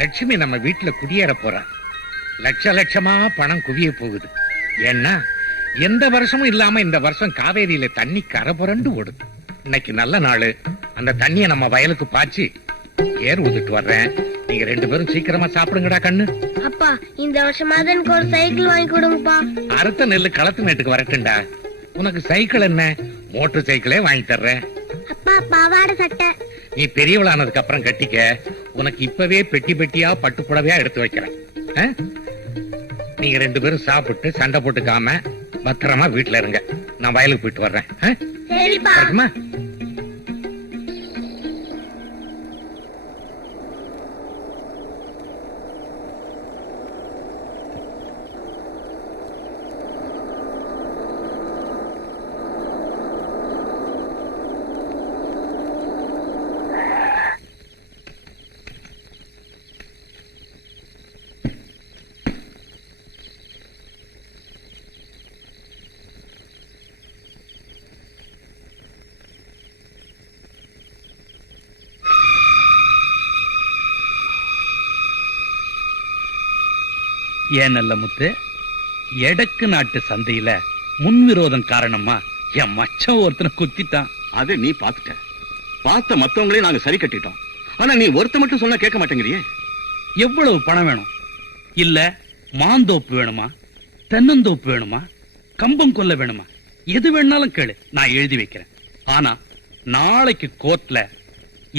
லட்சுமி நம்ம வீட்டுல குடியேற போறா. லட்ச லட்சமா பணம் குவிய போகுது. ஏன்னா எந்த வருஷமும் இல்லாம இந்த வருஷம் காவேரியில தண்ணி கரை புரண்டு ஓடுது. இன்னைக்கு நல்ல நாள். அந்த தண்ணியை நம்ம வயலுக்கு பாய்ச்சி ஏர் ஊதிட்டு வர்றேன். நீங்க 2 பேரும் சீக்கிரமா சாப்பிடுங்கடா கண்ணு. அப்பா இந்த வருஷமாவது எனக்கு ஒரு சைக்கிள் வாங்கி கொடுங்கப்பா. அறுத்த நெல்லு களத்து மேட்டுக்கு வரட்டுண்டா. உனக்கு சைக்கிள் என்ன, மோட்டர் சைக்கிளே வாங்கி தர்றேன். அப்பா பாவாடை சட்டை நீ பெரியவளானதுக்கு அப்புறம் கட்டிக்க. உனக்கு இப்பவே பெட்டி பெட்டியா பட்டு புடவையா எடுத்து வைக்கிறேன். நீங்க 2 பேரும் சாப்பிட்டு சண்டை போட்டுக்காம பத்திரமா வீட்டுல இருங்க. நான் வயலுக்கு போயிட்டு வர்றேன். சரிப்பா. ஏன் நல்ல முத்து, எடக்கு நாட்டு சந்தையில முன்விரோதம் காரணமா என் மச்சான் ஒருத்தனை குத்திட்டான். அதை நீ பாத்துட்ட. பார்த்த மத்தவங்களே நாங்க சரி கட்டிட்டோம். ஆனா நீ ஒருத்த மட்டும் சொன்னா கேட்க மாட்டேங்கிறியே. எவ்வளவு பணம் வேணும்? இல்ல மாந்தோப்பு வேணுமா, தென்னந்தோப்பு வேணுமா, கம்பம் கொல்ல வேணுமா? எது வேணாலும் கேளு, நான் எழுதி வைக்கிறேன். ஆனா நாளைக்கு கோர்ட்ல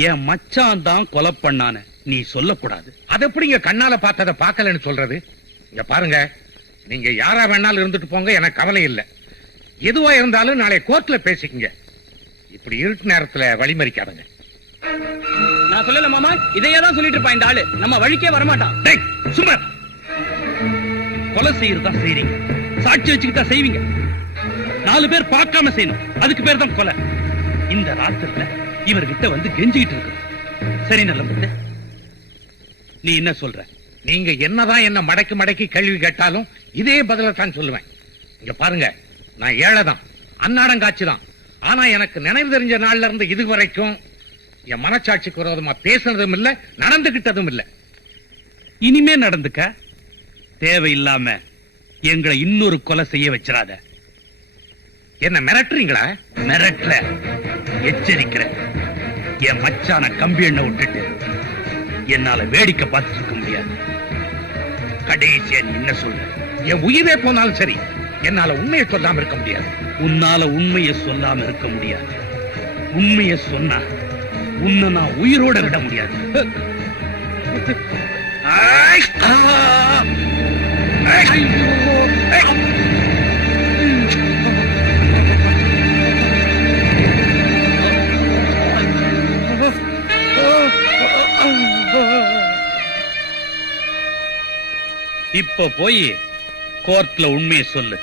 என் மச்சான் தான் கொலை பண்ணான்னு நீ சொல்லக்கூடாது. அது எப்படிங்க கண்ணால பார்த்தத பார்க்கலன்னு சொல்றது? இங்க பாருங்க, நீங்க யாரா வேணாலும் இருந்துட்டு போங்க, எனக்கு கவலை இல்ல. எதுவா இருந்தாலும் நாளை கோர்ட்ல பேசிக்கங்க. இப்படி இருட்டு நேரத்துல வழிமறிக்காதங்க. நான் சொல்லல மாமா, இதையே தான் சொல்லிட்டு இருப்பான் இந்த ஆளு. நம்ம வழிக்கே வரமாட்டான். சும்மா கொலை செய்யறதா செய்றீங்க, சாட்சி வச்சுக்கிட்டா செய்வீங்க. 4 பேர் பார்க்காம செய்யணும், அதுக்கு பேர் தான் கொலை. இந்த ராத்திரில இவர்கிட்ட வந்து கெஞ்சிக்கிட்டு இருக்கு. சரி நல்ல முத்து, நீ என்ன சொல்ற? நீங்க என்னதான் என்ன மடக்கி மடக்கி கேள்வி கேட்டாலும் இதே பதில தான் சொல்லுவேன். இங்க பாருங்க, நான் ஏழைதான், அன்னாடம் காட்சிதான். ஆனா எனக்கு நினைவு தெரிஞ்ச நாள்ல இருந்து இது வரைக்கும் என் மனச்சாட்சிக்கு விரோதமா பேசுனதும் இல்ல, நடந்துகிட்டதும் இல்ல. இனிமே நடந்துக்க. தேவையில்லாம எங்களை இன்னொரு கொலை செய்ய வச்சிடாத. என்ன மிரட்டுறீங்களா? மிரட்டல, எச்சரிக்கிறேன். என் மச்சான கம்பி எண்ண விட்டுட்டு என்னால வேடிக்கை பார்த்துட்டு இருக்க முடியாது. கடைசியா நீ என்ன சொல்ற? என் உயிரே போனாலும் சரி, என்னால உண்மையை சொல்லாம இருக்க முடியாது. உன்னால உண்மையை சொல்லாம இருக்க முடியாது. உண்மையை சொன்னா உன்னை நான் உயிரோட விட முடியாது. இப்ப போய் கோர்ட்ல உண்மையை சொல்லு.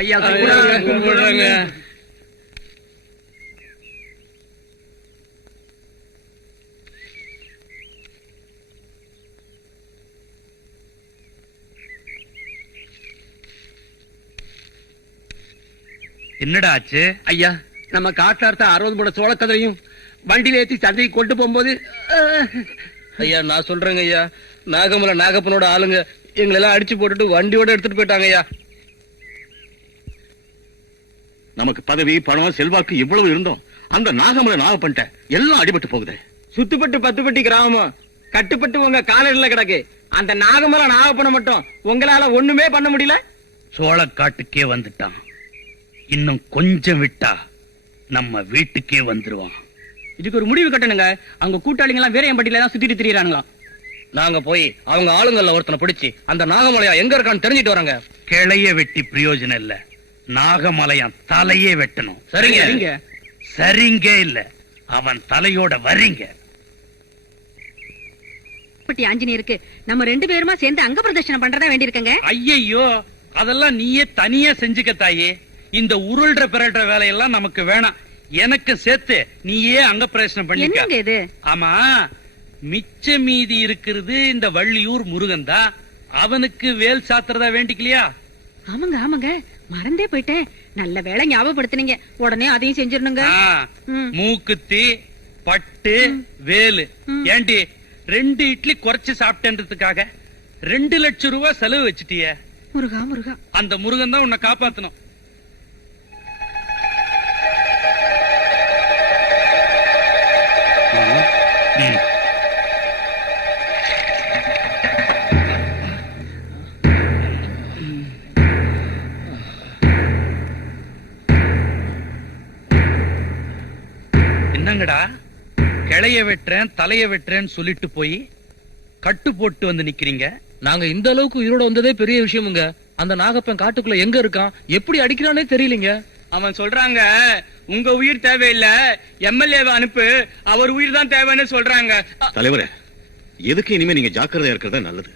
ஐயா கும்பிடுறாங்க. என்னடா ஆச்சு? ஐயா, நம்ம காட்டார்த்த 60 மூட சோளக்கதிரையும் வண்டியில ஏத்தி சந்தைக்கு கொண்டு போகும்போது ஐயா நான் சொல்றேங்க ஐயா, நாகமலை நாகப்பனோட ஆளுங்க எங்களை எல்லாம் அடிச்சு போட்டுட்டு வண்டியோட எடுத்துட்டு போயிட்டாங்க ஐயா. நமக்கு பதவி பணம் செல்வாக்கு இவ்வளவு இருந்தோம் அந்த நாகமலை நாகப்பன்ட்ட எல்லாம் அடிபட்டு போகுது. சுத்துப்பட்டு 10 பெட்டி கிராமம் கட்டுப்பட்டு உங்க காலடியில கிடக்கு. அந்த நாகமலை நாகப்பனை மட்டும் உங்களால ஒண்ணுமே பண்ண முடியல. சோளக்காட்டுக்கே வந்துட்டான். இன்னும் கொஞ்சம் விட்டா நம்ம வீட்டுக்கே வந்துருவான். இதுக்கு ஒரு முடிவு கட்டணுங்க. அவங்க கூட்டாளிங்க எல்லாம் வீரையம்பட்டியில தான் சுத்திட்டு திரியறானுங்களா. நாங்க போய் அவங்க ஆளுங்கள்ல ஒருத்தனை பிடிச்சி அந்த நாகமலையா எங்க இருக்கான்னு தெரிஞ்சிட்டு வராங்க. கிளைய வெட்டி பிரயோஜனம் இல்ல, நாகமலையான் தலையே வெட்டணும். சரிங்க. சரிங்க இல்ல, அவன் தலையோட வரீங்க. பட்டி ஆஞ்சநேயருக்கு நம்ம 2 பேருமா சேர்ந்து அங்க பிரதர்ஷனம் பண்றதா வேண்டியிருக்கங்க. ஐயையோ, அதெல்லாம் நீயே தனியா செஞ்சுக்க தாயே. இந்த உருள்ற பிறட்ட வேலையெல்லாம் நமக்கு வேணாம். எனக்கு சேர்த்து நீயே அங்க பிரதர்ஷனம் என்னங்க பண்ணிக்க. இது? ஆமா, மிச்ச மீதி இருக்கிறது இந்த வள்ளியூர் முருகன் தான். அவனுக்கு வேல் சாத்துறதா வேண்டிக்கலையா? ஆமாங்க ஆமாங்க, மறந்தே போயிட்டேன். நல்ல வேளை ஞாபகப்படுத்துனீங்க. உடனே அதையும் செஞ்சிடணுங்க. ம். மூக்குத்தி பட்டு வேலு. ஏண்டி 2 இட்லி குறைச்சு சாப்பிட்டேன்றதுக்காக 2 லட்சம் ரூபாய் செலவு வச்சுட்டிய. முருகா முருகா. அந்த முருகன் தான் உன்னை காப்பாத்தணும். ம். என்னங்கடா, கிளைய வெட்டுறேன் தலைய வெட்டுறேன்னு சொல்லிட்டு போய் கட்டு போட்டு வந்து நிக்கிறீங்க. நாங்க இந்த அளவுக்கு உயிரோட வந்ததே பெரிய விஷயமுங்க. அந்த நாகப்பன் காட்டுக்குள்ள எங்க இருக்கான், எப்படி அடிக்கிறானே தெரியலங்க. அவன் சொல்றாங்க உங்க உயிர் தேவையில்ல, எம்எல்ஏவை அனுப்பு, அவர் உயிர் தான் தேவைன்னு சொல்றாங்க. தலைவரே, எதுக்கு இனிமே நீங்க ஜாக்கிரதையா இருக்கிறதா நல்லது.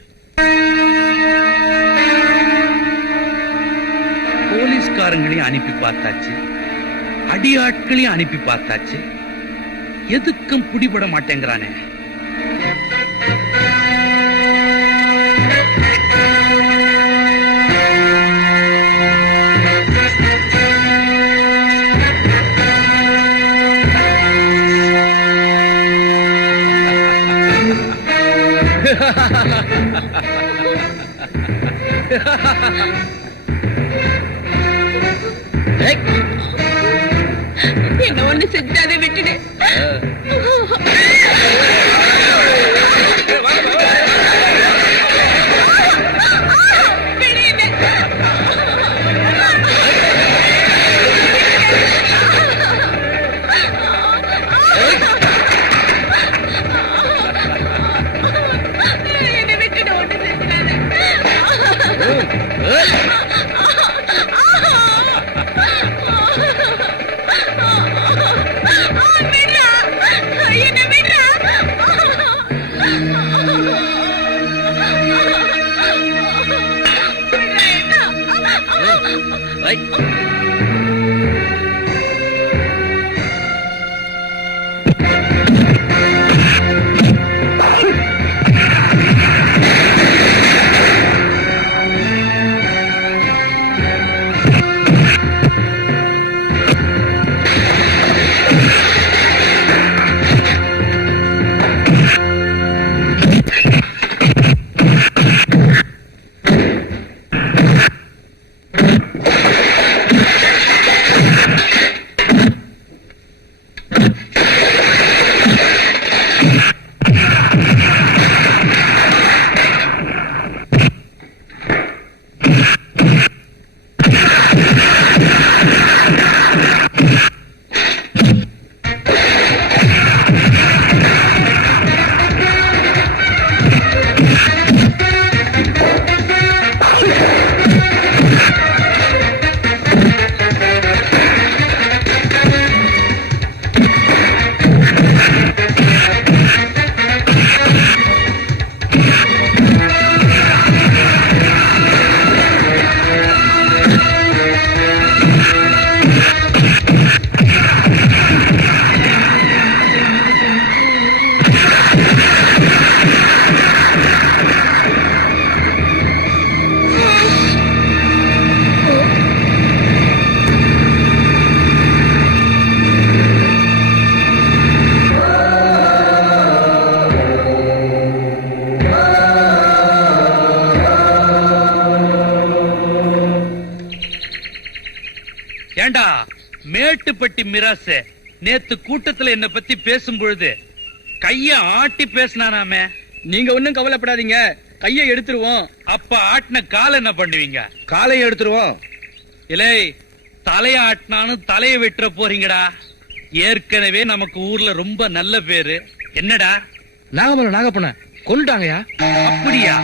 போலீஸ்காரங்களையும் அனுப்பி பார்த்தாச்சு, அடியாட்களையும் அனுப்பி பார்த்தாச்சு. எதுக்கும் பிடிபட மாட்டேங்கிறானே. என்ன ஒண்ணு செஞ்சாதே, விட்டுடு. என்னை விட்டுடு, ஒண்ணு ஏண்டா மேட்டுப்பட்டி மிராசு நேத்து கூட்டத்துல என்ன பத்தி பேசும் பொழுது கைய ஆட்டி பேசினானாமே. நீங்க ஒண்ணும் கவலைப்படாதீங்க, கையை எடுத்துருவோம். அப்ப ஆட்டின கால் என்ன பண்ணுவீங்க? காலையை எடுத்துருவோம். இலை தலைய ஆட்டினானு தலைய வெட்டுற போறீங்கடா. ஏற்கனவே நமக்கு ஊர்ல ரொம்ப நல்ல பேரு. என்னடா நாகமலை நாகப்பண்ண கொண்டுட்டாங்கயா. அப்படியா?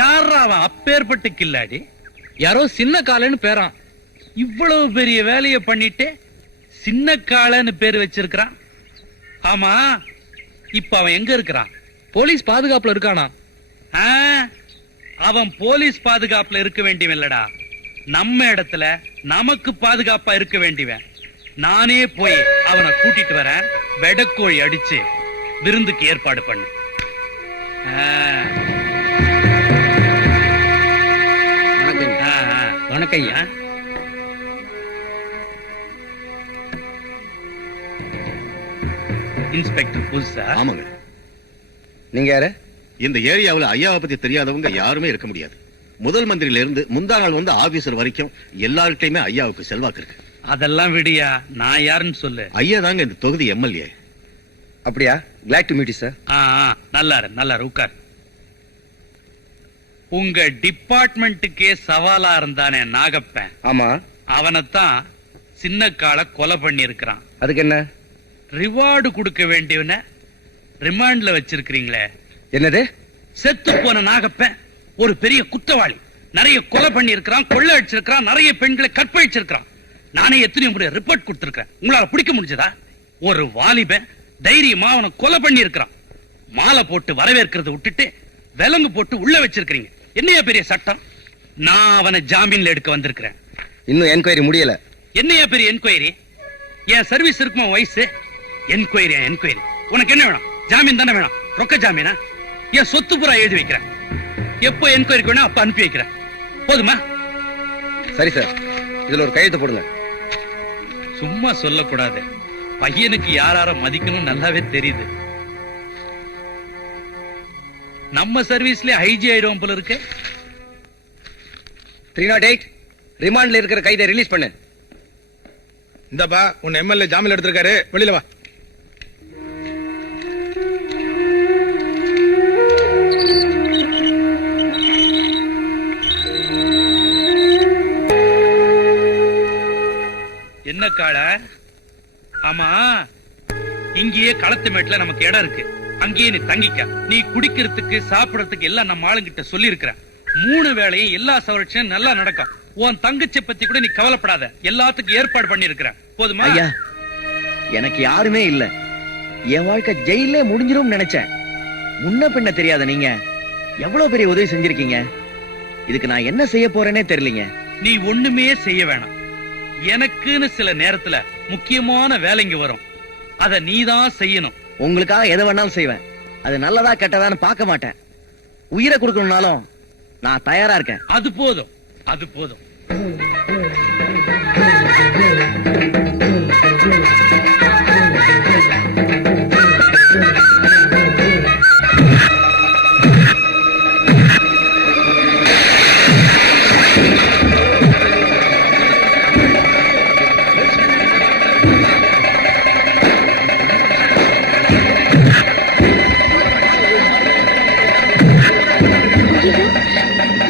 யாரா அவன் அப்பேற்பட்டு கில்லாடி? யாரோ சின்ன காலன்னு பேரான். இவ்வளவு பெரிய வேலைய பண்ணிட்டு சின்ன காலன்னு பேர் வச்சிருக்கான். ஆமா, இப்ப அவன் எங்க இருக்கிறான்? போலீஸ் பாதுகாப்புல இருக்கானா? ஆ, அவன் போலீஸ் பாதுகாப்புல இருக்க வேண்டியவன் இல்லடா, நம்ம இடத்துல நமக்கு பாதுகாப்பா இருக்க வேண்டியவன். நானே போய் அவனை கூட்டிட்டு வரேன். வெடக்கோழி அடிச்சு விருந்துக்கு ஏற்பாடு பண்ணு. வணக்கம் ஐயா. இன்ஸ்பெக்டர் புதுசா? ஆமாங்க. நீங்க யாரு? இந்த ஏரியாவுல ஐயாவை பத்தி தெரியாதவங்க யாருமே இருக்க முடியாது. முதல் மந்திரியில இருந்து முந்தா நாள் வந்து ஆபீசர் வரைக்கும் எல்லார்கிட்டயுமே ஐயாவுக்கு செல்வாக்கு இருக்கு. அதெல்லாம் விடியா, நான் யாருன்னு சொல்லு. ஐயா தாங்க இந்த தொகுதி எம்எல்ஏ. அப்படியா? glad to meet you sir. நல்லாரு உட்கார். உங்க டிபார்ட்மெண்ட்டுக்கே சவாலா இருந்தானே நாகப்பன், ஆமா. அவனைத்தான் சின்ன கால கொலை பண்ணி இருக்கிறான். அதுக்கு என்ன? ரிவார்டு கொடுக்க வேண்டியவன ரிமாண்ட்ல வச்சிருக்கீங்களே. என்னது? செத்து போன நாகப்பன் ஒரு பெரிய குற்றவாளி. நிறைய கொலை பண்ணி இருக்கிறான், கொள்ளை அடிச்சிருக்கான், நிறைய பெண்களை கற்பழிச்சிருக்கான். நானே எத்தனை முறை ரிப்போர்ட் கொடுத்திருக்கேன். உங்களால பிடிக்க முடிஞ்சதா? ஒரு வாலிபன் தைரியமா அவனை கொலை பண்ணி இருக்கிறான். மாலை போட்டு வரவேற்கிறத விட்டுட்டு விலங்கு போட்டு உள்ள வச்சிருக்கீங்க. என்னையா பெரிய சட்டம்? நான் அவனை ஜாமீன்ல எடுக்க வந்திருக்கிறேன். இன்னும் என்கொயரி முடியல. என்னையா பெரிய என்கொயரி? என் சர்வீஸ் இருக்குமா வயசு? Enquiry enquiry. உனக்கு என்ன வேணும்? ஜாமீன் தானே வேணும்? ரொக்க ஜாமீனா? என் சொத்து பூரா எழுதி வைக்கிறேன். எப்போ என்கொயரி வேணும் அப்ப அனுப்பி வைக்கிறேன். போதுமா? சரி சார், இதுல ஒரு கையெழுத்து போடுங்க. சும்மா சொல்லக்கூடாது. பையனுக்கு யார மதிக்கணும் நல்லாவே தெரியுது. நம்ம சர்வீஸ்ல ஐஜி ஆயிடும் போல இருக்கு. 308 ரிமாண்ட்ல இருக்கிற கைதை ரிலீஸ் பண்ணு. இந்தப்பா உன் எம்எல்ஏ ஜாமீன் எடுத்திருக்காரு, வெளியில வா. என்ன கால? ஆமா, இங்கேயே களத்து மேட்ல நமக்கு இடம் இருக்கு. அங்கேயே நீ தங்கிக்க. நீ குடிக்கிறதுக்கு சாப்பிடறதுக்கு எல்லாம் நம்ம ஆளுங்கிட்ட சொல்லி இருக்கிறேன். 3 வேளையும் எல்லா சௌரட்சியும் நல்லா நடக்கும். உன் தங்கச்சி பத்தி கூட நீ கவலைப்படாத, எல்லாத்துக்கும் ஏற்பாடு பண்ணி இருக்கிறேன். போதுமா? ஐயா, எனக்கு யாருமே இல்ல. என் வாழ்க்கை ஜெயிலே முடிஞ்சிரும் நினைச்சேன். முன்ன பின்ன தெரியாத நீங்க எவ்வளவு பெரிய உதவி செஞ்சிருக்கீங்க. இதுக்கு நான் என்ன செய்ய போறேனே தெரியலீங்க. நீ ஒண்ணுமே செய்ய வேணாம். எனக்குன்னு சில நேரத்துல முக்கியமான வேலைங்க வரும். அத நீதான் செய்யணும். உங்களுக்காக எதை வேணாலும் செய்வேன். அது நல்லதா கெட்டதான்னு பார்க்க மாட்டேன். உயிரை கொடுக்கணும்னாலும் நான் தயாரா இருக்கேன். அது போதும், அது போதும்.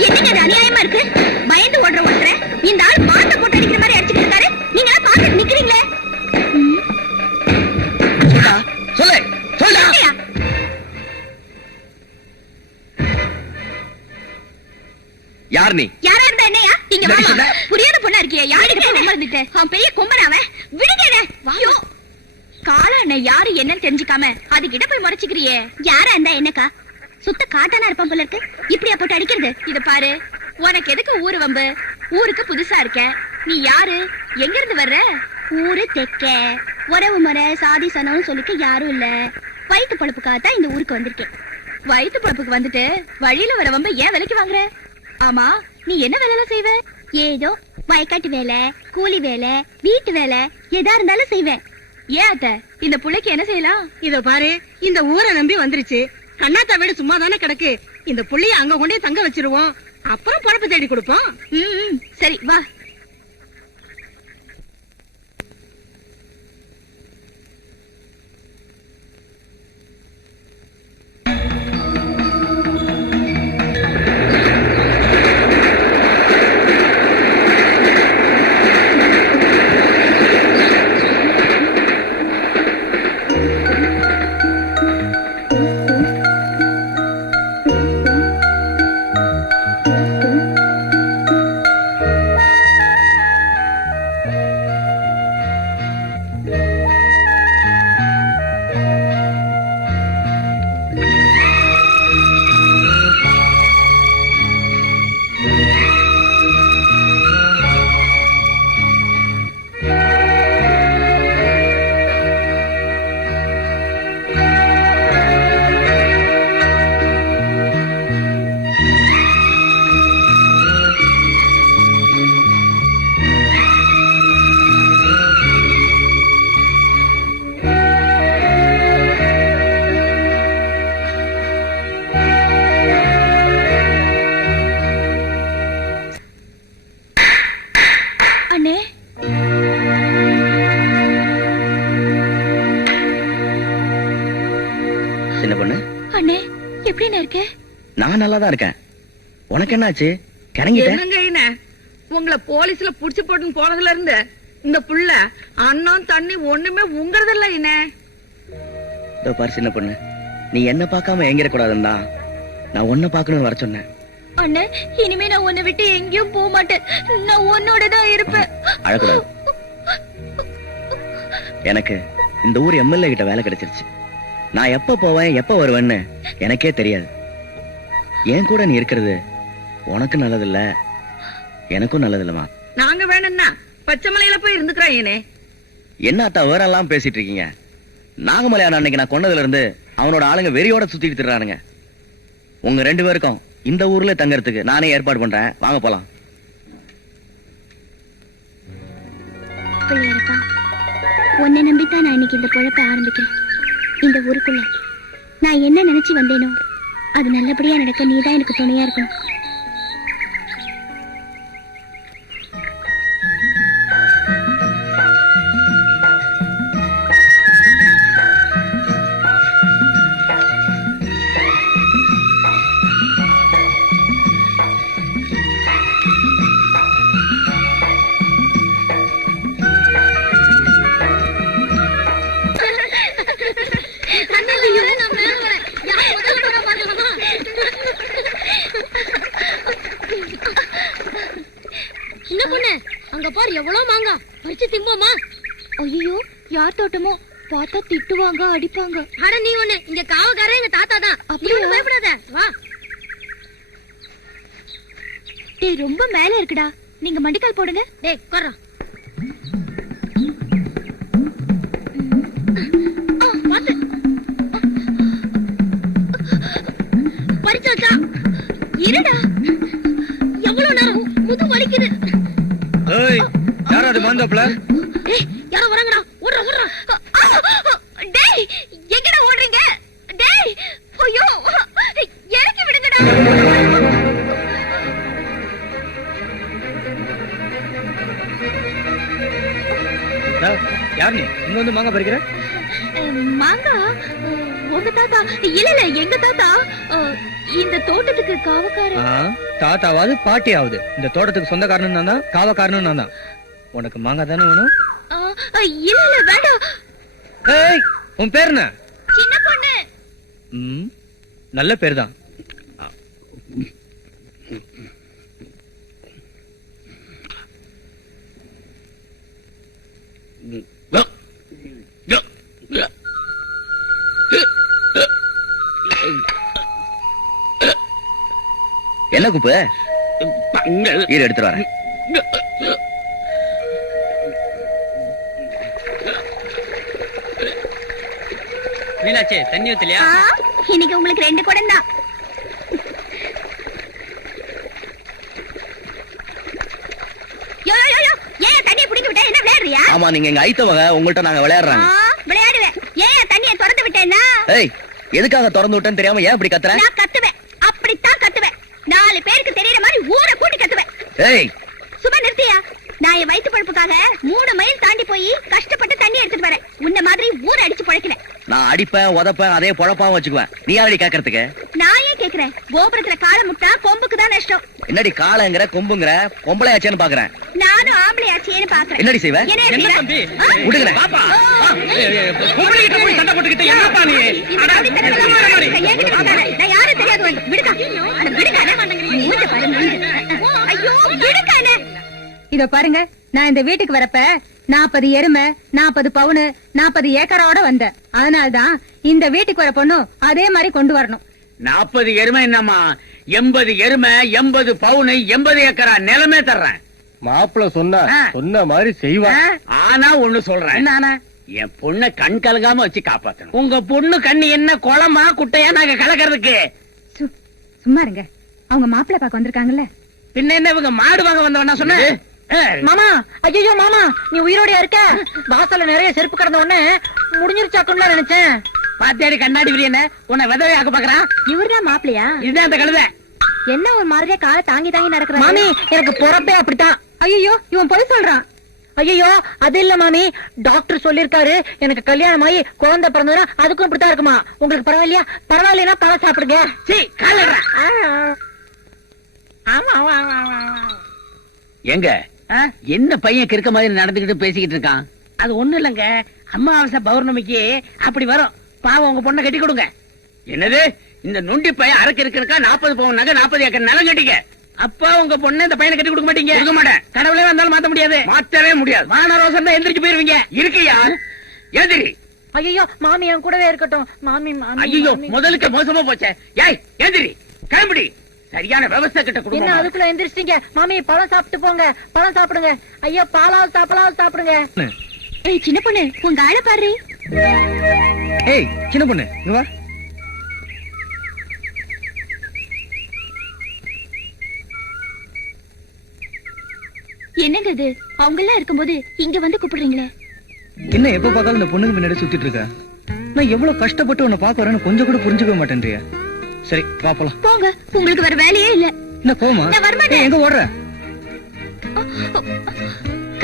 என்னங்க அநியாயமா இருக்கு? பயந்து ஓடுற ஒருத்தர் இந்த ஆள் மாட்ட போட்டு அடிக்கிற மாதிரி அடிச்சுட்டு இருக்காரு. நீங்க எல்லாம் பாத்துட்டு நிக்கிறீங்களே. சொல்லு சொல்லு. யார் நீ? யாரா இருந்தா என்னையா? இங்க வாமா. புரியாத பொண்ணா இருக்கியா? யாருக்கு மறந்துட்டு அவன் பெரிய கொம்பனாவன். விடுங்க. ஐயோ, கால அண்ணன் யாரு என்னன்னு தெரிஞ்சுக்காம அதுகிட்ட போய் முறைச்சுக்கிறியே. யாரா இருந்தா என்னக்கா? சுத்த காட்டானா இருப்பான் போல இருக்கு. இப்படியா போட்டு அடிக்கிறது? இத பாரு, உனக்கு எதுக்கு ஊரு வம்பு? ஊருக்கு புதுசா இருக்க. நீ யாரு? எங்க இருந்து வர்ற? ஊரு தெக்க. உறவு முறை சாதி சனம்னு சொல்லிக்க யாரும் இல்ல. வயிற்று பழப்புக்காகத்தான் இந்த ஊருக்கு வந்திருக்கேன். வயிற்று பழப்புக்கு வந்துட்டு வழியில வர வம்ப ஏன் விலைக்கு வாங்குற? ஆமா, நீ என்ன வேலை செய்வ? ஏதோ வயக்காட்டு வேலை, கூலி வேலை, வீட்டு வேலை எதா இருந்தாலும் செய்வேன். ஏன் அத்த, இந்த புள்ளைக்கு என்ன செய்யலாம்? இதோ பாரு, இந்த ஊரை நம்பி வந்துருச்சு. கண்ணாத்தா வீடு சும்மா தானே கிடக்கு. இந்த புள்ளைய அங்க கொண்டே தங்க வச்சிருவோம். அப்புறம் பொழப்பு தேடி கொடுப்போம். சரி வா. இருக்க? நான் நல்லா தான் இருக்கேன். உனக்கு என்னாச்சு? கரங்கிட்ட? என்னங்க உங்களை போலீஸ்ல புடிச்சு போட்டுன்னு போனதுல இருந்து இந்த புள்ள அண்ணன் தண்ணி ஒண்ணுமே உங்கறதில்ல என்ன. இதோ பாரு சின்ன பொண்ணு, நீ என்ன பார்க்காம எங்கிட கூடாதுன்னா நான் உன்னை பார்க்கணும்னு வர சொன்னேன். அண்ணே, இனிமே நான் உன்னை விட்டு எங்கேயும் போக மாட்டேன். நான் உன்னோட தான் இருப்பேன். அழக்கூடாது. எனக்கு இந்த ஊர் எம்எல்ஏ கிட்ட வேலை கிடைச்சிருச்சு. நான் எப்ப போவேன் எப்ப வருவேன்னு எனக்கே தெரியாது. என் கூட நீ இருக்கிறது உனக்கு நல்லதில்ல, எனக்கும் நல்லதில்லமா. நாங்க வேணும்னா பச்சை மலையில போய் இருந்துக்கிறேன். என்ன அத்தா வேற எல்லாம் பேசிட்டு இருக்கீங்க? நாகமலையான அன்னைக்கு நான் கொண்டதுல இருந்து அவனோட ஆளுங்க வெறியோட சுத்திட்டு திரிறானுங்க. உங்க 2 பேருக்கும் இந்த ஊர்ல தங்கறதுக்கு நானே ஏற்பாடு பண்றேன். வாங்க போலாம். பிள்ளையரப்பா, உன்னை நம்பித்தான் நான் இன்னைக்கு இந்த பொழப்ப ஆரம்பிக்கிறேன். இந்த ஊருக்குள்ள நான் என்ன நினைச்சு வந்தேனோ அது நல்லபடியா நடக்க நீதான் எனக்கு துணையா இருக்கணும். சின்ன பொண்ணு, அங்க பாரு எவ்வளவு மாங்கா பறிச்சு திம்போமா. ஐயோ, யார் தோட்டமோ, பார்த்தா திட்டுவாங்க, அடிப்பாங்க. அட நீ ஒண்ணு, இங்க காவக்காரன் எங்க தாத்தா தான். அப்படியா? பயப்படாத, வா. டேய், ரொம்ப மேல இருக்குடா, நீங்க மண்டிக்கால் போடுங்க. டேய் வர்றோம். பாத்து பறிச்சாச்சா? இருடா, எவ்வளவு நேரம் முது வலிக்குது. யாரும் அது மாந்தோப்ல டேய் யாரோ வராங்கடா, ஓடுறா ஓடுறா. டேய், எங்கடா ஓடுறீங்க? டேய், ஐயோ, இறக்கி விடுங்கடா. யார் நீ இங்க வந்து மாங்கா பறிக்கிற? மாங்கா உங்க தாத்தா? இல்ல இல்ல, எங்க தாத்தா. இந்த தோட்டத்துக்கு காவக்காரன். தாத்தாவாது பாட்டியாவது இந்த தோட்டத்துக்கு சொந்தக்காரனும் நான் தான், காவக்காரனும் நான் தான். உனக்கு மாங்கா தானே வேணும்? இல்ல இல்ல, வேண்டாம். ஏய், உன் பேர் என்ன? சின்ன பொண்ணு. நல்ல பேர் தான். என்ன குப்பு? ஈர எடுத்துட்டு வரேன். மீனாட்சி, தண்ணி ஊத்தலையா? இன்னைக்கு உங்களுக்கு 2 குடம் தான். யோ யோ யோ, ஏன் தண்ணியை பிடிக்க விட்டா? என்ன விளையாடுறியா? ஆமா, நீங்க எங்க ஐத்தவங்க, உங்கள்ட்ட நாங்க விளையாடுறாங்க. விளையாடுவேன். ஏன் தண்ணியை திறந்து விட்டேன்னா? ஏய், எதுக்காக திறந்து விட்டேன்னு தெரியாம ஏன் இப்படி கத்துற? நான் கத்துவேன், அப்படித்தான் கத்துவேன். 4 பேருக்கு தெரியற மாதிரி ஊரை கூட்டி கத்துவேன். ஏய், சும்மா நிறுத்தியா? நான் என் வயிற்று பழப்புக்காக 3 மைல் தாண்டி போய் கஷ்டப்பட்டு தண்ணி எடுத்துட்டு வரேன். உன்ன மாதிரி ஊரை அடிச்சு பழைக்கல. நான் அடிப்பேன், உதப்பேன், அதே பொழப்பாவும் வச்சுக்குவேன். நீ யாரடி கேக்குறதுக்கு? நான் ஏன் கேக்குறேன்? கோபுரத்துல காலை முட்டா கொம்புக்கு தான் நஷ்டம். என்னடி காலங்கிற கொம்புங்கிற? பொம்பளையாச்சேன்னு பாக்குறேன். நானும் ஆம்பளையாச்சேன்னு பாக்குறேன். என்னடி செய்வ? என்ன தம்பி? விடுங்க. பாப்பா, பொம்பளைகிட்ட போய் சண்டை போட்டுக்கிட்டு என்னப்பா நீ? நான் யாரும் தெரியாது. விடுக்கா, விடுங்க. ஐயோ, விடுக்கானே. இத பாருங்க, நான் இந்த வீட்டுக்கு வரப்ப 40 எருமை, 40 பவுனு, 40 ஏக்கரோட வந்தேன். அதனால்தான் இந்த வீட்டுக்கு வர பொண்ணும் அதே மாதிரி கொண்டு வரணும். 40 எருமை என்னம்மா, 80 எருமை, 80 பவுனு, 80 ஏக்கரா நிலமே தர்றேன். மாப்பிள்ள சொன்ன மாதிரி செய்வா. ஆனா ஒண்ணு சொல்றேன், என்ன ஆனா? என் பொண்ணை கண் கலகாம வச்சு காப்பாத்தணும். உங்க பொண்ணு கண்ணு என்ன குளமா குட்டையா நாங்க கலக்கிறதுக்கு? சும்மா இருங்க, அவங்க மாப்பிள்ளை பார்க்க வந்திருக்காங்கல்ல. பின்ன என்ன இவங்க மாடு வாங்க வந்தவனா சொன்ன? மாமா, ஐயோ மாமா, நீ உயிரோட இருக்க? வாசல்ல நிறைய செருப்பு கிடந்த உடனே முடிஞ்சிருச்சாக்குன்னு நினைச்சேன். பாத்தியாடி கண்ணாடி விரியன உன்னை விதவையாக்க பாக்குறான். இவர்தான் மாப்பிள்ளையா? இதுதான் அந்த கழுதை. என்ன ஒரு மாதிரியா காலை தாங்கி தாங்கி நடக்கிற? மாமி, எனக்கு பொறப்பே அப்படித்தான். ஐயோ, இவன் பொய் சொல்றான். ஐயோ அது இல்ல மாமி, டாக்டர் சொல்லிருக்காரு எனக்கு கல்யாணம் ஆகி குழந்தை பிறந்ததுன்னா அதுக்கும் இப்படித்தான் இருக்குமா. உங்களுக்கு பரவாயில்லையா? பரவாயில்லைன்னா பழம் சாப்பிடுங்க. எங்க என்ன பையன் கிறுக்க மாதிரி நடந்துகிட்டு பேசிக்கிட்டு இருக்கான்? அது ஒண்ணு இல்லங்க, அமாவாசை பௌர்ணமிக்கு அப்படி வரும். பாவம் உங்க பொண்ணை கட்டி கொடுங்க. என்னது இந்த நொண்டி பையன் அரக்கு இருக்கா? 40 பவுன் நகை 40 ஏக்கர் நிலம் கட்டிக்க. அப்பா உங்க பொண்ணு இந்த பையனை கட்டி கொடுக்க மாட்டீங்க? கொடுக்க மாட்டேன். கடவுளே வந்தாலும் மாத்த முடியாது. மாத்தவே முடியாது. வானரோசம் தான் எந்திரிச்சு போயிருவீங்க. இருக்கியா? எதிரி. ஐயோ மாமி என் கூடவே இருக்கட்டும். மாமி ஐயோ முதலுக்கு மோசமா போச்சே. ஏய் எதிரி கிளம்பிடி. சரியான விவசாய கிட்ட என்ன கொடுங்க. அதுக்குள்ள எந்திரிச்சிட்டீங்க? மாமி பழம் சாப்பிட்டு போங்க, பழம் சாப்பிடுங்க. ஐயோ பாலாவது சாப்பிடுங்க. ஏய் சின்ன பொண்ணு, உங்க ஆளை பாரு. ஏய் சின்ன பொண்ணு இங்க வா. என்னங்க இது? அவங்க எல்லாம் இருக்கும்போது இங்க வந்து கூப்பிடுறீங்களே? என்ன எப்ப பார்த்தாலும் இந்த பொண்ணுக்கு முன்னாடி சுத்திட்டு இருக்க? நான் எவ்வளவு கஷ்டப்பட்டு உன்னை பாக்க வரேன்னு கொஞ்சம் கூட புரிஞ்சுக்க மாட்டேன்றியா? சரி வா போலாம். போங்க, உங்களுக்கு வேற வேலையே இல்ல. என்ன கோமா? நான் வரமாட்டேன். எங்க ஓடுற?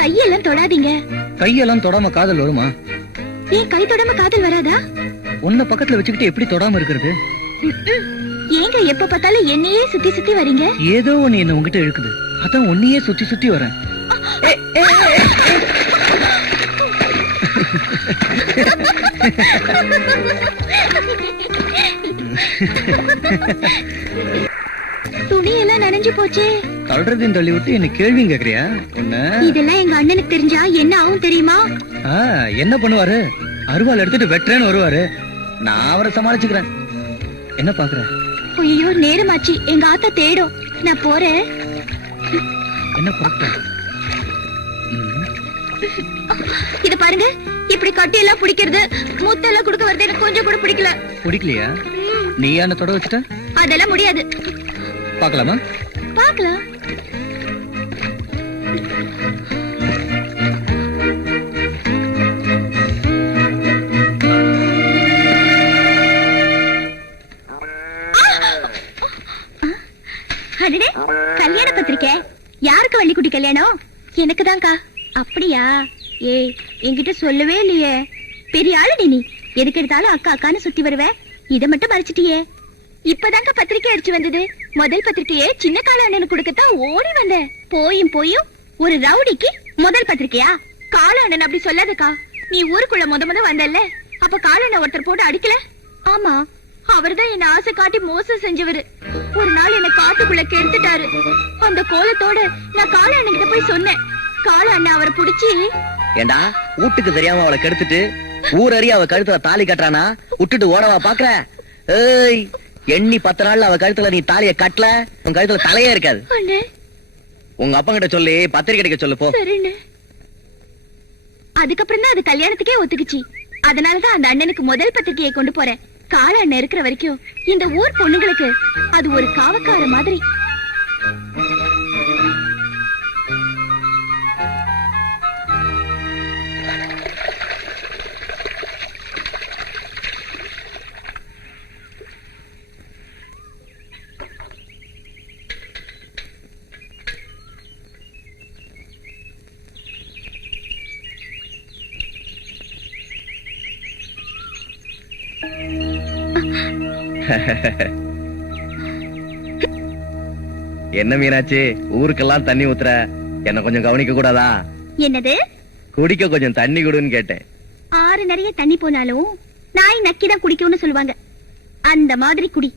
கையெல்லாம் தொடாதீங்க. கையெல்லாம் தொடாம காதல் வருமா? ஏன் கை தொடாம காதல் வராதா? உன்னை பக்கத்துல வச்சுக்கிட்டு எப்படி தொடாம இருக்கிறது? ஏங்க எப்ப பார்த்தாலும் என்னையே சுத்தி சுத்தி வரீங்க? ஏதோ ஒண்ணு என்ன உங்ககிட்ட இழுக்குது, அதான் உன்னையே சுத்தி சுத்தி வரேன். துணியெல்லாம் நனைஞ்சு போச்சே. தள்ளுறதையும் தள்ளி விட்டு என்ன கேள்வி கேக்குறியா? இதெல்லாம் எங்க அண்ணனுக்கு தெரிஞ்சா என்ன ஆகும் தெரியுமா? என்ன பண்ணுவாரு? அருவாள் எடுத்துட்டு வெட்டுறேன்னு வருவாரு. நான் அவரை சமாளிச்சுக்கிறேன். என்ன பாக்குற? ஐயோ நேரமாச்சு, எங்க ஆத்தா தேடும். நான் போறேன். என்ன பொறுத்த? இத பாருங்க, இப்படி கட்டி எல்லாம் பிடிக்கிறது, மூத்தெல்லாம் குடுக்க வருது, எனக்கு கொஞ்சம் கூட பிடிக்கல. பிடிக்கலையா? நீ என்ன தொட வச்சுட்ட? அதெல்லாம் முடியாது. பாக்கலாமா? பாக்கலாம். அடடே, கல்யாண பத்திரிக்கை. யாருக்கு வள்ளிக்குட்டி கல்யாணம்? எனக்கு தான்க்கா. அப்படியா? ஏய் என்கிட்ட சொல்லவே இல்லையே. பெரிய ஆளு நீ. எதுக்கு எடுத்தாலும் அக்கா அக்கான்னு சுத்தி வருவ. இத மட்டும் மறைச்சிட்டியே. இப்பதாங்க பத்திரிக்கை அடிச்சு வந்தது. முதல் பத்திரிக்கையே சின்ன கால அண்ணனுக்கு கொடுக்கத்தான் ஓடி வந்தேன். போயும் ஒரு ரவுடிக்கு முதல் பத்திரிக்கையா? கால அண்ணன் அப்படி சொல்லாதக்கா. நீ ஊருக்குள்ள முத வந்தல்ல, அப்ப கால அண்ணன் ஒருத்தர் போட்டு அடிக்கல? ஆமா, அவர்தான் என்ன ஆசை காட்டி மோசம் செஞ்சவரு. ஒரு நாள் என்ன காட்டுக்குள்ள கெடுத்துட்டாரு. அந்த கோலத்தோட நான் கால அண்ணன் கிட்ட போய் சொன்னேன். கால அண்ணன் அவரை புடிச்சு, ஏண்டா வீட்டுக்கு தெரியாம அவளை கெடுத்துட்டு ஊரறிய அவ கழுத்துல தாலி கட்டுறானா? விட்டுட்டு ஓடவா பாக்குற? ஏய் எண்ணி 10 நாள்ல அவ கழுத்துல நீ தாலிய கட்டல, உன் கழுத்துல தலையே இருக்காது. உங்க அப்பா கிட்ட சொல்லி பத்திரிக்கை அடிக்க சொல்லு போ. அதுக்கப்புறம் தான் அது கல்யாணத்துக்கே ஒத்துக்குச்சு. அதனாலதான் அந்த அண்ணனுக்கு முதல் பத்திரிக்கையை கொண்டு போறேன். கால அண்ணன் இருக்கிற வரைக்கும் இந்த ஊர் பொண்ணுங்களுக்கு அது ஒரு காவக்கார மாதிரி. என்ன மீனாட்சி, ஊருக்கெல்லாம் தண்ணி ஊத்துற, என்ன கொஞ்சம் கவனிக்க கூடாதா? என்னது? குடிக்க கொஞ்சம் தண்ணி குடுன்னு கேட்டேன். ஆறு நிறைய தண்ணி போனாலும் நாய் நக்கிதான் குடிக்கும்னு சொல்லுவாங்க. அந்த மாதிரி குடி.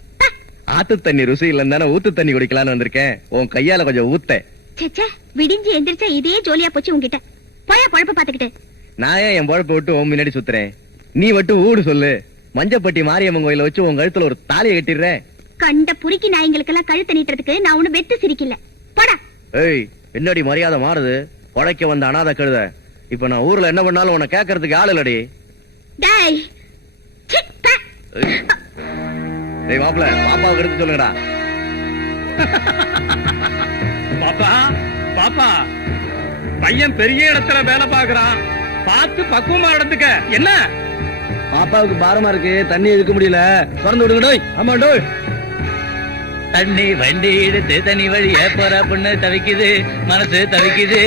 ஆத்து தண்ணி ருசி இல்லன்னு தானே ஊத்து தண்ணி குடிக்கலான்னு வந்திருக்கேன். உன் கையால கொஞ்சம் ஊத்த. சேச்சே, விடிஞ்சு எந்திரிச்சா இதே ஜோலியா போச்சு உங்ககிட்ட. போய பொழப்ப பாத்துக்கிட்டு. நான் ஏன் என் பொழப்ப விட்டு உன் முன்னாடி சுத்துறேன்? நீ மட்டும் ஊடு சொல்லு. மஞ்சப்பட்டி மாரியம்மன் கோயில வச்சு உன் கழுத்துல ஒரு தாலியை கட்டிடுறேன். கண்ட புரிக்கி நாய்களுக்கெல்லாம் கழுத்து நீட்டுறதுக்கு நான் ஒண்ணு வெத்து சிரிக்கல. போடா. ஏய் என்னடி மரியாதை மாறுது? உடைக்க வந்த அனாதை கழுத. இப்ப நான் ஊர்ல என்ன பண்ணாலும் உன்னை கேட்கறதுக்கு ஆள் இல்லடி. டேய் டேய் மாப்ள, பாப்பாவுக்கு எடுத்து சொல்லுங்கடா. பாப்பா பாப்பா, பையன் பெரிய இடத்துல வேலை பாக்குறான், பார்த்து பக்குவமா நடந்துக்க. என்ன பாப்பாவுக்கு பாரமா இருக்கு, தண்ணி எடுக்க முடியல, திறந்து விடுங்க. ஆமா டோய். தண்ணி வண்டி எடுத்து தண்ணி வழிய போற பொண்ணு தவிக்குது, மனசு தவிக்குது.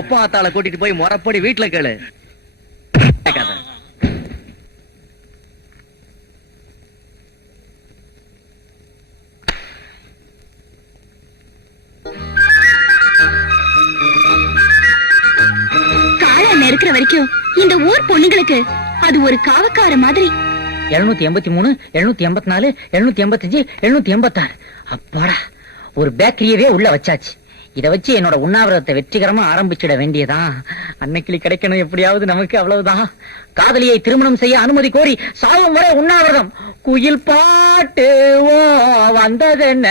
ஒப்பாத்தாள கூட்டிட்டு போய் முறப்படி வீட்டுல கேளு. காலம் இருக்கிற வரைக்கும் இந்த ஊர் பொண்ணுங்களுக்கு அது ஒரு காவக்கார மாதிரி. 783, 784, 785, 786. அப்பாடா, ஒரு பேக்கரியவே உள்ள வச்சாச்சு. இத வச்சு என்னோட உண்ணாவிரதத்தை வெற்றிகரமா ஆரம்பிச்சிட வேண்டியதான். அன்னைக்கிளி கிடைக்கணும் எப்படியாவது நமக்கு, அவ்வளவுதான். காதலியை திருமணம் செய்ய அனுமதி கோரி சாகும் வரை உண்ணாவிரதம். குயில் பாட்டு வந்ததென்ன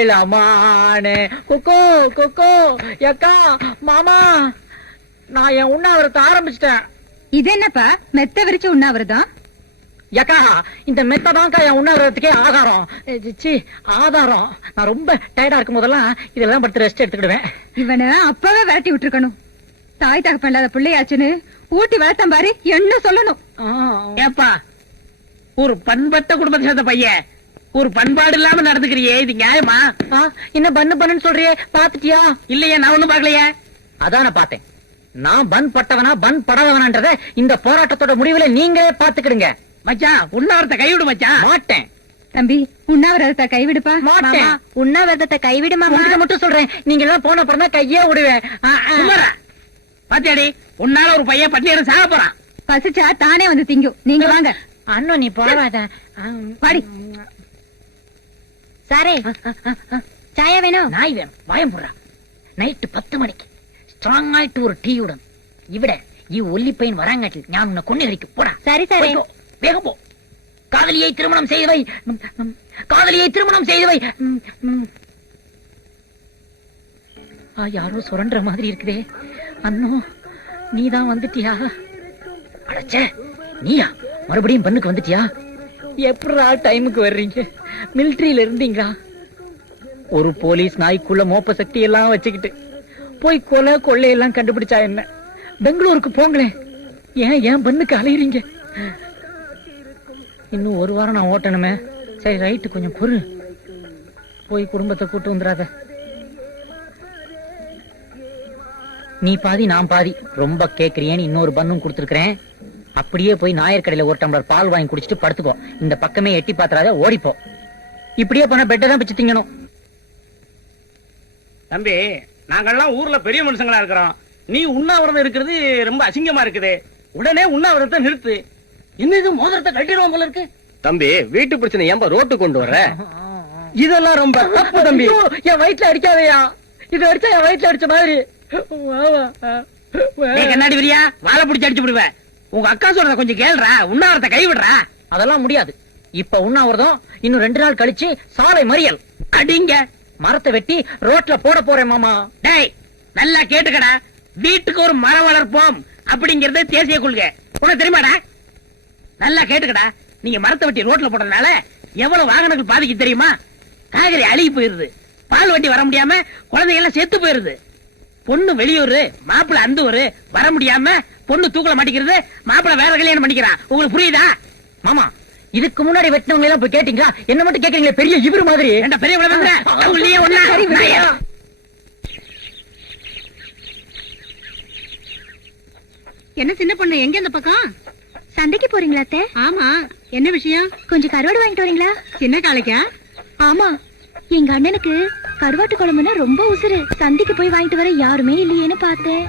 இளமானே. கொக்கோ கொக்கோ எக்கா மாமா, நான் என் உண்ணாவிரதத்தை ஆரம்பிச்சிட்டேன். இது என்னப்பா மெத்த விரிச்சு உண்ணாவிரதம்? யக்கா, இந்த மெத்ததான்க்கா என் உண்ணாவிரதத்துக்கே ஆதாரம். ஆதாரம். நான் ரொம்ப டயர்டா இருக்கும் போதெல்லாம் இதெல்லாம் படுத்து ரெஸ்ட் எடுத்துக்கிடுவேன். இவனை அப்பவே விரட்டி விட்டுருக்கணும். தாய் தகப்பன் இல்லாத பிள்ளையாச்சுன்னு ஊட்டி வளர்த்தம் பாரு, என்ன சொல்லணும். ஏப்பா, ஒரு பண்பட்ட குடும்பத்தை சேர்ந்த பையன் ஒரு பண்பாடு இல்லாம நடந்துக்கிறியே, இது நியாயமா? என்ன பண்ணு சொல்றியே, பாத்துட்டியா? இல்லையே, நான் ஒண்ணும் பாக்கலையே. அதான் நான் பார்த்தேன். நான் பன் பட்டவனா பன் படவனான்றத இந்த போராட்டத்தோட முடிவுல நீங்களே பாத்துக்கிடுங்க. மச்சான், உண்ணாவிரத்தை கைவிடு மச்சான். மாட்டேன் தம்பி, உண்ணாவிரதத்தை கைவிடுப்பா. மாட்டேன். உண்ணாவிரதத்தை கைவிடுமா? மட்டும் சொல்றேன், நீங்க எல்லாம் போன அப்புறம் தான் கையே விடுவேன். பாத்தியாடி, உன்னால ஒரு பையன் பட்டியல சாக போறான். பசிச்சா தானே வந்து திங்கும். நீங்க வாங்க. அண்ணன், நீ போவாத. பாடி சாரே, சாயா வேணும்? நாய் வேணும். வாயம் போடுறா. நைட்டு 10 மணிக்கு ஸ்ட்ராங் ஆயிட்டு ஒரு டீயுடன் இவிட ஒல்லி பையன் வராங்காட்டி நான் உன்னை கொண்டு வரைக்கு போடா. சரி சரி, வேகம் போ. காதலியை திருமணம் செய்தவை, காதலியை திருமணம் செய்தவை. யாரோ சுரண்ட மாதிரி இருக்குதே. அண்ணோ, நீதான் வந்துட்டியா? அடச்சே, நீயா மறுபடியும் பண்ணுக்கு வந்துட்டியா? எப்படா டைமுக்கு வர்றீங்க? மிலிட்டரியில இருந்தீங்களா? ஒரு போலீஸ் நாய்க்குள்ள மோப்ப சக்தி எல்லாம் வச்சுக்கிட்டு போய் கொலை கொள்ளையெல்லாம் கண்டுபிடிச்சா என்ன? பெங்களூருக்கு போங்களேன். ஏன் பண்ணுக்கு அலையிறீங்க? இன்னும் ஒரு வாரம் நான் ஓட்டணுமே. சரி ரைட்டு, கொஞ்சம் பொறு. போய் குடும்பத்தை கூட்டு வந்துடாத. நீ பாதி நான் பாதி. ரொம்ப கேக்குறியேன்னு இன்னொரு பண்ணும் கொடுத்துருக்கேன். அப்படியே போய் நாயர் கடையில ஒரு டம்ளர் பால் வாங்கி குடிச்சிட்டு படுத்துக்கோ. இந்த பக்கமே எட்டி பாத்துறாத, ஓடிப்போ. இப்படியே போனா பெட்டை தான் பிச்சு திங்கணும். தம்பி நாங்கெல்லாம் ஊர்ல பெரிய மனுஷங்களா இருக்கிறோம். நீ உண்ணாவிரதம் இருக்கிறது ரொம்ப அசிங்கமா இருக்குது. உடனே உண்ணாவிரதத்தை நிறுத்து. இன்னும் இது மோதிரத்தை கட்டிடுவோம் போல இருக்கு. தம்பி வீட்டு பிரச்சனை ஏன்பா ரோட்டு கொண்டு வர? இதெல்லாம் ரொம்ப தப்பு தம்பி. என் வயிற்றுல அடிக்காதயா. இது அடிச்சா என் வயிற்றுல அடிச்ச மாதிரி. கண்ணாடி வரியா வாழை பிடிச்சு அடிச்சு விடுவேன். உங்க அக்கா சொல்றத கொஞ்சம் கேளுடா. உண்ணாவிரத்தை கைவிடுறா. அதெல்லாம் முடியாது. இப்ப உண்ணாவிரதம் இன்னும் 2 நாள் கழிச்சு சாலை மறியல். அடிங்க மரத்தை வெட்டி ரோட்ல போட போறேன் மாமா. டேய் நல்லா கேட்டுக்கடா. வீட்டுக்கு ஒரு மரம் வளர்ப்போம் அப்படிங்கறது தேசிய கொள்கை. உனக்கு தெரியுமாடா? நல்லா கேட்டுக்கடா. நீங்க மரத்தை வெட்டி ரோட்ல போடுறதுனால எவ்வளவு வாகனங்கள் பாதிக்கு தெரியுமா? காய்கறி அழுகி போயிருது. பால் வண்டி வர முடியாம குழந்தைங்க எல்லாம் செத்து போயிருது. பொண்ணு வெளியூர் மாப்பிள்ள அந்த ஊரு வர முடியாம பொண்ணு தூக்கல மாட்டிக்கிறது. மாப்பிள்ள வேற கல்யாணம் பண்ணிக்கிறான். உங்களுக்கு புரியுதா மாமா? இதுக்கு முன்னாடி வெட்டினவங்க எல்லாம் போய் கேட்டீங்களா? என்ன மட்டும் கேக்குறீங்களே பெரிய இவரு மாதிரி. பெரிய என்ன சின்ன பொண்ணு எங்க இந்த பக்கம்? சந்தைக்கு போறீங்களா அத்தை? ஆமா, என்ன விஷயம்? கொஞ்சம் கருவாடு வாங்கிட்டு வரீங்களா? சின்ன காளைக்கா? ஆமா, எங்க அண்ணனுக்கு கருவாட்டு குழம்புனா ரொம்ப உசுரு. சந்தைக்கு போய் வாங்கிட்டு வர யாருமே இல்லையேன்னு பார்த்தேன்.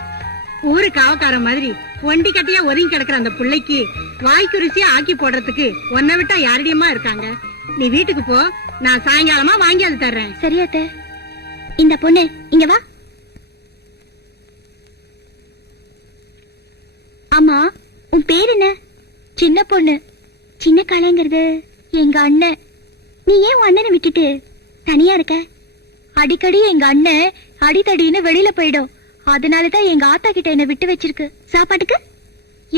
ஊரு காவக்கார மாதிரி ஒண்டி கட்டியா ஒதுங்கி கிடக்குற அந்த புள்ளைக்கு வாய்க்கு ருசியா ஆக்கி போடுறதுக்கு உன்னை விட்டா யாரிடமா இருக்காங்க? நீ வீட்டுக்கு போ, நான் சாயங்காலமா வாங்கி அது தர்றேன். சரியா அத்தை? இந்த பொண்ணு இங்க வா. ஆமா, உன் பேர் என்ன? சின்ன பொண்ணு. சின்ன கலைங்கிறது எங்க அண்ணன். நீ ஏன் உன் அண்ணனை விட்டுட்டு தனியா இருக்க? அடிக்கடி எங்க அண்ணன் அடித்தடின்னு வெளியில போயிடும். அதனாலதான் எங்க ஆத்தா கிட்ட என்ன விட்டு வச்சிருக்கு. சாப்பாட்டுக்கு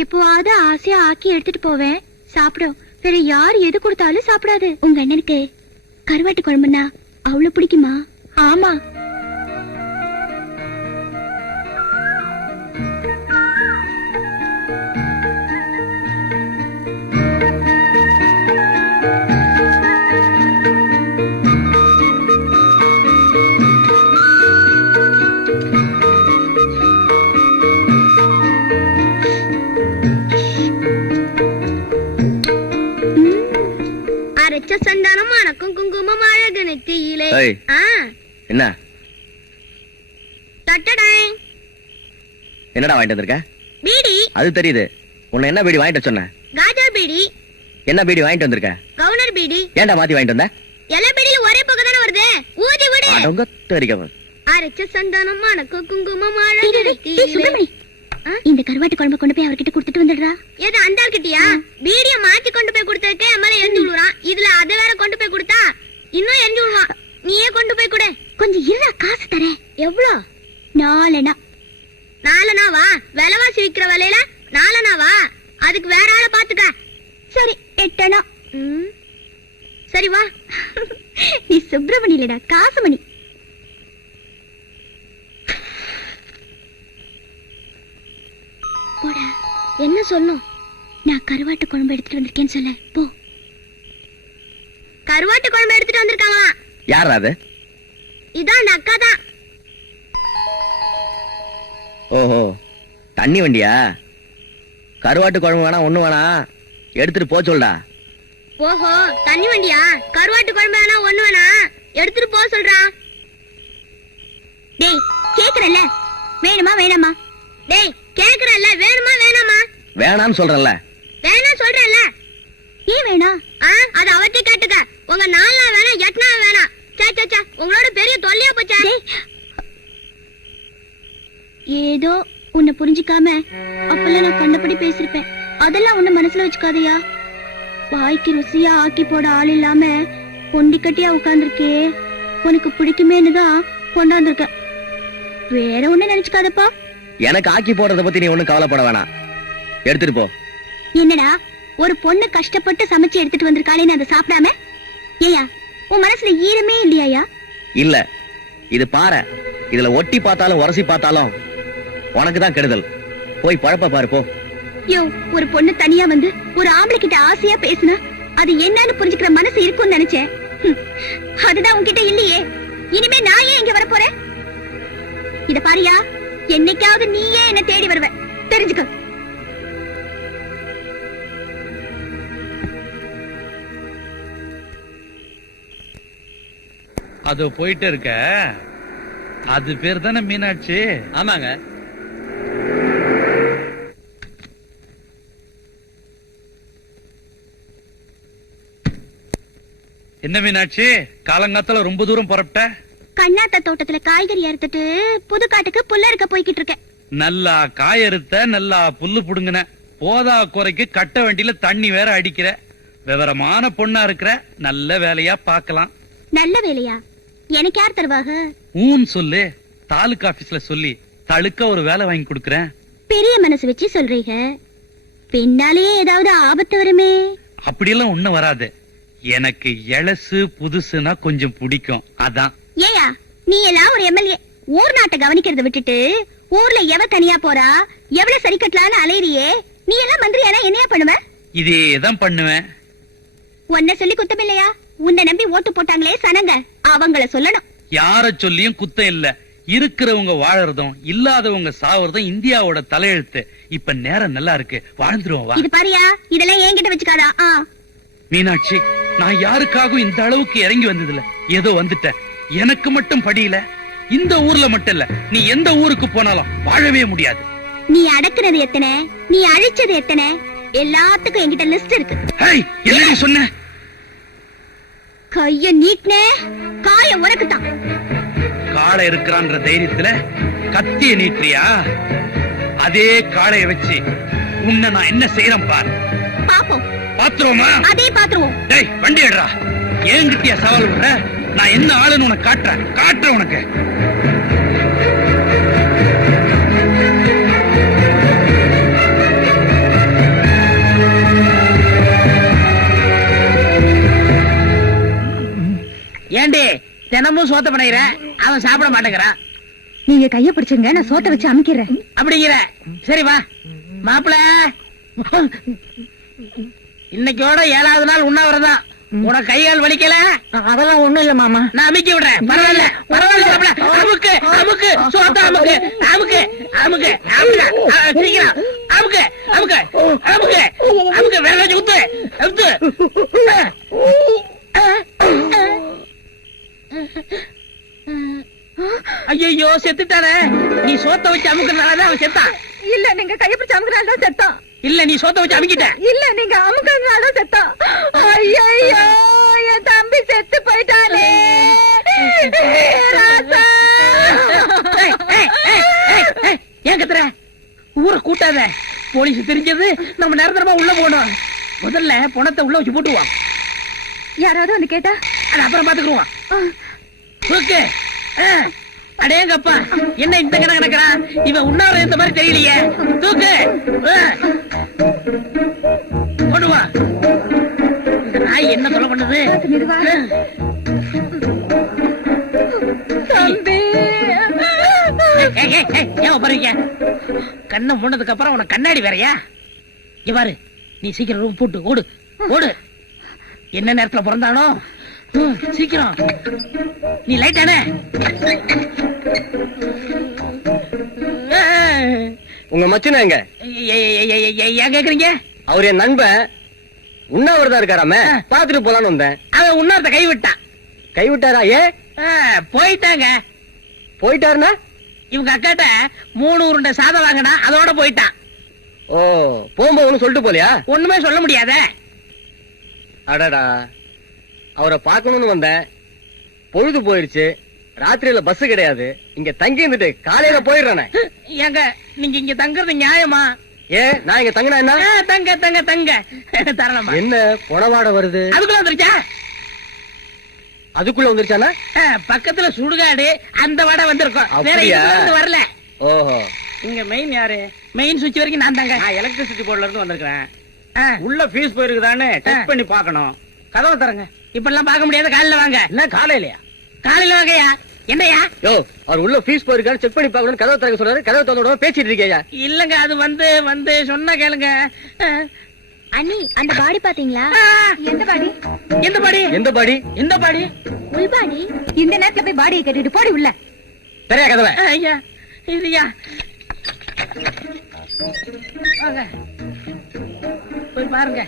எப்போவாவது ஆசையா ஆக்கி எடுத்துட்டு போவேன், சாப்பிடும். வேற யார் எது கொடுத்தாலும் சாப்பிடாது. உங்க அண்ணனுக்கு கருவாட்டு குழம்புனா அவ்வளவு பிடிக்குமா? ஆமா. சந்தானம் மணக்கும் குங்குமம் அழகு நெத்தியிலே. என்ன தட்டடாய் என்னடா வாங்கிட்டு வந்திருக்க? பீடி. அது தெரியுது. உன்னை என்ன பீடி வாங்கிட்டு சொன்ன? காஜா பீடி. என்ன பீடி வாங்கிட்டு வந்திருக்க? கவுனர் பீடி. ஏன்டா மாத்தி வாங்கிட்டு வந்த? எல்லா பீடியில ஒரே புகை தானே வருது. ஊதி விடு. அடங்க தெரியும். அரைச்ச சந்தானம் மணக்கும் குங்குமம் அழகு நெத்தியிலே. இந்த கருவாட்டு குழம்பு கொண்டு போய் அவர்கிட்ட கொடுத்துட்டு வந்துடுறா. ஏதோ அந்த ஆள்கிட்டயா? பீடிய மாத்தி கொண்டு போய் கொடுத்ததுக்கே மேல எரிஞ்சு விடுறான். இதுல அதை வேற கொண்டு போய் கொடுத்தா இன்னும் எரிஞ்சு விடுவான். நீயே கொண்டு போய் கொடு. கொஞ்சம் இருடா, காசு தரேன். எவ்வளவு? 4 அணா. 4 அணாவா? விலைவாசி விக்கிற விலையில 4 அணாவா? அதுக்கு வேற ஆளை பாத்துக்க. சரி 8 அணா. சரி வா. நீ சுப்பிரமணி இல்லடா, காசுமணி. என்ன சொல்லும்? நான் கருவாட்டு குழம்பு எடுத்துட்டு வந்திருக்கேன்னு சொல்ல போ. கருவாட்டு குழம்பு எடுத்துட்டு வந்திருக்காங்களா? யார் அது? இதான் அந்த அக்கா தான். ஓஹோ, தண்ணி வண்டியா? கருவாட்டு குழம்பு வேணா ஒண்ணு வேணா, எடுத்துட்டு போ சொல்டா. ஓஹோ, தண்ணி வண்டியா? கருவாட்டு குழம்பு வேணா ஒண்ணு வேணா, எடுத்துட்டு போ சொல்றா. டேய் கேக்குறல்ல, வேணுமா வேணாமா? டேய் கேக்குறல்ல, வேணுமா வேணாமா? வேணான்னு சொல்றல்ல. வேணா சொல்றல்ல. ஏன் வேணா? அது அவர்கிட்ட கேட்டுக்க. உங்க 4 நாள் வேணா 8 நாள் வேணா. சே உங்களோட பெரிய தொல்லையா போச்சா? ஏதோ உன்னை புரிஞ்சுக்காம அப்பெல்லாம் நான் கண்டபடி பேசிருப்பேன். அதெல்லாம் உன்னை மனசுல வச்சுக்காதையா. வாய்க்கு ருசியா ஆக்கி போட ஆள் இல்லாம பொண்டி கட்டியா உட்கார்ந்துருக்கே, உனக்கு பிடிக்குமேன்னு தான் கொண்டாந்துருக்க. வேற ஒண்ணு நினைச்சுக்காதப்பா. எனக்கு ஆக்கி போடுறத பத்தி நீ ஒண்ணும் கவலைப்பட வேணாம், எடுத்துட்டு போ. என்னடா ஒரு பொண்ணு கஷ்டப்பட்டு சமைச்சு எடுத்துட்டு வந்திருக்காளேன்னு அதை சாப்பிடாம? ஏயா உன் மனசுல ஈரமே இல்லையா? இல்ல, இது பாறை. இதுல ஒட்டி பார்த்தாலும் உரசி பார்த்தாலும் உனக்குதான் கெடுதல். போய் பழப்ப பாரு போ. யோ, ஒரு பொண்ணு தனியா வந்து ஒரு ஆம்பளை கிட்ட ஆசையா பேசுனா அது என்னன்னு புரிஞ்சுக்கிற மனசு இருக்கும்னு நினைச்சேன். அதுதான் உன்கிட்ட இல்லையே. இனிமே நான் ஏன் இங்க வர போறேன்? இத பாரியா, என்னைக்காவது நீயே என்ன தேடி வருவ, தெரிஞ்சுக்க. அது போயிட்டு இருக்க. அது பேர் தானே மீனாட்சி? ஆமாங்க. என்ன மீனாட்சி, காலங்காத்தால ரொம்ப தூரம் புறப்பட்ட? கண்ணாத்த தோட்டத்துல காய்கறி அறுத்துட்டு புதுக்காட்டுக்கு புல்ல இருக்க போய்கிட்டு இருக்கேன். நல்லா காயறுத்த, நல்லா புல்லு புடுங்கின, போதா குறைக்கு கட்ட வண்டியில தண்ணி வேற அடிக்கிற. விவரமான பொண்ணா இருக்கிற, நல்ல வேலையா பாக்கலாம். நல்ல வேலையா? எனக்கு யார் தருவாக? ஊன் சொல்லு, தாலுகா ஆபீஸ்ல சொல்லி தழுக்க ஒரு வேலை வாங்கி கொடுக்கறேன். பெரிய மனசு வச்சு சொல்றீங்க, பின்னாலே ஏதாவது ஆபத்து வருமே? அப்படியெல்லாம் ஒண்ணும் வராது. எனக்கு எலசு புதுசுனா கொஞ்சம் பிடிக்கும், அதான். ஏயா, நீ எல்லாம் ஒரு எம்எல்ஏ, ஊர் நாட்டை கவனிக்கிறத விட்டுட்டு ஊர்ல எவ தனியா போறா, எவ்வளவு சரி கட்டலான்னு அலையிறியே. நீ எல்லாம் மந்திரியானா என்னையா பண்ணுவ? இதேதான் பண்ணுவேன். உன்ன சொல்லி குத்தம் இல்லையா? உன்னை நம்பி ஓட்டு போட்டாங்களே சனங்க, அவங்கள சொல்லணும். யார சொல்லியும் குத்தம் இல்ல. இருக்கிறவங்க வாழறதும் இல்லாதவங்க சாவறதும் இந்தியாவோட தலையெழுத்து. இப்ப நேரம் நல்லா இருக்கு, வாழ்ந்துருவோம். இது பாரியா, இதெல்லாம் என்கிட்ட வச்சுக்காதா. மீனாட்சி, நான் யாருக்காகவும் இந்த அளவுக்கு இறங்கி வந்ததில்ல. ஏதோ வந்துட்டேன். எனக்கு மட்டும் படியில. இந்த ஊர்ல மட்டும் இல்ல, நீ எந்த ஊருக்கு போனாலும் வாழவே முடியாது. நீ அடக்குறது எத்தனை, நீ அழிச்சது எத்தனை, எல்லாத்துக்கும் என்கிட்ட லிஸ்ட் இருக்கு. என்னடி சொன்ன? கைய நீட்னே, காய உனக்குத்தான். காளை இருக்கிறான்ற தைரியத்துல கத்திய நீட்டுறியா? அதே காளைய வச்சு உன்னை நான் என்ன செய்யறேன் பார். பாப்போம். பாத்துருவோமா? அதே பாத்துருவோம். டேய், வண்டி எடுறா. ஏங்கிட்டியா சவால் விடுற? நான் என்ன ஆளுன்னு உனக்கு காட்டுறேன் உனக்கு. ஏண்டி தினமும் சோத்த பண்ணிக்கிற, அவன் சாப்பிட மாட்டேங்கிறான். நீங்க கைய பிடிச்சுங்க, நான் சோத்த வச்சு அமைக்கிறேன். அப்படிங்கிற? சரி வா மாப்பிள. இன்னைக்கோட 7வது நாள் உண்ணாவிரதம். உனக்கு கையால் வலிக்கல? அதெல்லாம் ஒண்ணும் இல்ல மாமா, நான் அமுக்கி விடுறேன். பரவாயில்ல மாப்பிள. அமுக்கு சோத்த அமுக்கு அமுக்கு அமுக்கு சீக்கிரம் அமுக்கு வேற ஊத்து ஊத்து. ஐயோ செத்துட்டானே. நீ சோத்த வச்சு அமுக்கிறதுனாலதான் அவன் செத்தான். இல்ல, நீங்க கைய பிடிச்சு அமுக்கிறனாலதான் செத்தான். இல்ல, நீ சோத்த வச்சு அமுக்கிட்ட. இல்ல, நீங்க அமுக்கிறதுனாலதான் செத்தான். ஐயோ, என் தம்பி செத்து போயிட்டானே. ஏன் கத்துற? ஊரை கூட்டாத. போலீஸ் தெரிஞ்சது நம்ம நிரந்தரமா உள்ள போனோம். முதல்ல பணத்தை உள்ள வச்சு போட்டுவோம். யாராவது வந்து கேட்டா அது அப்புறம் பாத்துக்குருவோம். ஓகே. அடேங்கப்பா, என்ன இந்த கணக்கா? இவன் உண்ணாவிர இந்த மாதிரி தெரியலையே. தூக்கு போடுவா. இந்த நாய் என்ன சொல்ல பண்ணுது? ஏன் பாருங்க, கண்ணை மூணதுக்கு அப்புறம் உனக்கு கண்ணாடி வேறையா? இங்க பாரு, நீ சீக்கிரம் ரூம் போட்டு ஓடு ஓடு. என்ன நேரத்துல பிறந்தானோ? சீக்கிரம் நீ லைட்டானே. உங்க மச்சனா எங்க? ஏன் கேக்குறீங்க? அவர் என் நண்பன் உண்ணாவிரதம் இருக்காராம, பாத்துட்டு போலான்னு வந்தேன். அவன் உண்ணாவிரத கைவிட்டான். கைவிட்டாரா? போயிட்டாங்க. போயிட்டாருன்னா? இவங்க அக்காட்ட 3 உருண்டை சாதம் வாங்கினா அதோட போயிட்டான். ஓ, போகும்போது ஒண்ணும் சொல்லிட்டு போலியா? ஒண்ணுமே சொல்ல முடியாத. அடடா, அவரை பார்க்கணும்னு வந்தேன். பொழுது போயிருச்சு, ராத்திரியில பஸ் கிடையாது. இங்க தங்கி இருந்துட்டு காலையில போயிடுறானே. ஏங்க, நீங்க இங்க தங்குறது நியாயமா? ஏன் நான் இங்க தங்கினா என்ன? தங்க தங்க தங்க தரலாமா? என்ன புனவாட வருது? அதுக்குள்ள வந்துருச்சா? அதுக்குள்ள வந்துருச்சானா? பக்கத்துல சுடுகாடு, அந்த வடை வந்திருக்கும். வேற அப்படியா? இதுல இருந்து வரல. ஓஹோ. இங்க மெயின் யாரு? மெயின் சுவிட்ச் வரைக்கும் நான் தாங்க. எலக்ட்ரிசிட்டி போர்ட்ல இருந்து வந்திருக்கேன். உள்ள ஃபீஸ் போயிருக்குதானே டெஸ்ட் பண்ணி பார்க்கணும். கதவை தரங்க. இப்ப எல்லாம் பார்க்க முடியாது, காலையில வாங்க. என்ன காலையிலயா? காலையில வாங்கயா. என்னையா? யோ, அவர் உள்ள ஃபீஸ் போயிருக்கான்னு செக் பண்ணி பார்க்கணும். கதவை திறக்க சொல்றாரு. கதவை திறந்து பேசிட்டு இருக்கேயா? இல்லங்க, அது வந்து சொன்னா கேளுங்க. அண்ணி, அந்த பாடி பாத்தீங்களா? எந்த பாடி? எந்த பாடி? எந்த பாடி? எந்த பாடி? உள் பாடி. இந்த நேரத்துல போய் பாடியை கட்டிட்டு போடி உள்ள. சரியா கதவை? ஐயா, இதுயா வாங்க போய் பாருங்க.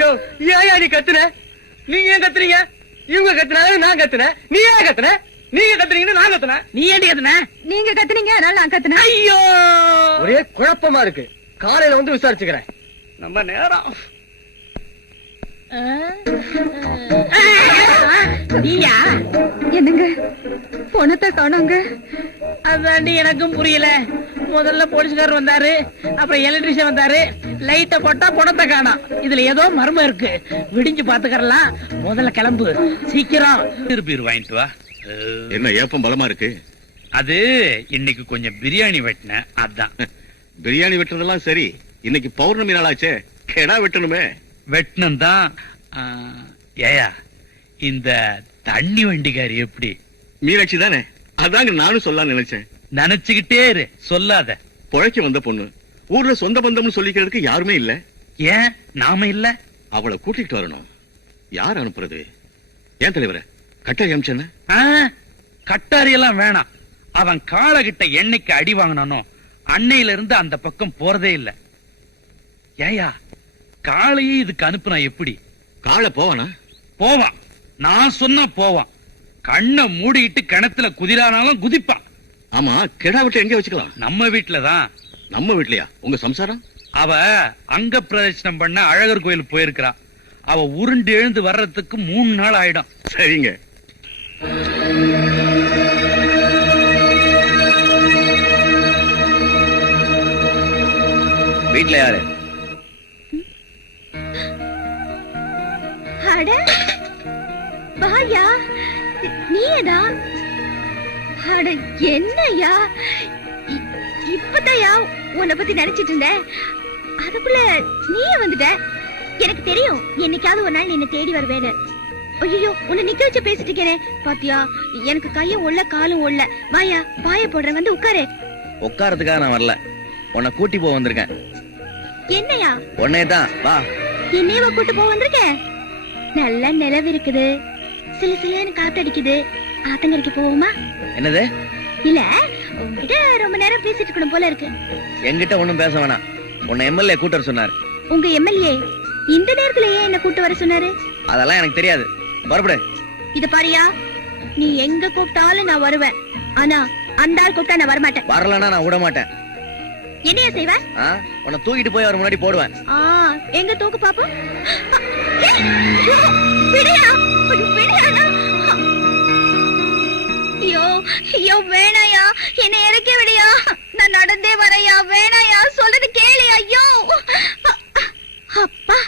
யோ, ஏன் நீ கத்துன? நீங்க ஏன் கத்துறீங்க? இவங்க கத்துனாலும் நான் கத்துனேன். நீ ஏன் கத்துன? நீங்க கத்துறீங்கன்னு நான் கத்துனேன். நீ ஏண்டி கத்துன? நீங்க கத்துனீங்க அதனால நான் கத்துனேன். ஐயோ ஒரே குழப்பமா இருக்கு. காலையில வந்து விசாரிச்சுக்கிறேன். நம்ம நேரம். நீயா? என்னங்க பொணத்தை காணோங்க. அதாண்டி எனக்கும் புரியல. முதல்ல போலீஸ்காரர் வந்தாரு, அப்புறம் எலக்ட்ரிஷியன் வந்தாரு. லைட்ட போட்டா பணத்தை காணோம். இதுல ஏதோ மர்மம் இருக்கு. விடிஞ்சு பாத்துக்கறலாம். முதல்ல கிளம்பு சீக்கிரம். திருப்பீர் வாங்கிட்டு வா. என்ன ஏப்பம் பலமா இருக்கு? அது இன்னைக்கு கொஞ்சம் பிரியாணி வெட்டின அதான். பிரியாணி வெட்டுறதெல்லாம் சரி, இன்னைக்கு பௌர்ணமி நாளாச்சே, கெடா வெட்டணுமே. வெட்டினம் தான். ஏயா இந்த தண்ணி வண்டிக்காரி எப்படி? மீனாட்சி தானே? அதாங்க நானும் சொல்லலாம்னு நினைச்சேன். நினைச்சுக்கிட்டே இரு, சொல்லாத. பொழைக்க வந்த பொண்ணு, ஊர்ல சொந்த பந்தம்னு சொல்லிக்கிறதுக்கு யாருமே இல்ல. ஏன் நாம இல்ல? அவளை கூட்டிட்டு வரணும். யார் அனுப்புறது? ஏன் தலைவர கட்டாரி அமிச்சன? கட்டாரி எல்லாம் வேணாம். அவன் காலகிட்ட என்னைக்கு அடி வாங்கினானோ அன்னையில இருந்து அந்த பக்கம் போறதே இல்ல. ஏயா காளையே இதுக்கு அனுப்புனா எப்படி? காளை போவானா? போவான். நான் சொன்னா போவான். கண்ணை மூடிட்டு கிணத்துல குதிரானாலும் குதிப்பான். ஆமா, கெடா விட்டு எங்க வச்சுக்கலாம்? நம்ம வீட்டுலதான். நம்ம வீட்லயா? உங்க சம்சாரம்? அவ அங்க பிரதட்சணம் பண்ண அழகர் கோயில் போயிருக்கிறா. அவ உருண்டு எழுந்து வர்றதுக்கு 3 நாள் ஆயிடும். சரிங்க. வீட்ல யாரு? அட வாயா, நீயடா? அட என்னையா, இப்பதாயா உன்னை பத்தி நினைச்சிட்டு இருந்தேன். அதுக்குள்ள நீயே வந்துட்ட. எனக்கு தெரியும் என்னைக்காவது ஒரு நாள் நீ என்ன தேடி வருவேன்னு. ஐயோ, உன்னை நிக்க வச்சு பேசிட்டு இருக்கேனே பாத்தியா? எனக்கு கையும் ஒல்ல காலும் ஒல்ல. வாயா, பாய போடுறேன், வந்து உட்காரு. உட்காரத்துக்காக நான் வரல, உன்னை கூட்டி போக வந்திருக்கேன். என்னையா? உன்னையதான். வா. என்னையவா கூட்டு போக வந்திருக்கேன்? நல்ல நிலவு இருக்குது, சில சிலன்னு காத்தடிக்குது. ஆத்தங்கரைக்கு போவோமா? என்னது? இல்ல, உங்ககிட்ட ரொம்ப நேரம் பேசிட்டு இருக்கணும் போல இருக்கு. என்கிட்ட ஒண்ணும் பேச வேணாம். உன்னை எம்எல்ஏ கூட்ட சொன்னார். உங்க எம்எல்ஏ இந்த நேரத்துல ஏன் என்ன கூட்டு வர சொன்னாரு? அதெல்லாம் எனக்கு தெரியாது. புறப்படு. இத பாரியா, நீ எங்க கூப்பிட்டாலும் நான் வருவேன். ஆனா அந்த ஆள் கூப்பிட்டா நான் வரமாட்டேன். வரலன்னா நான் விட மாட்டேன். என்னைய செய்வ? உன்னை தூக்கிட்டு போய் அவர் முன்னாடி போடுவேன். எங்க தூக்கு பாப்போம். விடையா, விடையானா? ஐயோ ஐயோ, வேணாயா, என்னை இறக்கி விடையா. நான் நடந்தே வரையா. வேணாயா, சொல்றது கேளு. ஐயோ அப்பா,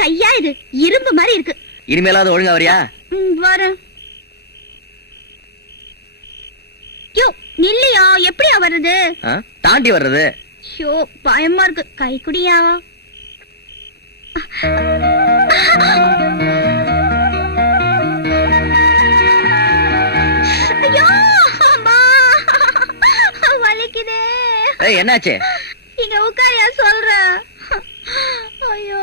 கையா இது இரும்பு மாதிரி இருக்கு. இனிமேலாவது ஒழுங்கா வரியா? வரேன். யோ நில்லையா, எப்படியா வர்றது? தாண்டி வர்றது. ஐயோ பயமா இருக்கு. கை குடியா. ஐயோ அம்மா, வலிக்குதே. என்னாச்சு? இங்க உட்காரியா சொல்றேன். ஐயோ,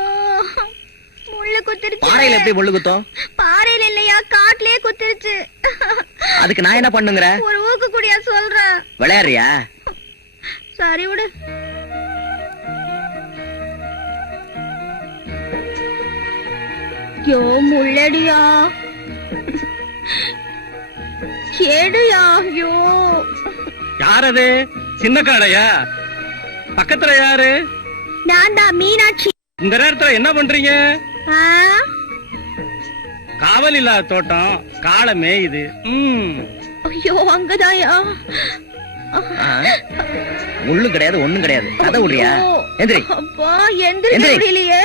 முள்ளு குத்திருச்சு. பாறையில எப்படி முள்ளு குத்தும்? பாறையில இல்லையா, காட்டுலயே குத்திருச்சு. அதுக்கு நான் என்ன பண்ணுங்கிற? ஒரு ஊக்கு குடியா சொல்றேன். விளையாடுறியா? சரி விடு. யோ முள்ளடியா, கேடுயா. யோ யாரது? சின்ன காளையா? பக்கத்துல யாரு? நான் தான் மீனாட்சி. இந்த நேரத்துல என்ன பண்றீங்க? ஆ? காவல் இல்லாத தோட்டம், காளை மேயுது. ஐயோ அங்கதாயா. முள்ளு கிடையாது, ஒண்ணும் கிடையாது. கதை விடுறியா? எந்திரி. அப்பா எந்திரிக்க முடியலையே.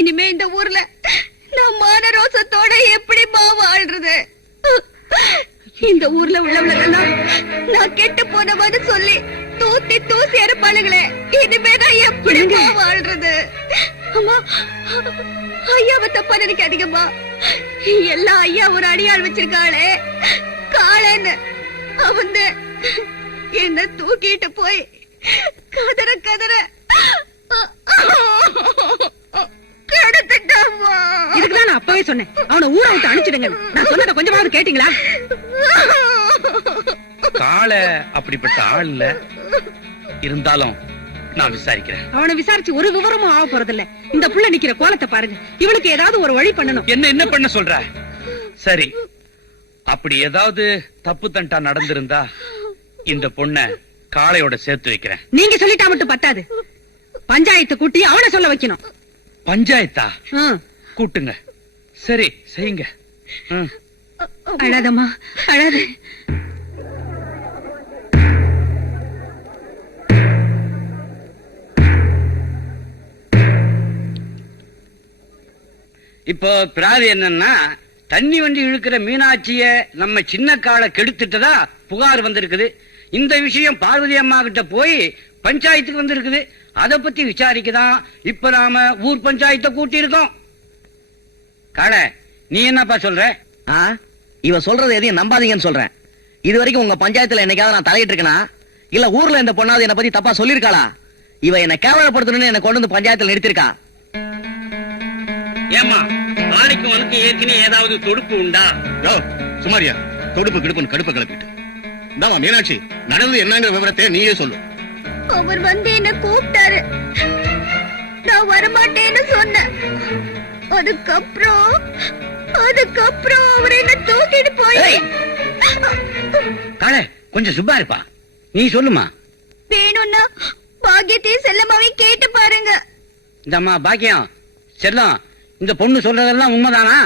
இனிமே இந்த ஊர்ல நான் மான ரோசத்தோட எப்படிமா வாழ்றது? இந்த ஊர்ல உள்ளவங்களெல்லாம் நான் கெட்டு போனவான்னு சொல்லி தூத்தி தூசி அறுப்பாளுங்களே. இனிமே நான் எப்படிமா வாழ்றது? அம்மா, ஐயாவை தப்பா நினைக்காதீங்கம்மா. எல்லா ஐயா ஒரு அடியாள் வச்சிருக்காளே காளன்னு, அவன் என்ன தூக்கிட்டு போய் கதற கதற கெடுத்துட்டாம்மா. இதுக்குதான் நான் அப்பவே சொன்னேன், அவனை ஊரை விட்டு அனுப்பிச்சிடுங்க. நான் சொன்னதை கொஞ்சமாவது கேட்டீங்களா? காளை அப்படிப்பட்ட ஆள் இல்ல, இருந்தாலும் நான் விசாரிக்கிறேன். அவனை விசாரிச்சு ஒரு விவரமும் ஆக போறதில்ல. இந்த புள்ள நிக்கிற கோலத்தை பாருங்க. இவளுக்கு ஏதாவது ஒரு வழி பண்ணணும். என்ன பண்ண சொல்ற? சரி, அப்படி ஏதாவது தப்பு தண்டா நடந்திருந்தா இந்த பொண்ண காளையோட சேர்த்து வைக்கிறேன். நீங்க சொல்லிட்டா மட்டும் பத்தாது, பஞ்சாயத்து கூட்டி அவனை சொல்ல வைக்கணும். பஞ்சாயத்தா? ஆ. கூட்டுங்க. சரி, செய்யுங்க. அழாதம்மா, அழாது. இப்போ பிராதி என்னன்னா, தண்ணி வண்டி இழுக்கிற மீனாட்சிய நம்ம சின்ன காளை கெடுத்துட்டதா புகார் வந்திருக்குது. இந்த விஷயம் பார்வதி அம்மா கிட்ட போய் பஞ்சாயத்துக்கு வந்திருக்குது. அத பத்தி விசாரிக்கதான் இப்ப நாம ஊர் பஞ்சாயத்தை கூட்டி இருக்கோம். காளை, நீ என்னப்பா சொல்ற? இவ சொல்றது எதையும் நம்பாதீங்கன்னு சொல்றேன். இது வரைக்கும் உங்க பஞ்சாயத்துல என்னைக்காவது நான் தலையிட்டு இருக்கேனா? இல்ல ஊர்ல இந்த பொண்ணாவது என்ன பத்தி தப்பா சொல்லிருக்காளா? இவ என்ன கேவலப்படுத்தணும்னு என்ன கொண்டு வந்து பஞ்சாயத்துல நிறுத்திருக்கா. ஏமா, நாளைக்கு உனக்கு ஏற்கனவே ஏதாவது தொடுப்பு உண்டா? சுமாரியா, தொடுப்பு கிடுப்புன்னு கடுப்ப கிளப்பிட்டு. இந்தாமா மீனாட்சி, நடந்தது என்னங்கிற விவரத்தை நீயே சொல்லு. அவர் என்ன கூப்பிட்டாரு, நான் வரமாட்டேன்னு சொன்னேன். அதுக்கப்புறம் அவர் என்ன தூக்கிட்டு போய். காளை, கொஞ்சம் சுப்பா இருப்பா. நீ சொல்லுமா. வேணும்னா பாக்கியத்தையும் செல்லமாவையும் கேட்டு பாருங்க. இந்தம்மா பாக்கியம், செல்லம், இந்த பொண்ணு சொல்றதெல்லாம் உண்மைதானா?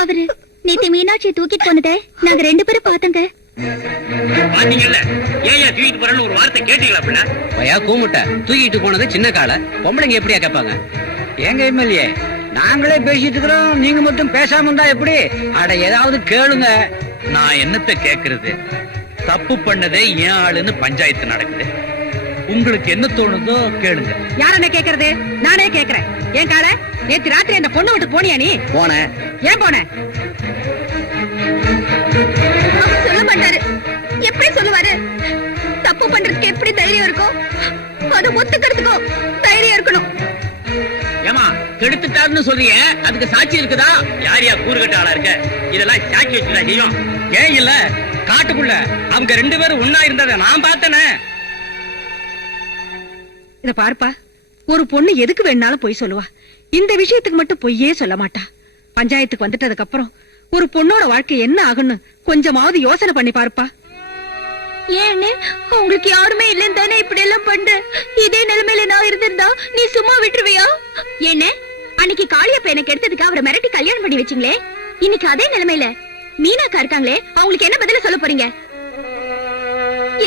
அவரு நேத்து மீனாட்சியை தூக்கிட்டு போனதை நாங்க 2 பேரும் பார்த்தோங்க. பாத்தீங்கல்ல, ஏன் தூக்கிட்டு போறேன்னு ஒரு வார்த்தை கேட்டீங்களா? பின்ன பையா கூமுட்ட தூக்கிட்டு போனது சின்ன காளை, பொம்பளைங்க எப்படியா கேட்பாங்க? ஏங்க எம்எல்ஏ, நாங்களே பேசிட்டு இருக்கிறோம், நீங்க மட்டும் பேசாம இருந்தா எப்படி? அட ஏதாவது கேளுங்க. நான் என்னத்த கேக்குறது? தப்பு பண்ணதே ஏன் ஆளுன்னு பஞ்சாயத்து நடக்குது. உங்களுக்கு என்ன தோணுதோ கேளுங்க. யார என்ன கேக்குறது? நானே கேக்குறேன். ஏன் காளை, நேத்து ராத்திரி அந்த பொண்ணு விட்டு போனியா நீ? போனேன். ஏன் போன? சொல்ல மாட்டாரு. எப்படி சொல்லுவாரு? தப்பு பண்றதுக்கு எப்படி தைரியம் இருக்கும்? அது ஒத்துக்கிறதுக்கும் தைரியம் இருக்கணும். ஏமா, கெடுத்துட்டாருன்னு சொல்றீங்க, அதுக்கு சாட்சி இருக்குதா? யாரையா கூறுகட்ட ஆளா இருக்க? இதெல்லாம் சாட்சி வச்சுடா செய்யும். ஏன் இல்ல, காட்டுக்குள்ள அவங்க 2 பேரும் ஒன்னா இருந்ததை நான் பார்த்தேனே. இத பாருப்பா, ஒரு பொண்ணு எதுக்கு வேணாலும் பொய் சொல்லுவா. இந்த விஷயத்துக்கு மட்டும் பொய்யே சொல்ல மாட்டா. பஞ்சாயத்துக்கு வந்துட்டதுக்கு அப்புறம் ஒரு பொண்ணோட வாழ்க்கை என்ன ஆகுன்னு கொஞ்சமாவது யோசனை பண்ணி பாருப்பா. ஏன்னு உங்களுக்கு யாருமே இல்லன்னு தானே இப்படி எல்லாம் பண்ற? இதே நிலைமையில நான் இருந்திருந்தா நீ சும்மா விட்டுருவியா? என்ன, அன்னைக்கு காளியப்ப எனக்கு எடுத்ததுக்கு அவரை மிரட்டி கல்யாணம் பண்ணி வச்சிங்களே, இன்னைக்கு அதே நிலைமையில மீனாக்கா இருக்காங்களே, அவங்களுக்கு என்ன பதில சொல்ல போறீங்க?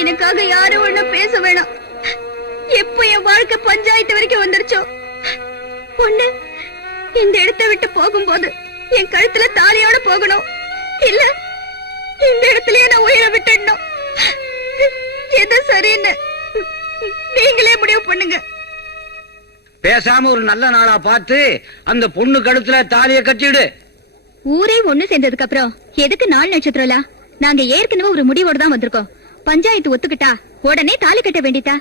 எனக்காக யாரும் ஒண்ணும் பேச வேணாம். எப்போ என் வாழ்க்கை பஞ்சாயத்து வரைக்கும் வந்துருச்சோ, பொண்ணு இந்த இடத்தை விட்டு போகும்போது என் கழுத்துல தாலியோட போகணும், இல்ல இந்த இடத்துலயே நான் உயிரை விட்டுடணும். எது சரின்னு நீங்களே முடிவு பண்ணுங்க. பேசாம ஒரு நல்ல நாளா பார்த்து அந்த பொண்ணு கழுத்துல தாலியை கட்டிடு. ஊரே ஒண்ணு சேர்ந்ததுக்கு அப்புறம் எதுக்கு 4 நட்சத்திரம்லாம்? நாங்க ஏற்கனவே ஒரு முடிவோட தான் வந்திருக்கோம். பஞ்சாயத்து ஒத்துக்கிட்டா உடனே தாலி கட்ட வேண்டியதா?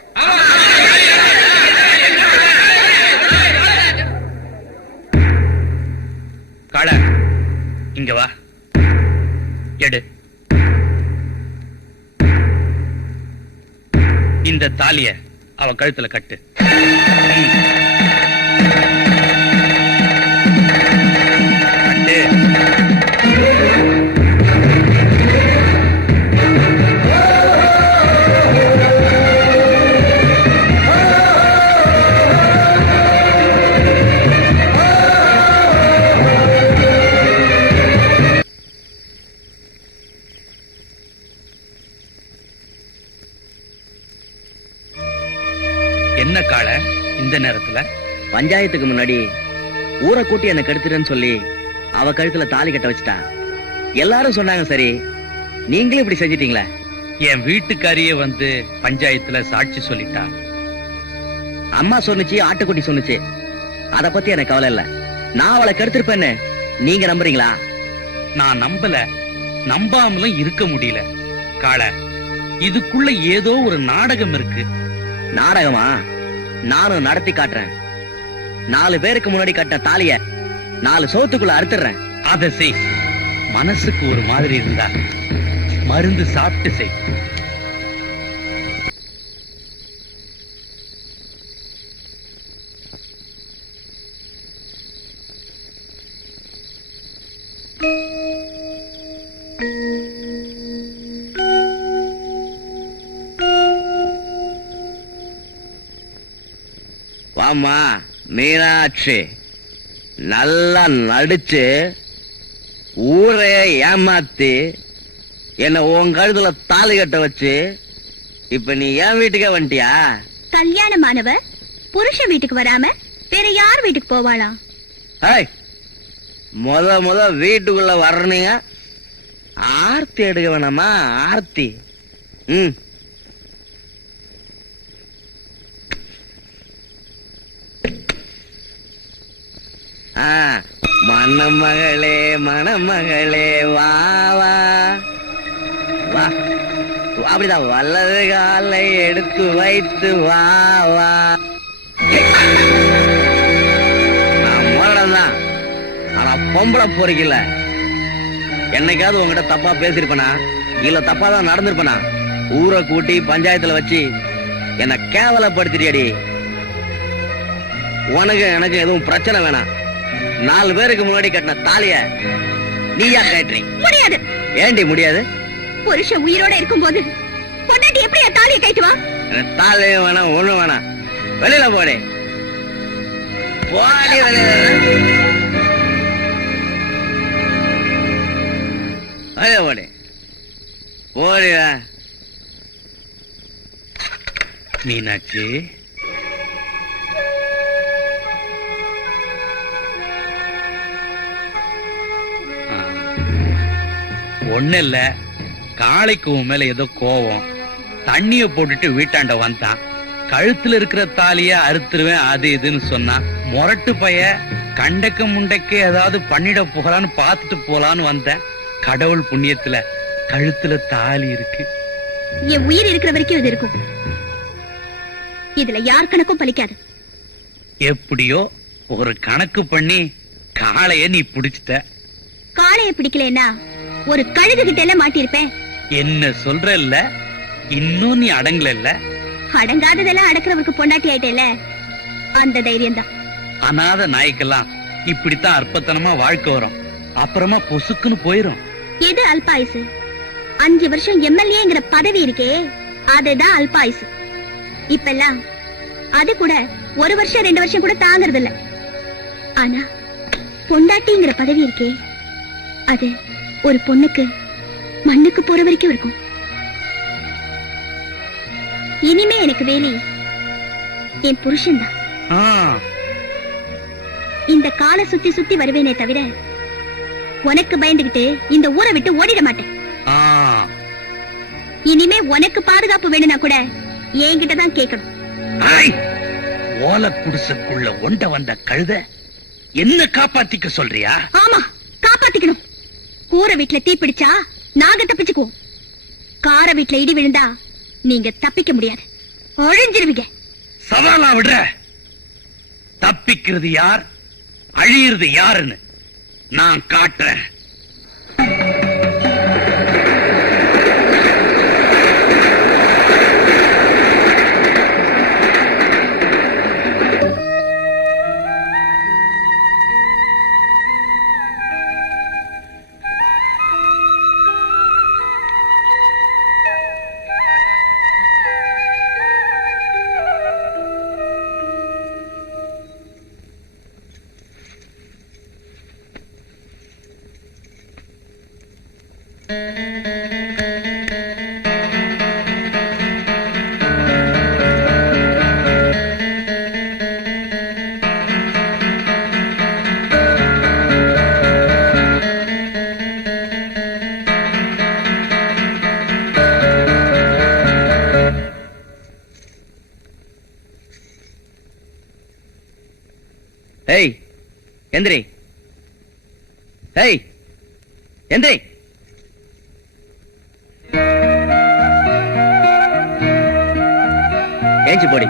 காளை, இங்க வா, எடு. இந்த தாலிய அவ கழுத்துல கட்டு. கட்டு. என்ன காளை, இந்த நேரத்துல? பஞ்சாயத்துக்கு முன்னாடி ஊரை கூட்டி என்ன கெடுத்துறேன்னு சொல்லி அவ கழுத்துல தாலி கட்ட வச்சுட்டா. எல்லாரும் சொன்னாங்க சரி, நீங்களும் இப்படி செஞ்சிட்டீங்களே. என் வீட்டுக்காரியே வந்து பஞ்சாயத்துல சாட்சி சொல்லிட்டா. அம்மா சொன்னுச்சு, ஆட்டுக்குட்டி சொன்னுச்சு, அத பத்தி எனக்கு கவலை இல்ல. நான் அவளை கெடுத்திருப்பேன்னு நீங்க நம்புறீங்களா? நான் நம்பல, நம்பாமலும் இருக்க முடியல. காள, இதுக்குள்ள ஏதோ ஒரு நாடகம் இருக்கு. நாடகமா? நானும் நடத்தி காட்டுறேன். 4 பேருக்கு முன்னாடி கட்ட தாலிய 4 சோத்துக்குள்ள அறுத்துறேன். அதை செய். மனசுக்கு ஒரு மாதிரி இருந்தா மருந்து சாப்பிட்டு செய். வாமா மீனாட்சி, நல்லா நடிச்சு ஊரே ஏமாத்தி என்ன உன் கழுத்துல தாலி கட்ட வச்சு இப்ப நீ என் வீட்டுக்கே வந்துட்டியா? கல்யாணமானவ புருஷன் வீட்டுக்கு வராம வேற யார் வீட்டுக்கு போவாளாம்? முத வீட்டுக்குள்ள வர்றீங்க, ஆர்த்தி எடுக்க வேணாமா? ஆர்த்தி. மணமகளே மணமகளே வா வா வா, அப்படிதான் வலது காலை எடுத்து வைத்து வா வா. நான் முரடன்தான், ஆனா பொம்பளை பொறுக்கல. என்னைக்காவது உங்ககிட்ட தப்பா பேசிருப்பனா இல்ல தப்பா தான் நடந்திருப்பனா? ஊரை கூட்டி பஞ்சாயத்துல வச்சு என்ன கேவலப்படுத்திடியடி. உனக்கு எனக்கு எதுவும் பிரச்சனை வேணாம். 4 பேருக்கு முன்னாடி கட்டின தாலிய நீயா கட்டுறீ? முடியாது. ஏண்டி முடியாது? புருஷன் உயிரோட இருக்கும் போது பொண்டாட்டி எப்படி தாலியை கட்டுவா? தாலியும் வேணாம், ஒண்ணு வேணாம். வெளியில போடி, போடி வெளியில. போடி போடி. மீனாட்சி, ஒண்ணு இல்ல, காளைக்கு உன் மேல ஏதோ கோவம். தண்ணிய போட்டுட்டு வீட்டாண்ட வந்தான். கழுத்துல இருக்கிற தாலிய அறுத்துருவேன் அது இதுன்னு சொன்னான். முரட்டு பைய கண்டக்க முண்டக்க ஏதாவது பண்ணிட போறான்னு பாத்துட்டு போலான்னு வந்தேன். கடவுள் புண்ணியத்துல கழுத்துல தாலி இருக்கு. என் உயிர் இருக்கிற வரைக்கும் இது இருக்கும். இதுல யார் கணக்கும் பலிக்காது. எப்படியோ ஒரு கணக்கு பண்ணி காளைய நீ பிடிச்சிட்ட. காளைய பிடிக்கலன்னா ஒரு கழுகு கிட்ட எல்லாம் மாட்டிருப்பேன். என்ன சொல்ற இல்ல, இன்னும் நீ அடங்கல இல்ல. அடங்காததெல்லாம் அடக்கிறவருக்கு பொண்டாட்டி ஆயிட்டேல, அந்த தைரியம் தான். அநாத நாய்க்கெல்லாம் இப்படித்தான் அற்பத்தனமா வாழ்க்கை வரும், அப்புறமா பொசுக்குன்னு போயிரும். எது அல்பாயுசு? 5 வருஷம் எம்எல்ஏங்கிற பதவி இருக்கே, அதுதான் அல்பாயுசு. இப்பெல்லாம் அது கூட 1 வருஷம் 2 வருஷம் கூட தாங்கறது இல்ல. ஆனா பொண்டாட்டிங்கிற பதவி இருக்கே, அது ஒரு பொண்ணுக்கு மண்ணுக்கு போற வரைக்கும் இருக்கும். இனிமே எனக்கு வேலி என் புருஷன் தான். இந்த காலை சுத்தி சுத்தி வருவேனே தவிர உனக்கு பயந்துகிட்டு இந்த ஊரை விட்டு ஓடிட மாட்டேன். இனிமே உனக்கு பாதுகாப்பு வேணும்னா கூட என்கிட்டதான் கேட்கணும். ஓலை குடிசைக்குள்ள ஒண்ட வந்த கழுத என்ன காப்பாத்திக்க சொல்றியா? ஆமா, காப்பாத்திக்கணும். கூரை வீட்டுல தீ பிடிச்சா நாங்க தப்பிச்சுக்குவோம். கார வீட்டுல இடி விழுந்தா நீங்க தப்பிக்க முடியாது, அழிஞ்சிருவீங்க. சவாலா விடுற? தப்பிக்கிறது யார், அழியிறது யாருன்னு நான் காட்டுறேன். எந்திரி. ஏய் எந்திரி. ஏஞ்சி போடி.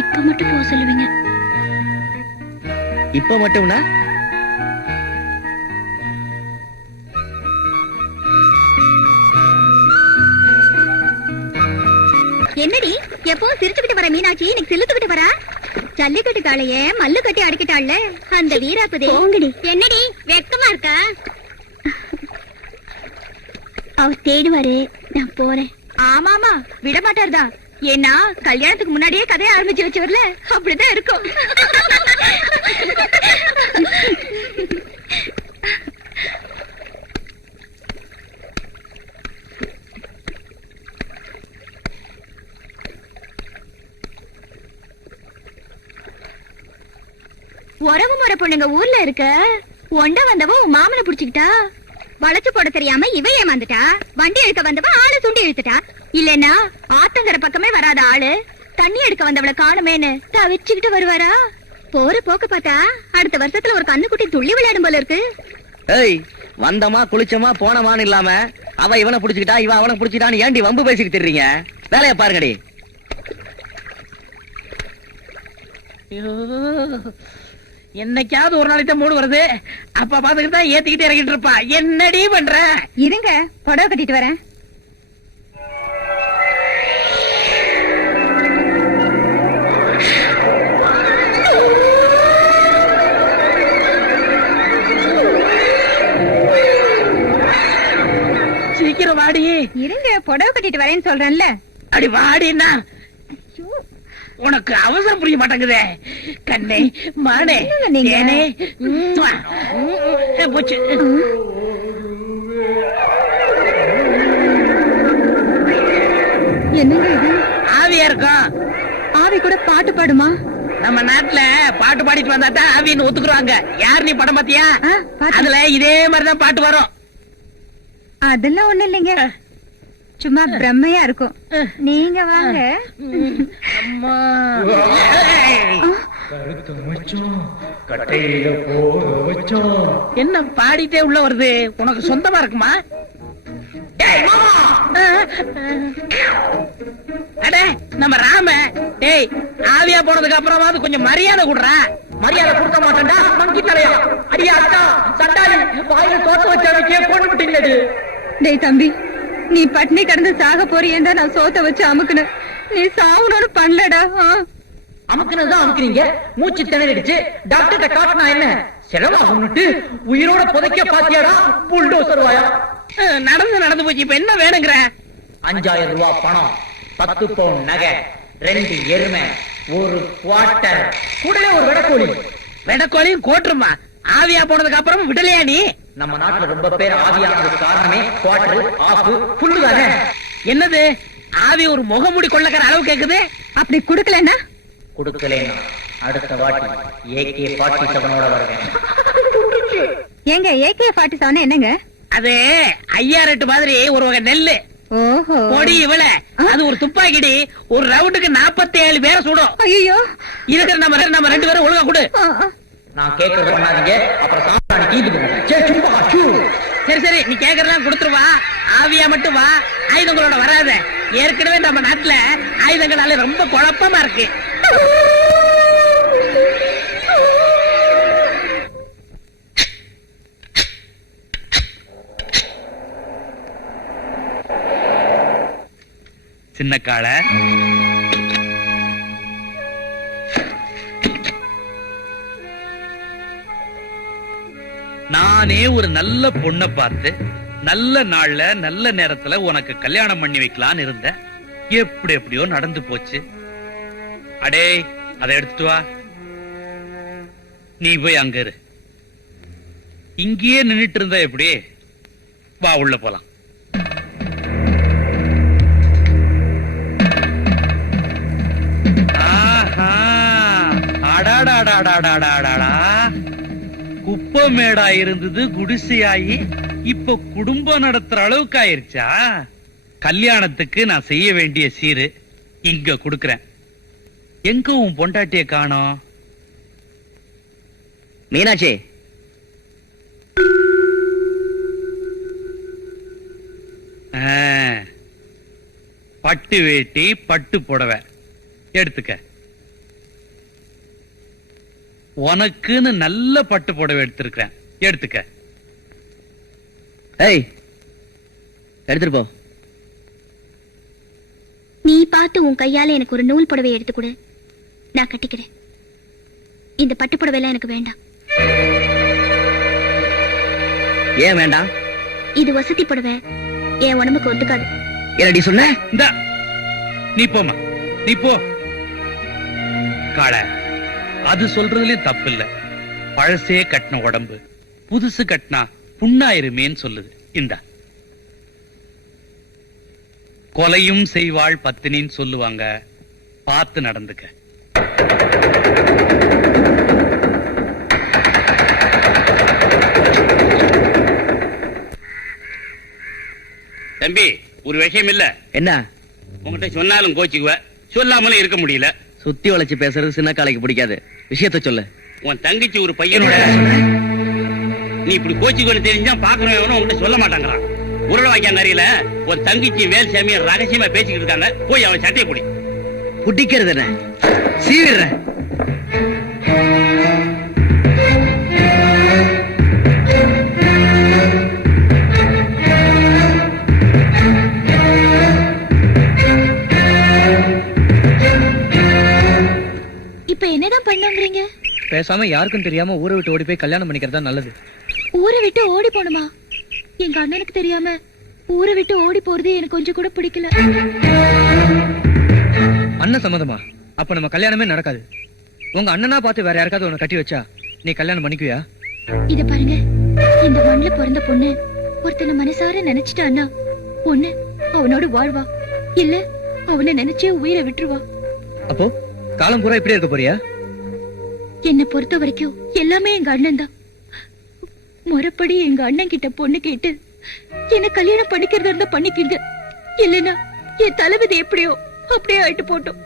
இப்ப மட்டும் போக சொல்லுவீங்க. இப்ப மட்டும்னா என்னடி எப்பவும் சிரிச்சுக்கிட்டு வர மீனாட்சி இன்னைக்கு சிலுத்துக்கிட்டு வரா? ஜல்லிக்கட்டு காளைய மல்லு கட்டி அடிக்கிட்டாள்ல அந்த வீராப்பதே. என்னடி வெக்கமா இருக்கா? அவர் தேடுவாரு, நான் போறேன். ஆமாமா விட மாட்டார்தான். ஏன்னா கல்யாணத்துக்கு முன்னாடியே கதையை ஆரம்பிச்சு வச்சவர்ல அப்படிதான் இருக்கும். உறவு முறை பொண்ணுங்க ஊர்ல இருக்க ஒண்ட வந்தவ உன் மாமனை புடிச்சுக்கிட்டா. வளைச்சு போட தெரியாம இவ ஏமாந்துட்டா. வண்டி எடுக்க வந்தவ ஆளை சுண்டி இழுத்துட்டா. இல்லன்னா ஆத்தங்கர பக்கமே வராத ஆளு தண்ணி எடுக்க வந்தவளை காணுமேன்னு தவிச்சுக்கிட்டு வருவாரா? போற போக்க பார்த்தா அடுத்த வருஷத்துல ஒரு கண்ணுக்குட்டி துள்ளி விளையாடும் போல இருக்கு. ஏய் வந்தமா குளிச்சமா போனமான்னு இல்லாம அவ இவனை புடிச்சுக்கிட்டா இவன் அவனை புடிச்சுக்கிட்டான்னு ஏண்டி வம்பு பேசிக்கிட்டு இருக்கீங்க? வேலைய பாருங்கடி. என்னைக்காவது ஒரு நாளைக்கு தான் மூடு வருது. அப்ப பாத்துக்கிட்டு தான் ஏத்திக்கிட்டு இறங்கிட்டு இருப்பா. என்னடி பண்ற? இருங்க புடவை கட்டிட்டு வரேன். சீக்கிரம் வாடி. இருங்க புடவை கட்டிட்டு வரேன்னு சொல்றேன்ல. அடி வாடினா உனக்கு அவசரம் புரிய மாட்டேங்குதே. கண்ணே மானே தேனே போச்சு. என்னங்க இது? ஆவியா இருக்கும். ஆவி கூட பாட்டு பாடுமா? நம்ம நாட்டுல பாட்டு பாடிட்டு வந்தாதான் ஆவின்னு ஒத்துக்குறாங்க. யார் நீ படம் பாத்தியா? அதுல இதே மாதிரிதான் பாட்டு வரும். அதெல்லாம் ஒண்ணு இல்லைங்க, சும்மா பிரம்மையா இருக்கும். நீங்க வாங்க. அம்மா என்ன பாடிட்டே உள்ள வருது? உனக்கு சொந்தமா இருக்குமா? அட நம்ம ராம. டேய் ஆவியா போனதுக்கு அப்புறமாவது கொஞ்சம் மரியாதை கொடுறா. மரியாதை கொடுக்க மாட்டேன்டா நம்பி தலையா. அடியா அக்கா சண்டாளி வாயில தோட்ட வச்சவனுக்கே போட்டு விட்டீங்களே. டேய் தம்பி, நீ பட்னி கடந்து சாக போறியேண்டா நான் சோத்த வச்சு அமுக்குன. நீ சாவுனோடு பண்ணலடா. அமுக்குனதான் அமுக்குறீங்க. மூச்சு திணறிடுச்சு. டாக்டர்கிட்ட காட்டினா என்ன செலவாகும்னுட்டு உயிரோட புதைக்க பாத்தியாடா புல்டோசர் வாயா. நடந்து போச்சு. இப்ப என்ன வேணுங்கிற? 5000 ரூபாய் பணம், 10 பவுன் நகை, 2 எருமை, ஒரு குவார்ட்டர், கூடவே ஒரு வெடக்கோழி. வெடக்கோழியும் கோட்டுருமா? ஆவியா போனதுக்கு அப்புறம் விடலையா நீ? நம்ம நாட்டுல ரொம்ப பேர் ஆவியானதுக்கு காரணமே குவார்ட்டர், ஆஃப், ஃபுல்லு தானே. என்னது ஆவி ஒரு முகமூடி கொள்ளக்கிற அளவு கேக்குது? அப்படி குடுக்கலன்னா குடுக்கலைன்னா அடுத்த வாட்டி AK-47 வருவேன். ஏங்க AK-47 என்னங்க? அது 5008 மாதிரி ஒரு வகை நெல்லு. ஓஹோ. பொடி இவள அது ஒரு துப்பாக்கிடி. ஒரு ரவுண்டுக்கு 47 பேரை சுடும். ஐயோ இருக்கிற நம்ம 2 பேரும் ஒழுங்கா கொடு. நான் கேட்கறது பண்ணாதீங்க, அப்புறம் சாப்பிடாடி கீது போகும். சரி நீ கேட்கறதெல்லாம் கொடுத்துருவா. ஆவியா மட்டும் வா, ஆயுதங்களோட வராத. ஏற்கனவே நம்ம நாட்டுல ஆயுதங்களால ரொம்ப குழப்பமா இருக்கு. சின்ன காள நானே ஒரு நல்ல பொண்ணை பார்த்து நல்ல நாள்ல நல்ல நேரத்துல உனக்கு கல்யாணம் பண்ணி வைக்கலான்னு இருந்தேன். எப்படியோ நடந்து போச்சு. அடே அதை எடுத்துட்டு வா. நீ போய் அங்க இரு. இங்கேயே நின்னுட்டு இருந்தா எப்படி? வா உள்ள போலாம். குப்பமேடா இருந்தது குடிசையாயி இப்ப குடும்பம் நடத்துற அளவுக்கு ஆயிருச்சா? கல்யாணத்துக்கு நான் செய்ய வேண்டிய சீரு இங்க குடுக்கறேன். எங்க உன் பொண்டாட்டிய காணோம்? மீனாட்சி, பட்டு வேட்டி பட்டு புடவை எடுத்துக்க. உனக்குன்னு நல்ல பட்டு புடவை எடுத்திருக்கிறேன், எடுத்துக்க. ஏய், எடுத்துட்டு போ. நீ பார்த்து உன் கையால எனக்கு ஒரு நூல் புடவை எடுத்து கொடு, நான் கட்டிக்கிறேன். இந்த பட்டு புடவை எல்லாம் எனக்கு வேண்டாம். ஏன் வேண்டாம்? இது வசதி புடவை, என் உடம்புக்கு ஒத்துக்காது. என்னடி சொன்ன? இந்த நீ போமா, நீ போ. காளை, அது சொல்றதுலயும் தப்பு இல்ல. பழசே கட்டின உடம்பு புதுசு கட்டினா புண்ணாயிருமேன்னு சொல்லுது. இந்த கொலையும் செய்வாள் பத்தினின்னு சொல்லுவாங்க, பார்த்து நடந்துக்க. தம்பி, ஒரு விஷயம் இல்ல. என்ன? உங்ககிட்ட சொன்னாலும் கோச்சுக்குவ, சொல்லாமலும் இருக்க முடியல. சுத்தி வளைச்சு பேசுறது சின்ன காலைக்கு பிடிக்காது. விஷயத்த சொல்லு. உன் தங்கச்சி ஒரு பையனோட நீ இப்படி கோச்சுக்குன்னு தெரிஞ்சா பாக்குறவன் உங்ககிட்ட சொல்ல மாட்டாங்கிறான். உருளை வாய்க்கான் நிறையில ஒரு தங்கச்சி வேல்சாமிய ரகசியமா பேசிக்கிட்டு இருக்காங்க. போய் அவன் சட்டையை குடி. புட்டிக்கிறது என்ன? சீவிடுறேன். இப்ப என்னதான் பண்ணுங்கிறீங்க? பேசாம யாருக்கும் தெரியாம ஊரை விட்டு ஓடி போய் கல்யாணம் பண்ணிக்கிறதா நல்லது. ஊரை விட்டு ஓடி போணுமா? எங்க அண்ணனுக்கு தெரியாம ஊரை விட்டு ஓடி போறது எனக்கு கொஞ்சம் கூட பிடிக்கல. அண்ணன் சம்மதமா? அப்ப நம்ம கல்யாணமே நடக்காது. உங்க அண்ணனா பார்த்து வேற யாருக்காவது உன்னை கட்டி வச்சா நீ கல்யாணம் பண்ணிக்குவியா? இத பாருங்க, இந்த மண்ணுல பிறந்த பொண்ணு ஒருத்தனை மனசார நினைச்சிட்டான்னா பொண்ணு அவனோட வாழ்வா, இல்ல அவனை நினைச்சே உயிரை விட்டுருவா. அப்போ காலம் பூரா இப்படி இருக்க போறியா? என்னை பொறுத்த வரைக்கும் எல்லாமே எங்க அண்ணன் தான். முறைப்படி எங்க அண்ணன் கிட்ட பொண்ணு கேட்டு என்ன கல்யாணம் பண்ணிக்கிறதா இருந்தா பண்ணிக்கிங்க, இல்லைன்னா என் தலைவிதி எப்படியோ அப்படியே ஆயிட்டு போட்டோம்.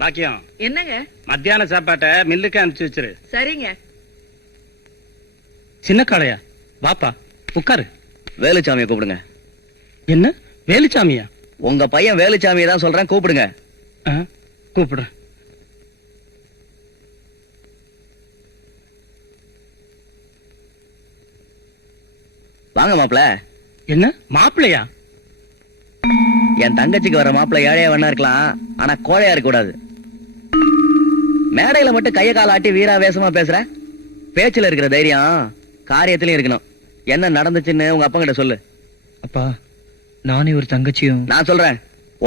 பாக்கியம், என்னங்க? மத்தியான சாப்பாட்டை மில்லுக்கு அனுப்பிச்சு வச்சிரு. சரிங்க. சின்ன காளையா, பாப்பா உட்காரு. வேலுச்சாமியை கூப்பிடுங்க. என்ன வேலுச்சாமியா? உங்க பையன் வேலுச்சாமியை தான் சொல்றேன், கூப்பிடுங்க. கூப்பிடுறேன். வாங்க மாப்பிள. என்ன மாப்பிள்ளையா? என் தங்கச்சிக்கு வர மாப்பிள ஏழையா வேணா இருக்கலாம், ஆனா கோழையா இருக்க கூடாது. மேடையில மட்டும் கைய கால ஆட்டி வீராவேசமா பேசுற, பேச்சுல இருக்கிற தைரியம் காரியத்திலயும் இருக்கணும். என்ன நடந்துச்சுன்னு உங்க அப்பா கிட்ட சொல்லு. அப்பா, நானே ஒரு தங்கச்சியும். நான் சொல்றேன்,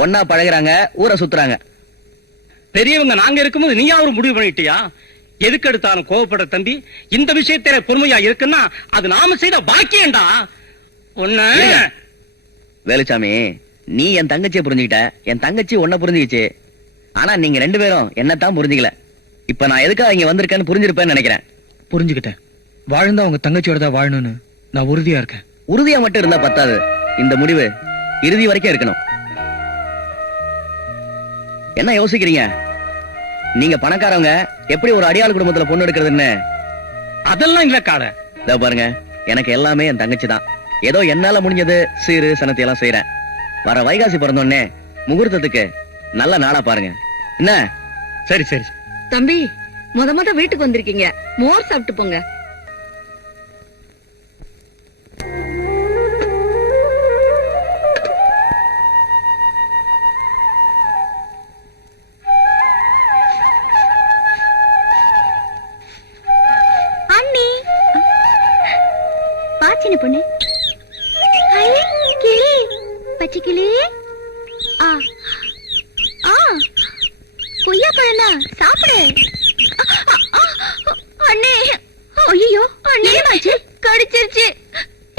ஒன்னா பழகுறாங்க, ஊரை சுத்துறாங்க. பெரியவங்க நாங்க இருக்கும்போது நீயா ஒரு முடிவு பண்ணிட்டியா? எதுக்கு எடுத்தாலும் கோவப்பட தம்பி. இந்த விஷயத்தில பொறுமையா இருக்குன்னா அது நாம செய்த பாக்கியம்டா. ஒண்ணு வேலுச்சாமி, நீ என் தங்கச்சியை புரிஞ்சுக்கிட்ட, என் தங்கச்சி உன்ன புரிஞ்சுக்கிச்சு. ஆனா நீங்க ரெண்டு பேரும் என்னத்தான் புரிஞ்சுக்கல. இப்ப நான் எதுக்காக இங்க வந்திருக்கேன்னு புரிஞ்சிருப்பேன்னு நினைக்கிறேன். புரிஞ்சுக்கிட்டேன். வாழ்ந்தா உங்க தங்கச்சியோட தான் வாழணும்னு நான் உறுதியா இருக்கேன். உறுதியா மட்டும் இருந்தா பத்தாது, இந்த முடிவு இறுதி வரைக்கும் இருக்கணும். என்ன யோசிக்கிறீங்க? நீங்க பணக்காரவங்க, எப்படி ஒரு அடியாள் குடும்பத்துல பொண்ணு எடுக்கிறதுன்னு? அதெல்லாம் இல்ல கால. இதோ பாருங்க, எனக்கு எல்லாமே என் தங்கச்சி தான். ஏதோ என்னால முடிஞ்சது சீரு சனத்தை எல்லாம் செய்யறேன். வர வைகாசி பிறந்தோடனே முகூர்த்தத்துக்கு நல்ல நாளா பாருங்க. என்ன? சரி சரி. தம்பி, முத வீட்டுக்கு வந்திருக்கீங்க, மோர் சாப்பிட்டு போங்க. அண்ணி, பாச்சின பொண்ணு. ஐ, கிளி, பச்சை கிளி. ஆ ஆ, கொய்யா பழம்னா சாப்பிடு. அண்ணே, ஐயோ அண்ணே, மாச்சு கடிச்சிருச்சு.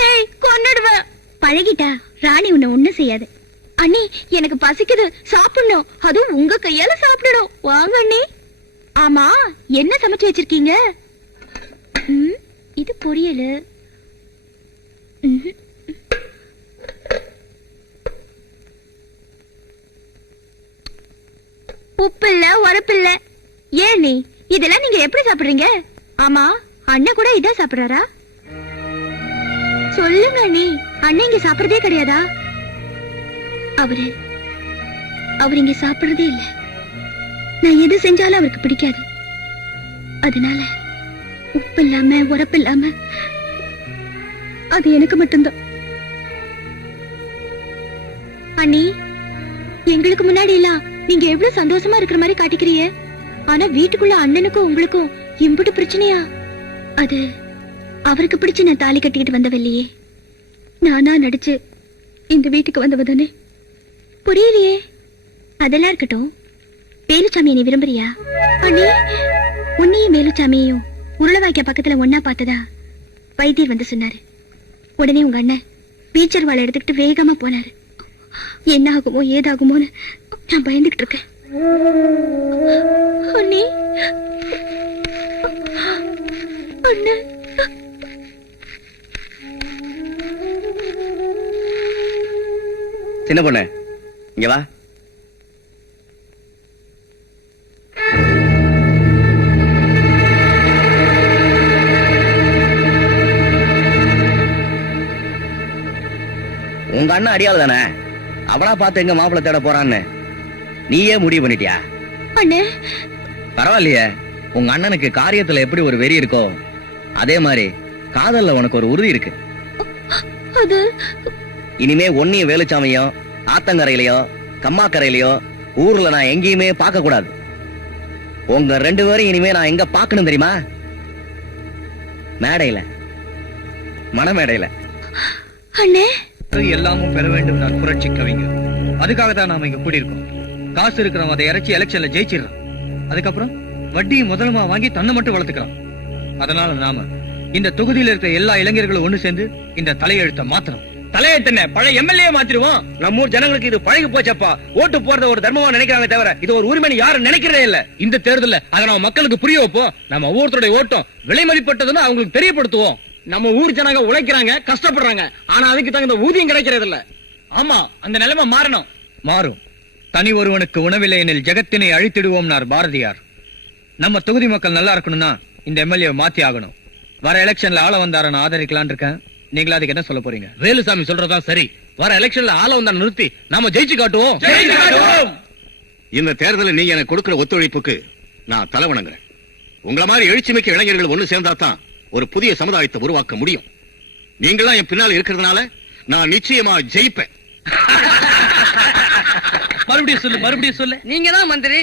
ஏய், கொன்னுடுவேன். பழகிட்டா ராணி உன்னை ஒண்ணும் செய்யாது. அண்ணி, எனக்கு பசிக்குது, சாப்பிடணும். அதுவும் உங்க கையால சாப்பிடணும். வாங்க அண்ணி. ஆமா, என்ன சமைச்சு வச்சிருக்கீங்க? இது பொரியல். உப்பு இல்ல, உரப்பு இல்ல. ஏன் நீ இதெல்லாம் நீங்க எப்படி சாப்பிடுறீங்க? ஆமா, அண்ணன் கூட இதான் சாப்பிடுறாரா? சொல்லுங்க நீ, அண்ணன் இங்க சாப்பிடுறதே கிடையாதா? அவர் இங்க சாப்பிடுறதே இல்ல. நான் எது செஞ்சாலும் அவருக்கு பிடிக்காது. அதனால உப்பு இல்லாம உரப்பு இல்லாம அது எனக்கு மட்டும்தான். அண்ணி, எங்களுக்கு முன்னாடி எல்லாம் நீங்க எவ்வளவு சந்தோஷமா இருக்கிற மாதிரி காட்டிக்கிறீங்க. ஆனா வீட்டுக்குள்ள அண்ணனுக்கும் உங்களுக்கும் இம்புட்டு பிரச்சனையா? அது அவருக்கு பிடிச்சு நான் தாலி கட்டிக்கிட்டு வந்தவில்லையே, நானா நடிச்சு இந்த வீட்டுக்கு வந்தவ தானே. புரியலையே. அதெல்லாம் இருக்கட்டும், வேலுச்சாமி நீ விரும்புறியா? அண்ணி, உன்னையும் வேலுச்சாமியையும் உருளவாய்க்க பக்கத்துல ஒன்னா பார்த்ததா வைத்தியர் வந்து சொன்னாரு. உடனே உங்க அண்ணன் பீச்சர் வாழை எடுத்துக்கிட்டு வேகமா போனாரு. என்ன ஆகுமோ ஏதாகுமோன்னு நான் பயந்துகிட்டு இருக்கேன். அண்ணி, அண்ணன். சின்ன பொண்ணு, இங்க வா. உங்க அண்ணன் அடியாள் தானே, அவளா பார்த்து எங்க மாப்பிள்ளை தேட போறான்னு நீயே முடிவு பண்ணிட்டியா? அண்ணே, பரவாயில்லையே. உங்க அண்ணனுக்கு காரியத்துல எப்படி ஒரு வெறி இருக்கோ அதே மாதிரி காதல்ல உனக்கு ஒரு உறுதி இருக்கு. அது இனிமே ஒன்னியும் வேலுச்சாமியோ ஆத்தங்கரையிலயோ கம்மாக்கரையிலயோ ஊர்ல நான் எங்கேயுமே பார்க்க கூடாது. உங்க 2 பேரும் இனிமே நான் எங்க பார்க்கணும் தெரியுமா? மேடையில, மணமேடையில. அண்ணே, எல்லாமும் பெற வேண்டும். நான் புரட்சி கவிஞர். அதுக்காக தான் நாம இங்க கூடியிருக்கோம். காசு இருக்கிறவன் அதை இறைச்சி எலெக்ஷன்ல ஜெயிச்சிடறான். அதுக்கப்புறம் வட்டியை முதலமா வாங்கி தன்னை மட்டும் வளர்த்துக்கிறான். அதனால நாம இந்த தொகுதியில இருக்கிற எல்லா இளைஞர்களும் ஒண்ணு சேர்ந்து இந்த தலையெழுத்த மாத்தணும். தலையெழுத்த பழைய எம்எல்ஏ மாத்திருவோம். நம்ம ஊர் ஜனங்களுக்கு இது பழகி போச்சப்பா. ஓட்டு போறத ஒரு தர்மமா நினைக்கிறாங்க தவிர இது ஒரு உரிமை யாரும் நினைக்கிறதே இல்ல. இந்த தேர்தல்ல அதை நம்ம மக்களுக்கு புரிய வைப்போம். நம்ம ஒவ்வொருத்தருடைய ஓட்டம் விலை மதிப்பட்டதுன்னு அவங்களுக்கு தெரியப்படுத்துவோம். நம்ம ஊர் ஜனங்க உழைக்கிறாங்க, கஷ்டப்படுறாங்க. ஆனா அதுக்கு தகுந்த ஊதியம் கிடைக்கிறது இல்ல. ஆமா, அந்த நிலைமை மாறணும். மாறும். தனி ஒருவனுக்கு உணவில்லை எனில் ஜெகத்தினை அழித்திடுவோம்னார் பாரதியார். நம்ம தொகுதி மக்கள் நல்லா இருக்கணும்னா இந்த எம்எல்ஏ மாத்தி ஆகணும். வர எலெக்ஷன்ல ஆள வந்தார ஆதரிக்கலான் இருக்கேன். நீங்களா அதுக்கு என்ன சொல்ல போறீங்க? வேலுசாமி சொல்றதான் சரி. வர எலெக்ஷன்ல ஆள வந்தார நிறுத்தி நாம ஜெயிச்சு காட்டுவோம். இந்த தேர்தலில் நீங்க எனக்கு கொடுக்கிற ஒத்துழைப்புக்கு நான் தலை வணங்குறேன். உங்கள மாதிரி எழுச்சிமிக்க இளைஞர்கள் ஒண்ணு சேர்ந்தா தான் ஒரு புதிய சமுதாயத்தை உருவாக்க முடியும். நீங்களாம் என் பின்னால இருக்கிறதுனால நான் நிச்சயமா ஜெயிப்பேன். மறுபடியும் சொல்லு. நீங்க தான் மந்திரி.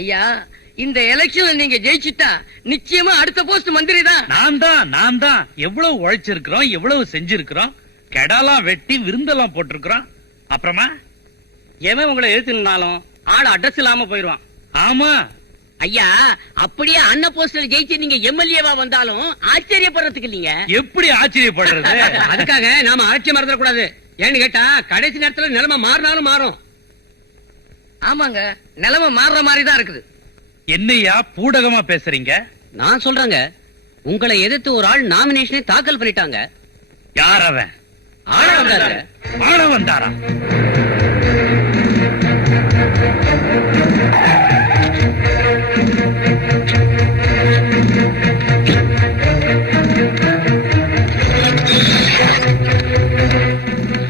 ஐயா, இந்த எலெக்ஷன்ல நீங்க ஜெயிச்சிட்டா நிச்சயமா அடுத்த போஸ்ட் மந்திரி தான். நான் தான் எவ்வளவு உழைச்சிருக்கிறோம், எவ்வளவு செஞ்சிருக்கிறோம். கெடாலாம் வெட்டி விருந்தெல்லாம் போட்டிருக்கிறோம். அப்புறமா எவன் உங்களை எழுத்துனாலும் ஆள் அட்ரஸ் இல்லாம போயிருவான். ஆமா ஐயா, அப்படியே அண்ண போஸ்டர் ஜெயிச்சு நீங்க எம்எல்ஏவா வந்தாலும் ஆச்சரியப்படுறதுக்கு இல்லீங்க. எப்படி ஆச்சரியப்படுறது? அதுக்காக நாம அலட்சியம் மறந்துட கூடாது. ஏன்னு கேட்டா கடைசி நேரத்துல நிலைமை மாறினாலும் மாறும். ஆமாங்க, நிலைமை மாறுற மாதிரி தான் இருக்குது. என்னையா பூடகமா பேசுறீங்க? நான் சொல்றேங்க, உங்களை எதிர்த்து ஒரு ஆள் நாமினேஷனை தாக்கல் பண்ணிட்டாங்க. யார் அவன்? ஆள வந்தாரா?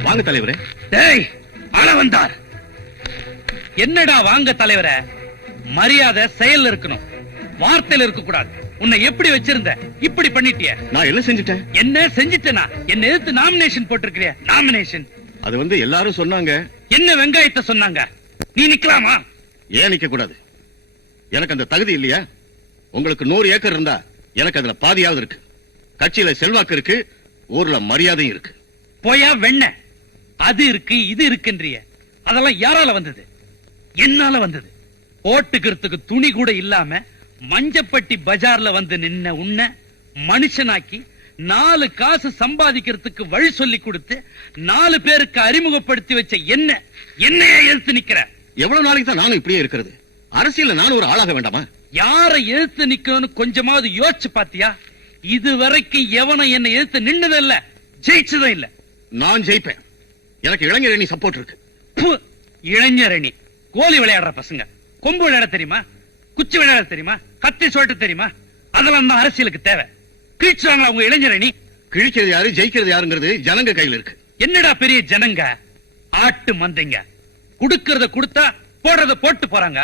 வாங்க தலைவரே. டேய், ஆள வந்தார். என்னடா வாங்க தலைவரே? மரியாதை செயல் இருக்கணும், வார்த்தையில இருக்க கூடாது. உன்னை எப்படி வச்சிருந்த இப்படி பண்ணிட்டிய? நான் என்ன செஞ்சுட்டேன்? என்ன செஞ்சிட்டனா? என்ன எதிர்த்து நாமினேஷன் போட்டிருக்கிற? நாமினேஷன் அது எல்லாரும் சொன்னாங்க. என்ன வெங்காயத்தை சொன்னாங்க? நீ நிக்கலாமா? ஏன் நிக்க கூடாது? எனக்கு அந்த தகுதி இல்லையா? உங்களுக்கு 100 ஏக்கர் இருந்தா எனக்கு அதுல பாதியாவது இருக்கு. கட்சியில செல்வாக்கு இருக்கு, ஊர்ல மரியாதையும் இருக்கு. போயா வெண்ண, அது இருக்கு இது இருக்குன்றிய. அதெல்லாம் யாரால வந்தது? என்னால வந்தது. ஓட்டுக்கிறதுக்கு துணி கூட இல்லாம மஞ்சப்பட்டி பஜார்ல வந்து நின்ன உன்ன மனுஷனாக்கி 4 காசு சம்பாதிக்கிறதுக்கு வழி சொல்லி கொடுத்து 4 பேருக்கு அறிமுகப்படுத்தி வச்ச என்னைய எதிர்த்து நிக்கிற. எவ்வளவு நாளைக்கு தான் நானும் இப்படியே இருக்கிறது? அரசியல்ல நானும் ஒரு ஆளாக வேண்டாமா? யாரை எதிர்த்து நிக்கணும்னு கொஞ்சமாவது யோசிச்சு பாத்தியா? இது வரைக்கும் எவனை என்ன எதிர்த்து நின்னதில்ல, ஜெயிச்சதும் இல்ல. நான் ஜெயிப்பேன். எனக்கு இளைஞர் அணி சப்போர்ட் இருக்கு. ப்பு, இளைஞர் அணி கோலி விளையாடுற பசங்க. கொம்பு விளையாட தெரியுமா? குச்சி விளையாட தெரியுமா? கத்தி சொல்லிட்டு தெரியுமா? அதெல்லாம் தான் அரசியலுக்கு தேவை. கிழிச்சுவாங்களா உங்க இளைஞர் அணி? கிழிக்கிறது யாரு ஜெயிக்கிறது யாருங்கிறது ஜனங்க கையில இருக்கு. என்னடா பெரிய ஜனங்க, ஆட்டு மந்தைங்க. குடுக்கறத கொடுத்தா போடுறத போட்டு போறாங்க.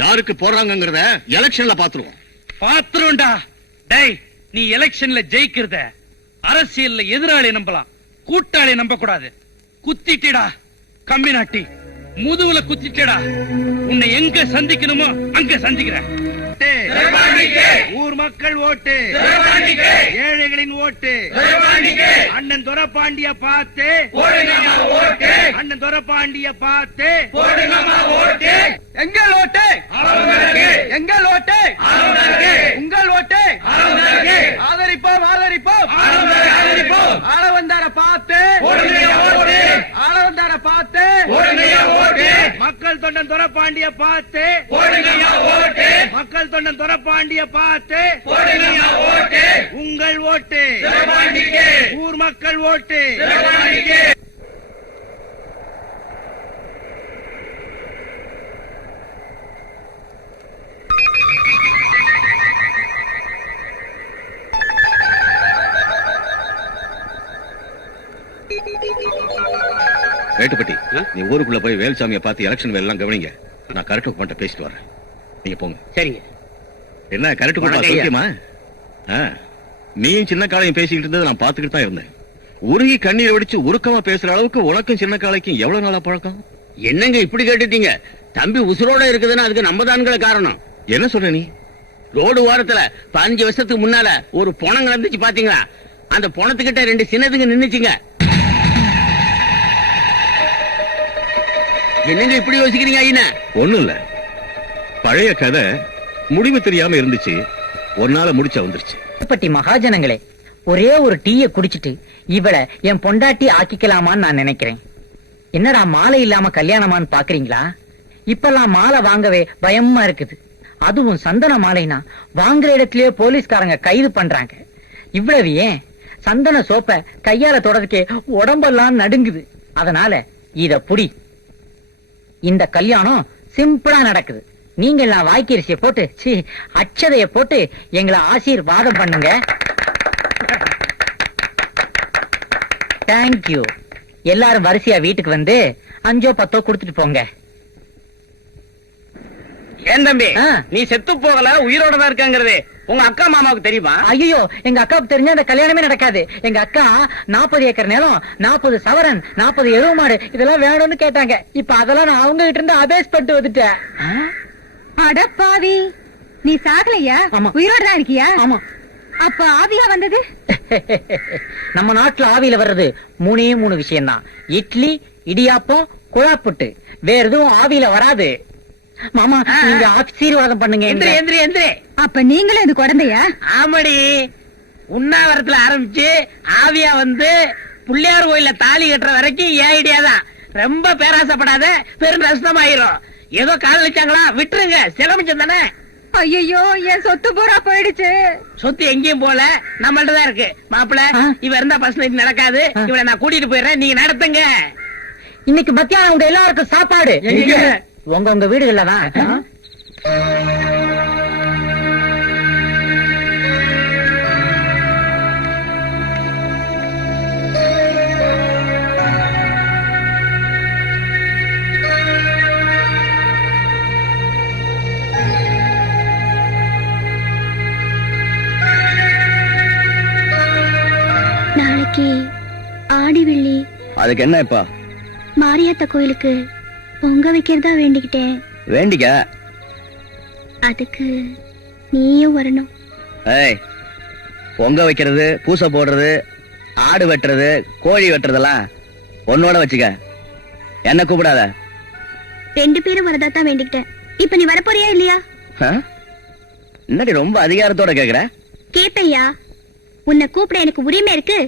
யாருக்கு போறாங்கங்கறத எலெக்ஷன்ல பாத்துருவோம். பாத்துருண்டா. டேய், நீ எலெக்ஷன்ல ஜெயிக்கிறத அரசியல்ல எதிராளி நம்பலாம், கூட்டாளி நம்ப கூடாது. குத்திட்டடா கம்பி நாட்டி, முதுகுல குத்திட்டடா. உன்னை எங்க சந்திக்கணுமோ அங்க சந்திக்கிறேன். ஊர் மக்கள் ஓட்டு, ஏழைகளின் ஓட்டு, அண்ணன் துரப்பாண்டிய பார்த்து, அண்ணன் துரப்பாண்டிய பார்த்து, எங்கள் ஓட்டு, எங்கள் ஓட்டு, உங்கள் ஓட்டு, ஆதரிப்போம், ஆதரிப்போம், ஆள வந்தார பார்த்து, ஆள வந்தார பார்த்து, மக்கள் தொண்டன் துரப்பாண்டிய பார்த்து, மக்கள் தொண்டன் துரப்பாண்டிய பார்த்து, உங்கள் ஓட்டு, ஊர் மக்கள் ஓட்டு. வேட்டுப்பட்டி, நீ ஊருக்குள்ள போய் வேல்சாமியை பார்த்து எலெக்ஷன் வேலை கவனிங்க. நான் கரெக்ட் பண்ணிட்ட பேசிட்டு வரேன். நீங்க போங்க. சரிங்க. என்ன கரெக்ட் பண்ண சௌக்கியமா? நீயும் சின்ன காலையும் பேசிக்கிட்டு இருந்தது நான் பாத்துக்கிட்டு தான் இருந்தேன். உருகி கண்ணீரை வெடிச்சு உருக்கமா பேசுற அளவுக்கு உனக்கும் சின்ன காலைக்கும் எவ்வளவு நாளா பழக்கம்? என்னங்க இப்படி கேட்டுட்டீங்க? தம்பி உசுரோட இருக்குதுன்னா அதுக்கு நம்ம தான்கள காரணம். என்ன சொல்ற நீ? ரோடு ஓரத்துல 15 வருஷத்துக்கு முன்னால ஒரு பொணம் கிடந்துச்சு பாத்தீங்களா? அந்த பொணத்துக்கிட்ட 2 சின்னதுங்க நின்னுச்சுங்க. என்னங்க இப்படி யோசிக்கிறீங்க ஐயா? ஒண்ணும் இல்ல, பழைய கதை முடிவு தெரியாம இருந்துச்சு, ஒன்னால முடிச்சா வந்துருச்சு. பட்டி மகாஜனங்களே, ஒரே ஒரு டீயை குடிச்சிட்டு இவளை என் பொண்டாட்டி ஆக்கிக்கலாமான்னு நான் நினைக்கிறேன். என்னடா மாலை இல்லாம கல்யாணமான்னு பாக்குறீங்களா? இப்பெல்லாம் மாலை வாங்கவே பயமா இருக்குது. அதுவும் சந்தன மாலைனா வாங்குற இடத்திலேயே போலீஸ்காரங்க கைது பண்றாங்க. இவ்வளவு ஏன், சந்தன சோப்ப கையால தொடர்க்கே உடம்பெல்லாம் நடுங்குது. அதனால இத புடி. இந்த கல்யாணம் சிம்பிளா நடக்குது. நீங்க எல்லாம் வாய்க்கரிசிய போட்டு அச்சதைய போட்டு எங்களை ஆசீர்வாதம் பண்ணுங்க. தேங்க்யூ. எல்லாரும் வரிசையா வீட்டுக்கு வந்து 5ஓ 10ஓ கொடுத்துட்டு போங்க. ஏன் தம்பி, நீ செத்து போகல, உயிரோட தான் இருக்காங்கிறது உங்க அக்கா மாமாவுக்கு தெரியுமா? ஐயோ, எங்க அக்காவுக்கு தெரிஞ்சா அந்த கல்யாணமே நடக்காது. எங்க அக்கா 40 ஏக்கர் நிலம், 40 சவரன், 40 எருவு மாடு இதெல்லாம் வேணும்னு கேட்டாங்க. இப்ப அதெல்லாம் நான் அவங்க கிட்ட இருந்து அபேஸ் பட்டு வந்துட்டேன். அடப்பாவி, நீ சாகலையா? ஆமா. உயிரோட தான் இருக்கியா? ஆமா. அப்ப ஆவியா வந்தது? நம்ம நாட்டுல ஆவியில வர்றது 3 விஷயம் தான். இட்லி, இடியாப்பம், குழாப்புட்டு. வேற எதுவும் ஆவியில வராது. மாமா, நீங்க ஆசீர்வாதம் பண்ணுங்க. எந்திரி எந்திரி எந்திரி. அப்ப நீங்களும் இது குழந்தையா? ஆமடி, உண்ணாவிரத்துல ஆரம்பிச்சு ஆவியா வந்து பிள்ளையார் கோயில தாலி கட்டுற வரைக்கும் ஏன் ஐடியா தான். ரொம்ப பேராசப்படாத, பெரும் நஷ்டமாயிரும். ஏதோ காதலிச்சாங்களா, விட்டுருங்க, சிலமிச்சம் தானே. ஐயோ, என் சொத்து பூரா போயிடுச்சு. சொத்து எங்கேயும் போல, நம்மள்ட்ட தான் இருக்கு. மாப்பிள்ள, இவ இருந்தா பஸ் நடக்காது. இவளை நான் கூட்டிட்டு போயிடுறேன், நீங்க நடத்துங்க. இன்னைக்கு மத்தியானம் உங்க எல்லாருக்கும் சாப்பாடு உங்க வீடுகள்ல தான். நாளைக்கு ஆடி வெள்ளி. அதுக்கு என்ன இப்ப? மாரியாத்தா கோயிலுக்கு பொங்க வைக்கிறதா வேண்டிக்கிட்டேன். வேண்டிக்க. அதுக்கு நீயும் வரணும். ஏய், பொங்க வைக்கிறது, பூசை போடுறது, ஆடு வெட்டுறது, கோழி வெட்டுறதெல்லாம் ஒன்னோட வச்சுக்க. என்ன கூப்பிடாத. 2 பேரும் வரதா தான் வேண்டிக்கிட்டேன். இப்ப நீ வரப்போறியா இல்லையா? என்னடி ரொம்ப அதிகாரத்தோட கேக்குற? கேப்பையா, உன்னை கூப்பிட எனக்கு உரிமை இருக்கு,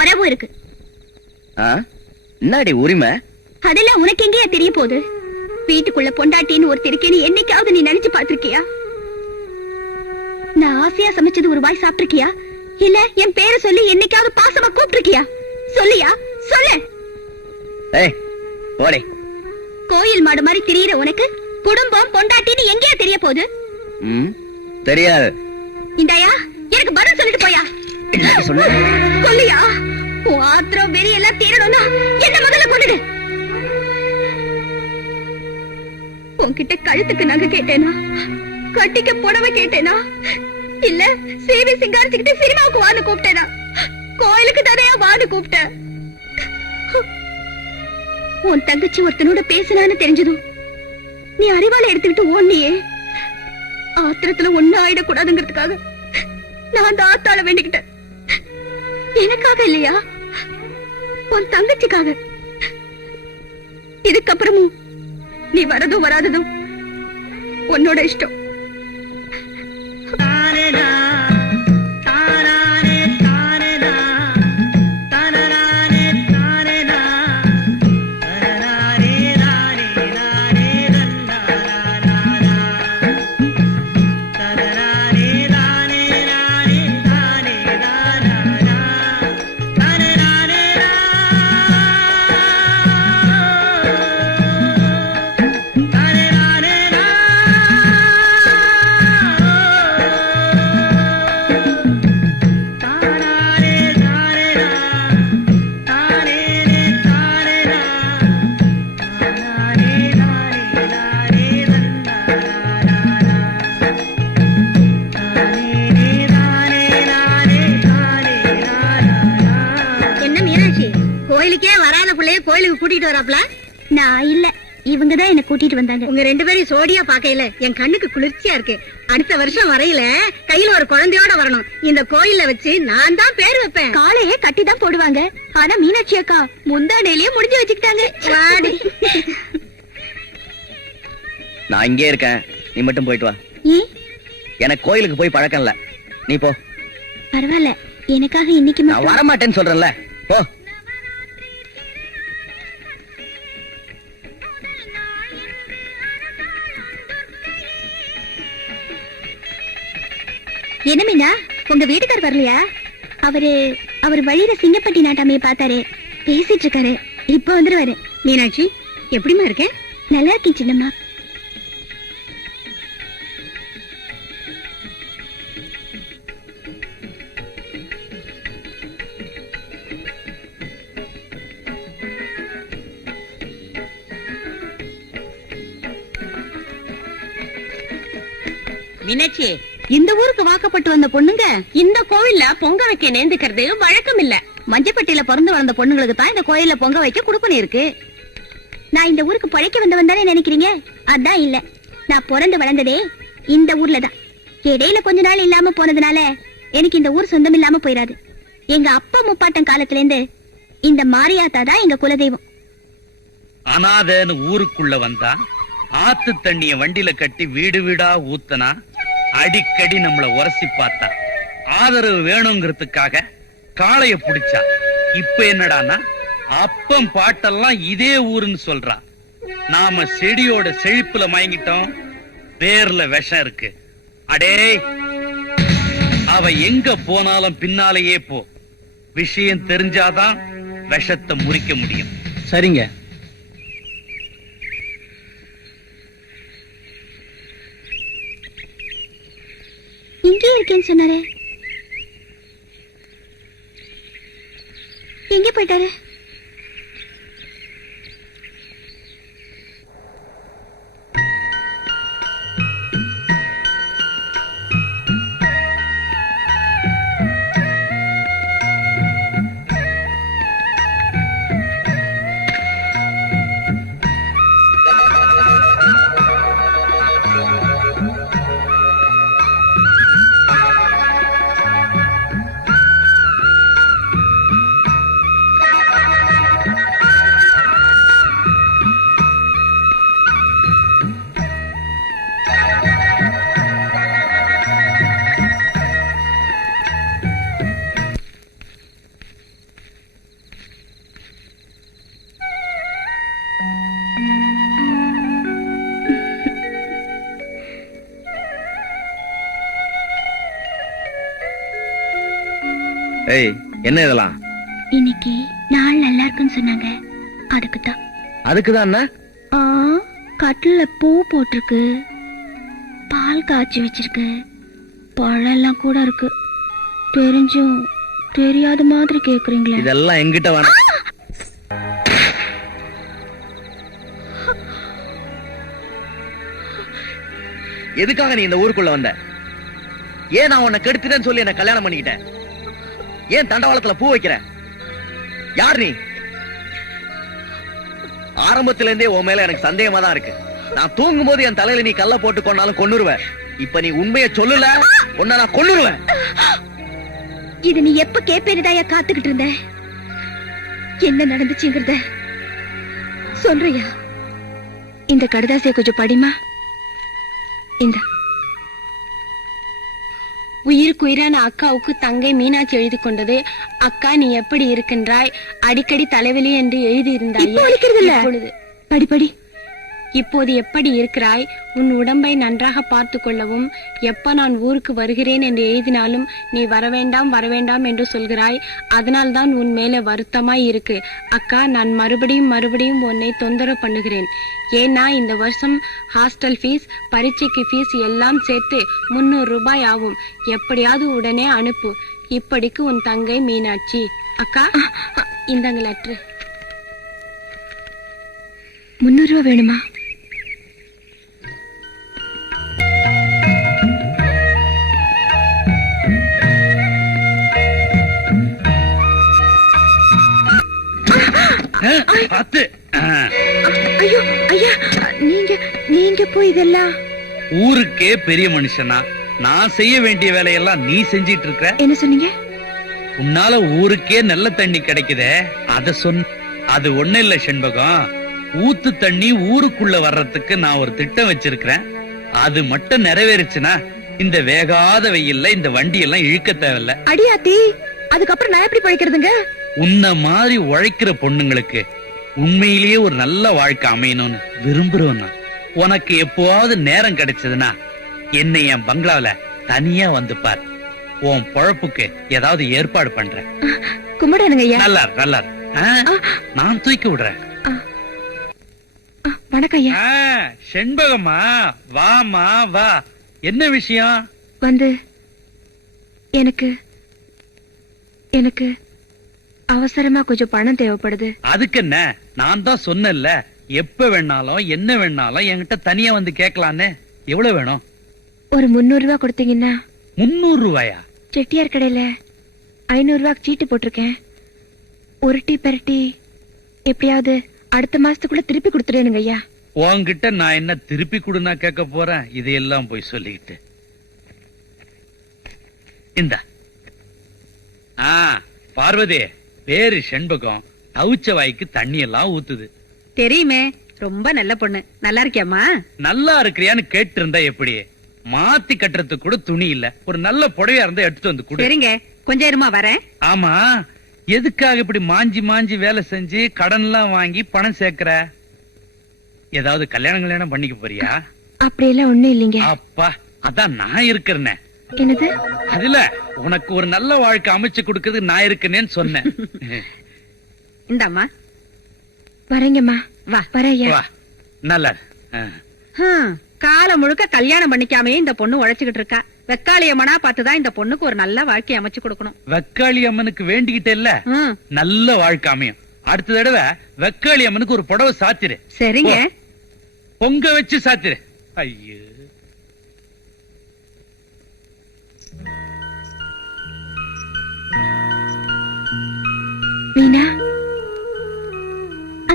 உறவும் இருக்கு. என்னடி உரிமை? அதெல்லாம் உனக்கு எங்கேயா தெரிய போகுது? வீட்டுக்குள்ள பொண்டாட்டின்னு ஒருத்தர் இருக்கேன்னு என்னைக்காவது நீ நினைச்சு பாத்திருக்கியா? நான் ஆசையா சமைச்சது ஒரு வாய் சாப்பிட்டிருக்கியா? இல்ல என் பேரை சொல்லி என்னைக்காவது பாசமா கூப்பிட்டிருக்கியா? சொல்லியா? சொல்லு. ஏய் போடே. கோயில் மாடு மாதிரி திரியிற உனக்கு குடும்பம் பொண்டாட்டின்னு எங்கேயா தெரிய போகுது? தெரியாது. இந்தாயா எனக்கு பதில் சொல்லிட்டு போயா. என்ன சொன்ன? சொல்லியா? உன் ஆத்திரம் வெறி எல்லாம் தீரணும்னா என்ன முதல்ல கொண்டுடு. உன்கிட்ட கழுத்துக்கு நகை கேட்டேனா? கட்டிக்க புடவை கேட்டேனா? இல்ல சேவை சிங்காரிச்சுக்கிட்டு சினிமாவுக்கு வான்னு கூப்பிட்டேனா? கோயிலுக்கு தானே வான்னு கூப்பிட்டேன். உன் தங்கச்சி ஒருத்தனோட பேசினான்னு தெரிஞ்சதும் நீ அறிவால எடுத்துக்கிட்டு ஓடனியே. ஆத்திரத்துல ஒண்ணு ஆயிடக்கூடாதுங்கிறதுக்காக நான் அந்த ஆத்தாள வேண்டிக்கிட்டேன். எனக்காக இல்லையா, உன் தங்கச்சிக்காக. இதுக்கப்புறமும் நீ வரதும் வராததும் உன்னோட இஷ்டம். கோயிலுக்கே வராத பிள்ளைய கோயிலுக்கு கூட்டிட்டு வராப்ல? நான் இல்ல, இவங்கதான் என்ன கூட்டிட்டு வந்தாங்க. உங்க ரெண்டு பேரும் சோடியா பாக்கையில என் கண்ணுக்கு குளிர்ச்சியா இருக்கு. அடுத்த வருஷம் வரையில கையில ஒரு குழந்தையோட வரணும். இந்த கோயில்ல வச்சு நான் தான் பேர் வைப்பேன். காலையே கட்டி தான் போடுவாங்க. ஆனா மீனாட்சி அக்கா முந்தானையிலேயே முடிஞ்சு வச்சுக்கிட்டாங்க. வாடி. நான் இங்கே இருக்கேன், நீ மட்டும் போயிட்டு வா. எனக்கு கோயிலுக்கு போய் பழக்கம் இல்ல, நீ போ. பரவாயில்ல, எனக்காக இன்னைக்கு நான் வரமாட்டேன்னு சொல்றேன்ல, போ. என்ன மீனா, உங்க வீட்டுக்கார் வரலையா? அவரு வழியில சிங்கப்பட்டி நாட்டாமைய பார்த்தாரு, பேசிட்டு இருக்காரு. இப்ப வந்துருவாரு. மீனாட்சி, எப்படிமா இருக்க? நல்லா இருக்கேன் சின்னம்மா. மீனாட்சி, இந்த ஊருக்கு வாக்கப்பட்டு வந்த பொண்ணுங்க இந்த கோவில்ல பொங்க வைக்க நேர்ந்துக்கிறது வழக்கம் இல்ல. மஞ்சப்பட்டியில பிறந்து வளர்ந்த பொண்ணுங்களுக்கு தான் இந்த கோயில்ல பொங்க வைக்க குடுப்பனை இருக்கு. நான் இந்த ஊருக்கு பழைக்க வந்தவன் தானே நினைக்கிறீங்க? அதான் இல்ல, நான் பிறந்து வளர்ந்ததே இந்த ஊர்ல தான். இடையில கொஞ்ச நாள் இல்லாம போனதுனால எனக்கு இந்த ஊர் சொந்தம் இல்லாம போயிடாது. எங்க அப்பா முப்பாட்டம் காலத்துல இருந்து இந்த மாரியாத்தா தான் எங்க குலதெய்வம். அனாதன்னு ஊருக்குள்ள வந்தா ஆத்து தண்ணிய வண்டியில கட்டி வீடு வீடா ஊத்தனா அடிக்கடி நம்மள உரசி பார்த்தா ஆதரவு வேணுங்கிறதுக்காக காளைய புடிச்சா. இப்ப என்னடானா அப்பம் பாட்டெல்லாம் இதே ஊருன்னு சொல்றா. நாம செடியோட செழிப்புல மயங்கிட்டோம், பேர்ல விஷம் இருக்கு. அடே, அவ எங்க போனாலும் பின்னாலேயே போ. விஷயம் தெரிஞ்சாதான் விஷத்தை முறிக்க முடியும். சரிங்க. இங்கே இருக்கேன்னு சொன்னாரே, எங்க போயிட்டாரு? ஏய் என்ன இதெல்லாம்? இன்னைக்கு நாள் நல்லா இருக்குன்னு சொன்னாங்க, அதுக்குதான். அதுக்குதான் கட்டில பூ போட்டிருக்கு, பால் காய்ச்சி வச்சிருக்கு, பழம் எல்லாம் கூட இருக்கு. தெரிஞ்சும் தெரியாத மாதிரி கேக்குறீங்களே. இதெல்லாம் எங்கிட்ட வேணாம். எதுக்காக நீ இந்த ஊருக்குள்ள வந்த? ஏன் நான் உன்னை கெடுத்துட்டேன்னு சொல்லி என்ன கல்யாணம் பண்ணிக்கிட்டேன்? ஏன் தண்டவாளத்துல பூ வைக்கிற? யார் நீ? ஆரம்பத்துல இருந்தே உன் மேல எனக்கு சந்தேகமா தான் இருக்கு. நான் தூங்கும் போது என் தலையில நீ கல்ல போட்டு கொண்டாலும் கொன்னுருவேன். இப்ப நீ உண்மையை சொல்லல, உன்னை நான் கொன்னுருவேன். இது நீ எப்ப கேப்பேன்னுதாயா காத்துக்கிட்டு இருந்த? என்ன நடந்துச்சுங்கிறத சொல்றியா? இந்த கடுதாசிய கொஞ்சம் படிமா. இந்த உயிருக்கு உயிரான அக்காவுக்கு தங்கை மீனாட்சி எழுதி கொண்டது. அக்கா நீ எப்படி இருக்கின்றாய், அடிக்கடி தலைவலி என்று எழுதி இருந்தாய். படி படி. இப்போது எப்படி இருக்கிறாய், உன் உடம்பை நன்றாக பார்த்து கொள்ளவும். எப்ப நான் ஊருக்கு வருகிறேன் என்று எழுதினாலும் நீ வரவேண்டாம் வரவேண்டாம் என்று சொல்கிறாய். அதனால்தான் உன் மேல வருத்தமாய் இருக்கு. அக்கா நான் மறுபடியும் உன்னை தொந்தரவு பண்ணுகிறேன். ஏன்னா இந்த வருஷம் ஹாஸ்டல் ஃபீஸ், பரீட்சைக்கு ஃபீஸ் எல்லாம் சேர்த்து 300 ரூபாய் ஆகும். எப்படியாவது உடனே அனுப்பு. இப்படிக்கு உன் தங்கை மீனாட்சி. அக்கா இந்தங்க லெட்டர். 300 ரூபா வேணுமா? ஐயோ ஐயா, நீங்க போய் இதெல்லாம். ஊருக்கே பெரிய மனுஷனா நான் செய்ய வேண்டிய வேலையெல்லாம் நீ செஞ்சிட்டு இருக்க. என்ன சொன்னீங்க? உன்னால ஊருக்கே நல்ல தண்ணி கிடைக்குதே, அத சொன்ன. அது ஒண்ணு இல்ல செண்பகம், ஊத்து தண்ணி ஊருக்குள்ள வர்றதுக்கு நான் ஒரு திட்டம் வச்சிருக்கிறேன். அது மட்டும் நிறைவேறுச்சுன்னா இந்த வேகாத வெயில்ல இந்த வண்டி எல்லாம் இழுக்க தேவையில்ல. அடியாத்தி, அதுக்கப்புறம் நான் எப்படி பழைக்கிறதுங்க? உன்ன மாதிரி உழைக்கிற பொண்ணுங்களுக்கு உண்மையிலேயே ஒரு நல்ல வாழ்க்கை அமையணும்னு விரும்புறோம். உனக்கு எப்போவாவது நேரம் கிடைச்சதுன்னா என்னை என் பங்களாவில தனியா வந்து பார். உன் பொழப்புக்கு ஏதாவது ஏற்பாடு பண்றேன். கும்பிடானுங்க ஐயா. நல்லா நல்லா நான் தூக்கி விடுறேன். வணக்கம் ஐயா. செண்பகமா வாமா வா. என்ன விஷயம்? வந்து எனக்கு எனக்கு அவசரமா கொஞ்சம் பணம் தேவைப்படுது. அதுக்கு என்ன, நான் தான் சொன்னேன்ல, எப்ப வேணாலும் என்ன வேணாலும் என்கிட்ட தனியா வந்து கேட்கலான்னு. எவ்வளவு வேணும்? ஒரு 300 ரூபாய் கொடுத்தீங்கன்னா. 300 ரூபாயா? செட்டியார் கடையில 500 ரூபாய்க்கு சீட்டு போட்டிருக்கேன். உருட்டி பெரட்டி எப்படியாவது அடுத்த மாசத்துக்குள்ள திருப்பி கொடுத்துருங்க ஐயா. உன்கிட்ட நான் என்ன திருப்பி கொடுனா கேட்க போறேன்? இதையெல்லாம் போய் சொல்லிக்கிட்டு. இந்த பார்வதி, பேரு செண்பகம், தவுச்ச வாய்க்கு தண்ணி எல்லாம் ஊத்துது. தெரியுமே, ரொம்ப நல்ல பொண்ணு. நல்லா இருக்கியாமா? நல்லா இருக்கிறியான்னு கேட்டு இருந்தா எப்படி? மாத்தி கட்டுறதுக்கு கூட துணி இல்ல. ஒரு நல்ல புடவையா இருந்தா எடுத்துட்டு வந்து கொடு. சரிங்க, கொஞ்சம் இருமா வரேன். ஆமா, எதுக்காக இப்படி மாஞ்சி வேலை செஞ்சு கடன் எல்லாம் வாங்கி பணம் சேர்க்கிற? ஏதாவது கல்யாணம் பண்ணிக்க போறியா? அப்படியெல்லாம் ஒண்ணும் இல்லைங்க. அப்பா, அதான் நான் இருக்கிறேன். என்னது? அதுல உனக்கு ஒரு நல்ல வாழ்க்கை அமைச்சு கொடுக்கறது நான் இருக்கேன்னு சொன்னேன். இந்தாமா. வரேங்கம்மா. வா வரையா. நல்லா. காலம் முழுக்க கல்யாணம் பண்ணிக்காமே இந்த பொண்ணு உழைச்சுக்கிட்டு இருக்கா. வெக்காளி அம்மனா பார்த்துதான் இந்த பொண்ணுக்கு ஒரு நல்ல வாழ்க்கை அமைச்சு கொடுக்கணும். வெக்காளி அம்மனுக்கு வேண்டிக்கிட்டே இல்ல, நல்ல வாழ்க்கை அமையும். அடுத்த தடவை வெக்காளி அம்மனுக்கு ஒரு புடவை சாத்திரு. சரிங்க. பொங்க வச்சு சாத்திரு. ஐயோ, மீனா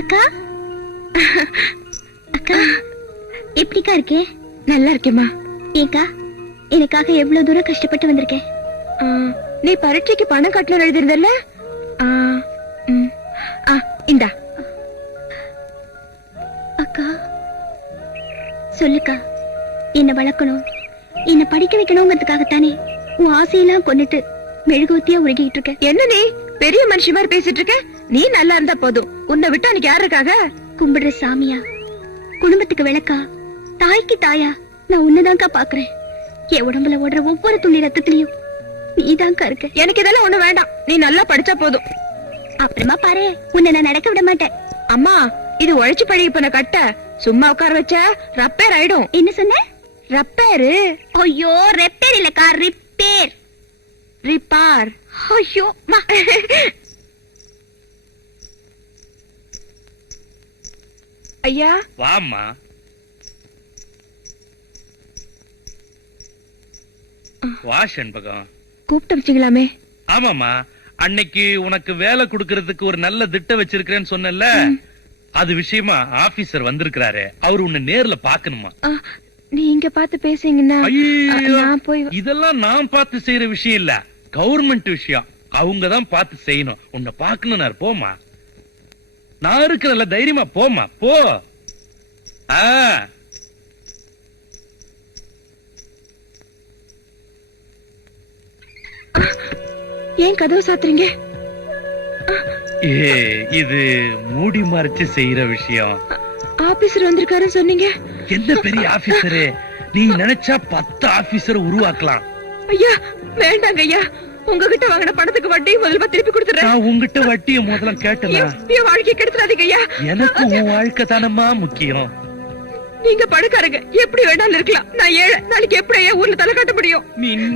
அக்கா. அக்கா எப்படிக்கா இருக்கே? நல்லா இருக்கேம்மா. ஏக்கா, எனக்காக எவ்வளவு தூரம் கஷ்டப்பட்டு வந்திருக்கேன். நீ பரீட்சைக்கு பணம் கட்டணும் எழுதிருந்தல்ல? இந்தா. அக்கா சொல்லுக்கா, என்ன வளர்க்கணும், என்ன படிக்க வைக்கணுங்கிறதுக்காகத்தானே உன் ஆசையெல்லாம் கொண்டுட்டு மெழுகுவத்தியா உருகிட்டு இருக்க. என்ன நீ பெரிய மனுஷி மாதிரி பேசிட்டு இருக்க? நீ நல்லா இருந்தா போதும். உன்னை விட்டு அன்னைக்கு யாரு இருக்காங்க? கும்பிடுற சாமியா, குடும்பத்துக்கு விளக்கா, தாய்க்கு தாயா நான் உன்னதான்க்கா பாக்குறேன். என் உடம்புல ஓடுற ஒவ்வொரு துளி ரத்தத்திலையும் நீதான்க்கா இருக்க. எனக்கு இதெல்லாம் ஒண்ணு வேண்டாம், நீ நல்லா படிச்சா போதும். அப்புறமா பாரு, உன்னை நான் நடக்க விட மாட்டேன். அம்மா, இது உழைச்சு பழகி பண்ண கட்ட, சும்மா உட்கார வச்ச ரப்பேர் ஆயிடும். என்ன சொன்ன? ரப்பேரு? ஐயோ, ரெப்பேர் இல்லக்கா, ரிப்பேர். ரிப்பார். ஐயோ மா. ஐயா, வாம்மா. வா செண்பகம். கூப்பிட்டு வச்சீங்களாமே. ஆமாமா, அன்னைக்கு உனக்கு வேலை கொடுக்கறதுக்கு ஒரு நல்ல திட்டம் வச்சிருக்கிறேன்னு சொன்னல, அது விஷயமா ஆபீசர் வந்திருக்கிறாரு. அவர் உன்னை நேர்ல பாக்கணுமா. நீங்க பார்த்து பேசுங்கன்னா ஐயோ, நான் போய் இதெல்லாம் நான் பார்த்து செய்யற விஷயம் இல்ல, கவர்மெண்ட் விஷயம். அவங்கதான் பார்த்து செய்யணும். உன்னை பாக்கணும். போமா, நான் இருக்கிறல்ல, தைரியமா போமா, போ. ஏன் கதவு சாத்துறீங்க? இது மூடி மறைச்சு செய்யற விஷயம். ஆபீசர் வந்திருக்காருன்னு சொன்னீங்க. எந்த பெரிய ஆபீசரு? நீ நினைச்சா 10 ஆபீசர் உருவாக்கலாம். ஐயா, வேண்டாங்க ஐயா. உங்ககிட்ட வாங்கின பணத்துக்கு வட்டி முதல்ல திருப்பி கொடுத்துறேன். நான் உங்ககிட்ட வட்டியை முதல்ல கேட்டல. என் வாழ்க்கை கெடுத்துறாதீங்க ஐயா. எனக்கு உன் வாழ்க்கை தானம்மா முக்கியம். நீங்க பணக்காரங்க, எப்படி வேணாலும் இருக்கலாம். நான் ஏழை. நாளைக்கு எப்படி ஐயா ஊர்ல தலை காட்ட முடியும்?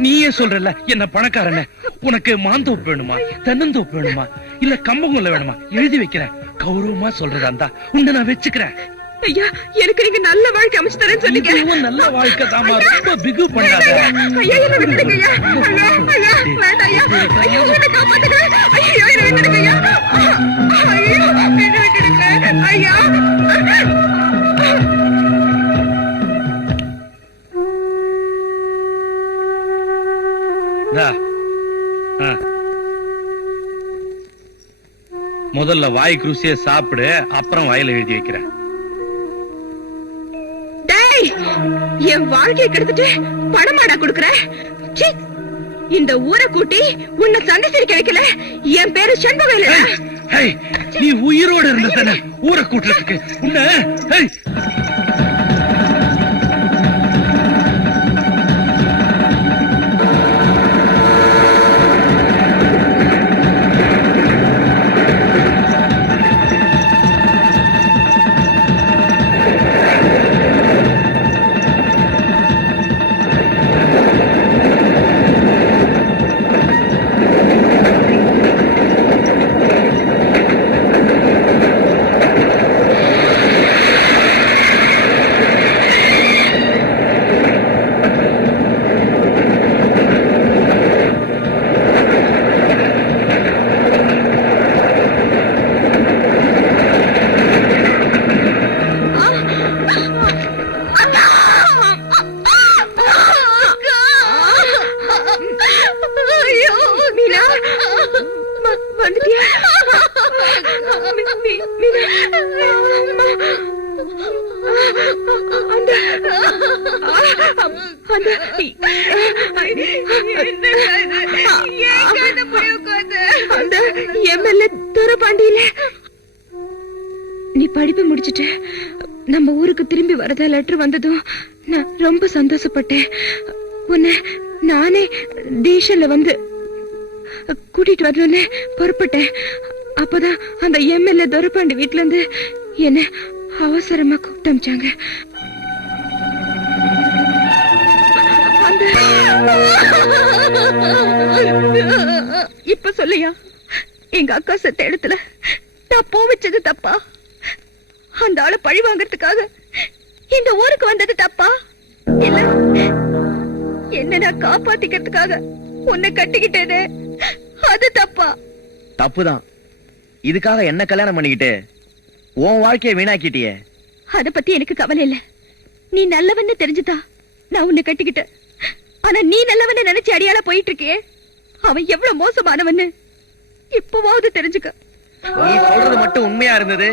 நீயே சொல்றல என்ன பணக்காரன. உனக்கு மாந்தோப்பு வேணுமா, தென்னந்தோப்பு வேணுமா, இல்ல கம்பங்கொல்ல வேணுமா? எழுதி வைக்கிறேன். கௌரவமா சொல்றதா இருந்தா உன்னை நான் வச்சுக்கிறேன். ஐயா, எனக்கு நீங்க நல்ல வாழ்க்கை அமைச்சு தரேன்னு சொன்னீங்க. இதுவும் நல்ல வாழ்க்கை தாமா. ரொம்ப பிகு பண்ணாத. ஐயா, என்ன விட்டுடுங்க ஐயா. ஐயா, ஐயா, வேண்டாம் ஐயா. ஐயோ, என்ன காப்பாத்துங்க. ஐயோ, என்ன விட்டுடுங்க ஐயா. ஐயோ, என்ன விட்டுடுங்க ஐயா. முதல்ல வாய்க்கு ருசிய சாப்பிடு, அப்புறம் வாயில எழுதி வைக்கிறேன். என் வாழ்க்கையை கெடுத்துட்டு பணமாடா கொடுக்கற? இந்த ஊரை கூட்டி உன்னை சந்திச்சிருக்க வைக்கல. என் பேரு செண்பகம் இல்ல. நீ உயிரோட இருந்த ஊரை கூட்டுறதுக்கு உன்ன. நீ படிப்பு முடிச்சிட்டு நம்ம ஊருக்கு திரும்பி வரதா லெட்டர் வந்ததும் நான் ரொம்ப சந்தோஷப்பட்டேன். உன்னை நானே ஸ்டேஷன்ல வந்து கூட்டிட்டு வரணும்னு புறப்பட்டேன். அப்பதான் அந்த எம்எல்ஏ துரைபாண்டி வீட்டுல இருந்து என்ன அவசரமா கூப்பிட்டு அமிச்சாங்க. இப்ப சொல்லியா, எங்க அக்கா செத்த இடத்துல நான் போ வச்சது தப்பா? அந்த ஆளை பழி வாங்கறதுக்காக இந்த ஊருக்கு வந்தது தப்பா? இல்ல என்ன நான் காப்பாத்திக்கிறதுக்காக உன்னை கட்டிக்கிட்டேனே, அது தப்பா? தப்புதான். இதுக்காக என்ன கல்யாணம் பண்ணிக்கிட்டு உன் வாழ்க்கையை வீணாக்கிட்டியே. அத பத்தி எனக்கு கவலை இல்ல. நீ நல்லவன்னு தெரிஞ்சுதா நான் உன்னை கட்டிக்கிட்டேன். ஆனா நீ நல்லவன்னு நினைச்சு அடியால போயிட்டு இருக்கியே, அவன் எவ்வளவு மோசமானவன்னு இப்பவாவது தெரிஞ்சுக்க. நீ சொல்றது மட்டும் உண்மையா இருந்தது,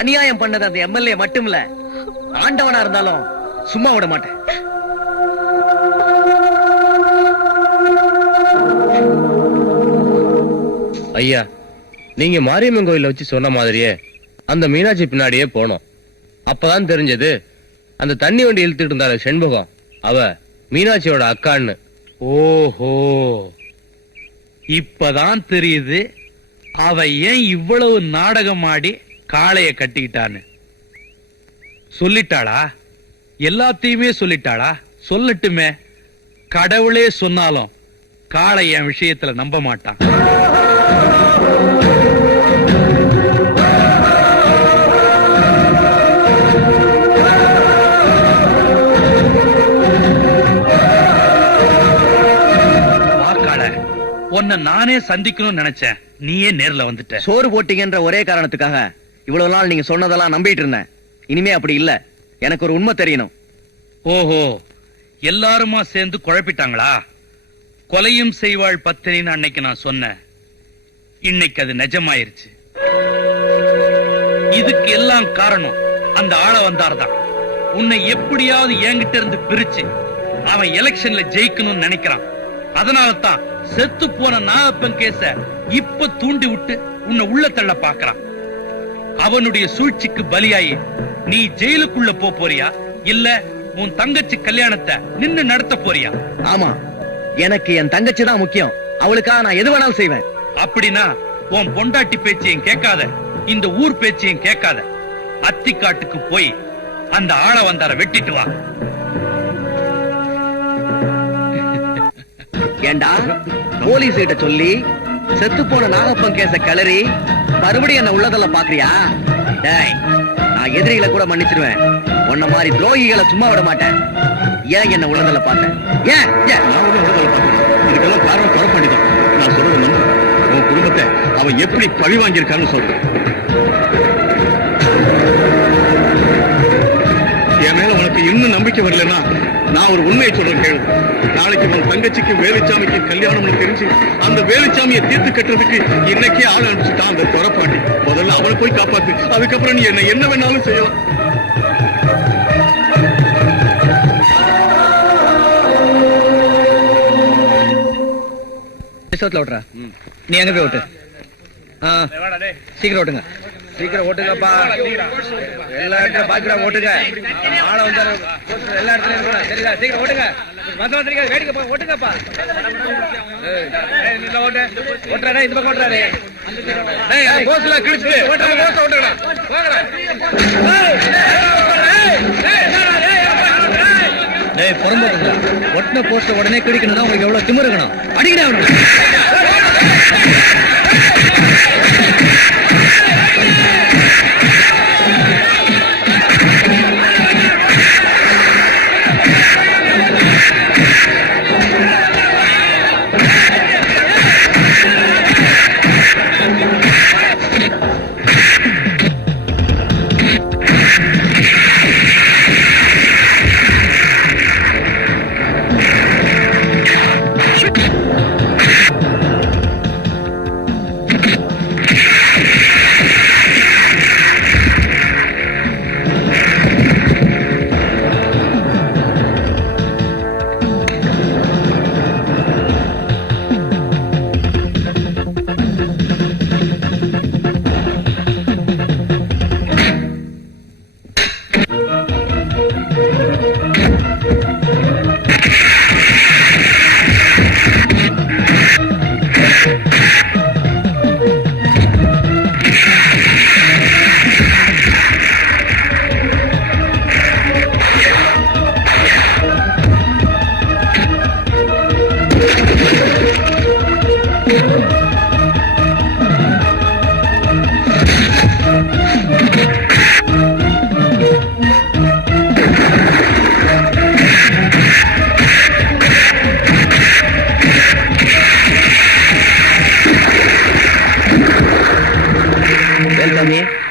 அநியாயம் பண்ணது அந்த எம்எல்ஏ மட்டும் இல்ல, ஆண்டவனா இருந்தாலும் சும்மா விட மாட்டேன். ஐயா, நீங்க மாரியம்மன் கோயில வச்சு சொன்ன மாதிரியே அந்த மீனாட்சி பின்னாடியே போனோம். அப்பதான் தெரிஞ்சது அந்த தண்ணி வண்டி இழுத்துட்டு இருந்தாரு செண்பகம், அவ மீனாட்சியோட அக்கான்னு. ஓஹோ, இப்பதான் தெரியுது அவ ஏன் இவ்வளவு நாடகம் ஆடி காளைய கட்டிக்கிட்டான்னு. சொல்லிட்டாளா? எல்லாத்தையுமே சொல்லிட்டாளா? சொல்லட்டுமே. கடவுளே சொன்னாலும் காளை என் விஷயத்துல நம்ப மாட்டான். உன்னை நானே சந்திக்கணும்னு நினைச்சேன், நீயே நேர்ல வந்துட்ட. சோறு போட்டீங்கன்ற ஒரே காரணத்துக்காக இவ்வளவு நாள் நீங்க சொன்னதெல்லாம் நம்பிட்டு இருந்தேன். இனிமே அப்படி இல்ல. எனக்கு ஒரு உண்மை தெரியணும். ஓஹோ, எல்லாருமா சேர்ந்து குழப்பிட்டாங்களா? கொலையும் செய்வாள் பத்தினின்னு அன்னைக்கு நான் சொன்னேன். இன்னைக்கு அது நிஜமாயிருச்சு. இதுக்கு எல்லாம் காரணம் அந்த ஆள வந்தார்தான். உன்னை எப்படியாவது என்கிட்ட இருந்து பிரிச்சு அவன் எலெக்ஷன்ல ஜெயிக்கணும்னு நினைக்கிறான். அதனாலதான் செத்து போன நாகப்பன் கேச இப்ப தூண்டி விட்டு உன்னை உள்ள தள்ள பாக்குறான். அவனுடைய சூழ்ச்சிக்கு பலியாயி நீ ஜெயிலுக்குள்ள போறியா, இல்ல உன் தங்கச்சி கல்யாணத்தை நின்னு நடத்த போறியா? ஆமா, எனக்கு என் தங்கச்சி தான் முக்கியம். அவளுக்காக நான் எது வேணாலும் செய்வேன். அப்படின்னா உன் பொண்டாட்டி பேச்சையும் கேட்காத, இந்த ஊர் பேச்சையும் கேட்காத. அத்திக்காட்டுக்கு போய் அந்த ஆள வந்தார வெட்டிட்டு வா. ஏண்டா போலீஸ் கிட்ட சொல்லி செத்து போன நாகப்பன் கேச கிளறி மறுபடியும் என்ன உள்ளதல்ல பாக்குறியா? டேய், நான் எதிரிகளை கூட மன்னிச்சிருவேன். உன்ன மாதிரி துரோகிகளை சும்மா விட மாட்டேன். ஏன் என்ன உள்ளதல்ல பார்த்தேன்? ஏன் இதுக்கெல்லாம் காரணம் கொலை பண்ணிதான். நான் சொல்றது நம்பு. உன் குடும்பத்தை அவன் எப்படி பழி வாங்கியிருக்கான்னு சொல்றேன். என் மேல உனக்கு இன்னும் நம்பிக்கை வரலன்னா நான் ஒரு உண்மையை சொல்றேன் கேளு. நாளைக்கு உன் தங்கச்சிக்கு வேலுச்சாமிக்கு கல்யாணம்னு தெரிஞ்சு அந்த வேலுச்சாமியை தீர்த்து கட்டுறதுக்கு இன்னைக்கே ஆள் அனுப்பிச்சுட்டான் அந்த துறப்பாண்டி. முதல்ல அவனை போய் காப்பாத்து. அதுக்கப்புறம் நீ என்ன வேணாலும் செய்யலாம். ஓட்டுற நீ எங்க போய் ஓட்டு. சீக்கிரம் ஓட்டுங்க. சீக்கிரம் ஓட்டுங்கப்பா. எல்லா இடத்துல பாத்துடா ஓட்டுங்க. ஆளை வந்தா எல்லா இடத்துலயும் இருக்கணும். சரிதா? சீக்கிரம் ஓட்டுங்க. வேடிக்கை போய் ஓட்டுங்கப்பா. ஓட்டு ஓட்டுறாரு. இந்த பக்கம் ஓட்டுறாரு. போஸ்ட்ல கிழிச்சு ஓட்டுறாரு. போஸ்ட் ஓட்டுங்க. புறம்போக்குங்க. ஒட்டின போஸ்ட் உடனே கிழிக்கணும்னா உங்களுக்கு எவ்வளவு திமிரு இருக்கணும். அடிக்கடி ஆகணும்.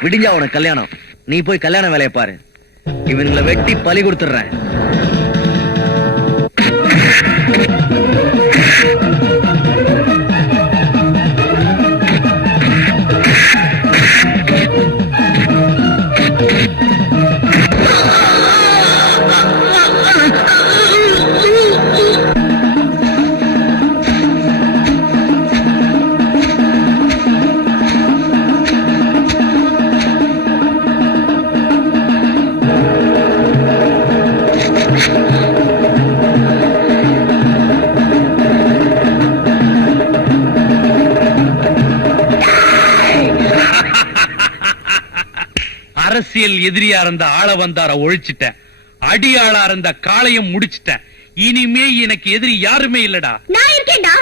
விடிஞ்சா உனக்கு கல்யாணம். நீ போய் கல்யாண வேலையை பாரு. இவங்களை வெட்டி பலி கொடுத்துடுறேன். அரசியல் எதிரியா இருந்த ஆள வந்தார ஒழிச்சிட்டேன், அடியாளா இருந்த காளையும் முடிச்சிட்டேன். இனிமே எனக்கு எதிரி யாருமே இல்லடா. நான் இருக்கேன்டா.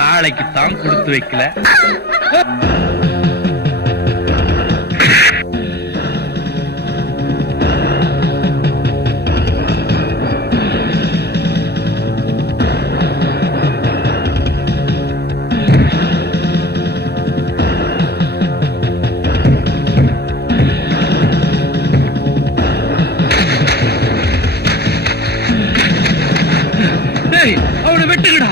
காளைக்கு தான் கொடுத்து வைக்கல. அவனை வெட்டுங்கடா.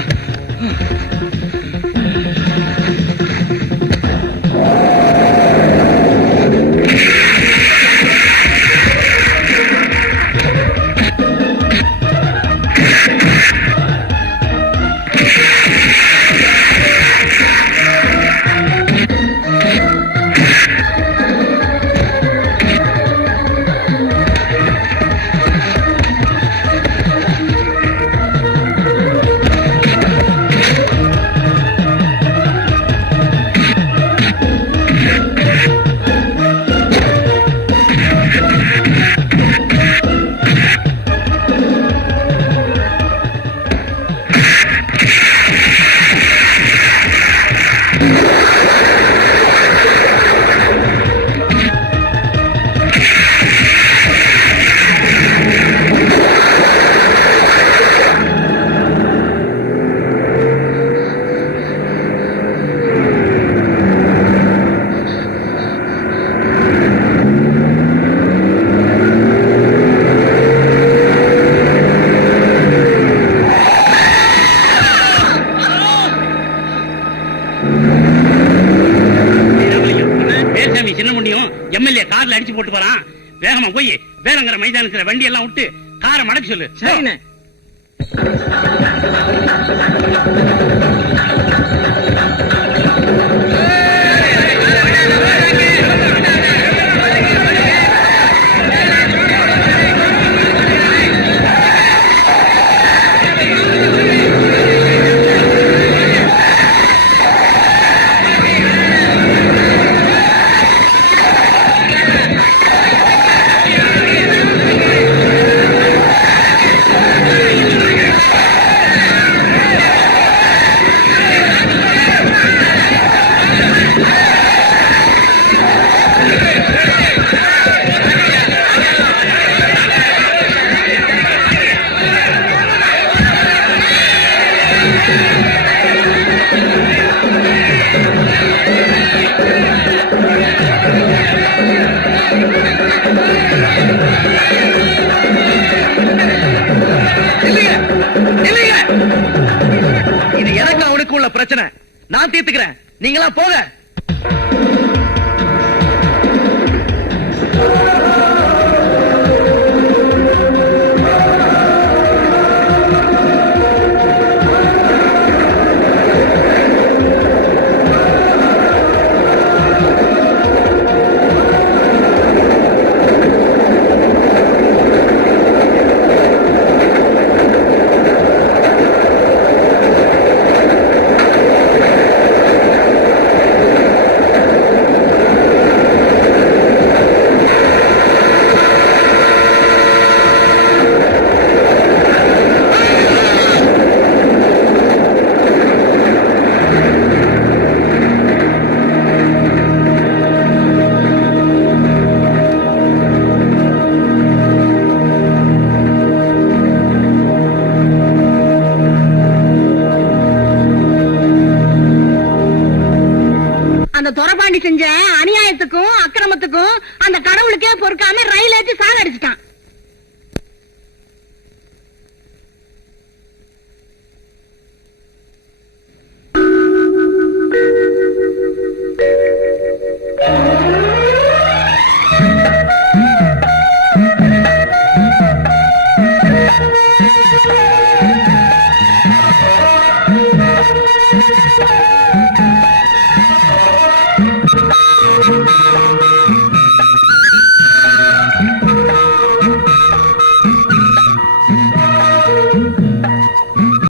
எம்எல்ஏ கார்ல அடிச்சு போட்டு போறான். வேகமா போய் வேலங்கிற மைதானத்துல வண்டி எல்லாம் விட்டு காரை மடக்க சொல்லு. சரிண்ணே. இது எனக்கு அவனுக்கு உள்ள பிரச்சனை, நான் தீர்த்துக்கிறேன். நீங்களா போக. துரபாண்டி செஞ்ச அநியாயத்துக்கும் அக்கிரமத்துக்கும் அந்த கடவுளுக்கே பொறுக்காம ரயில் ஏற்றி சாகடிச்சிட்டான்.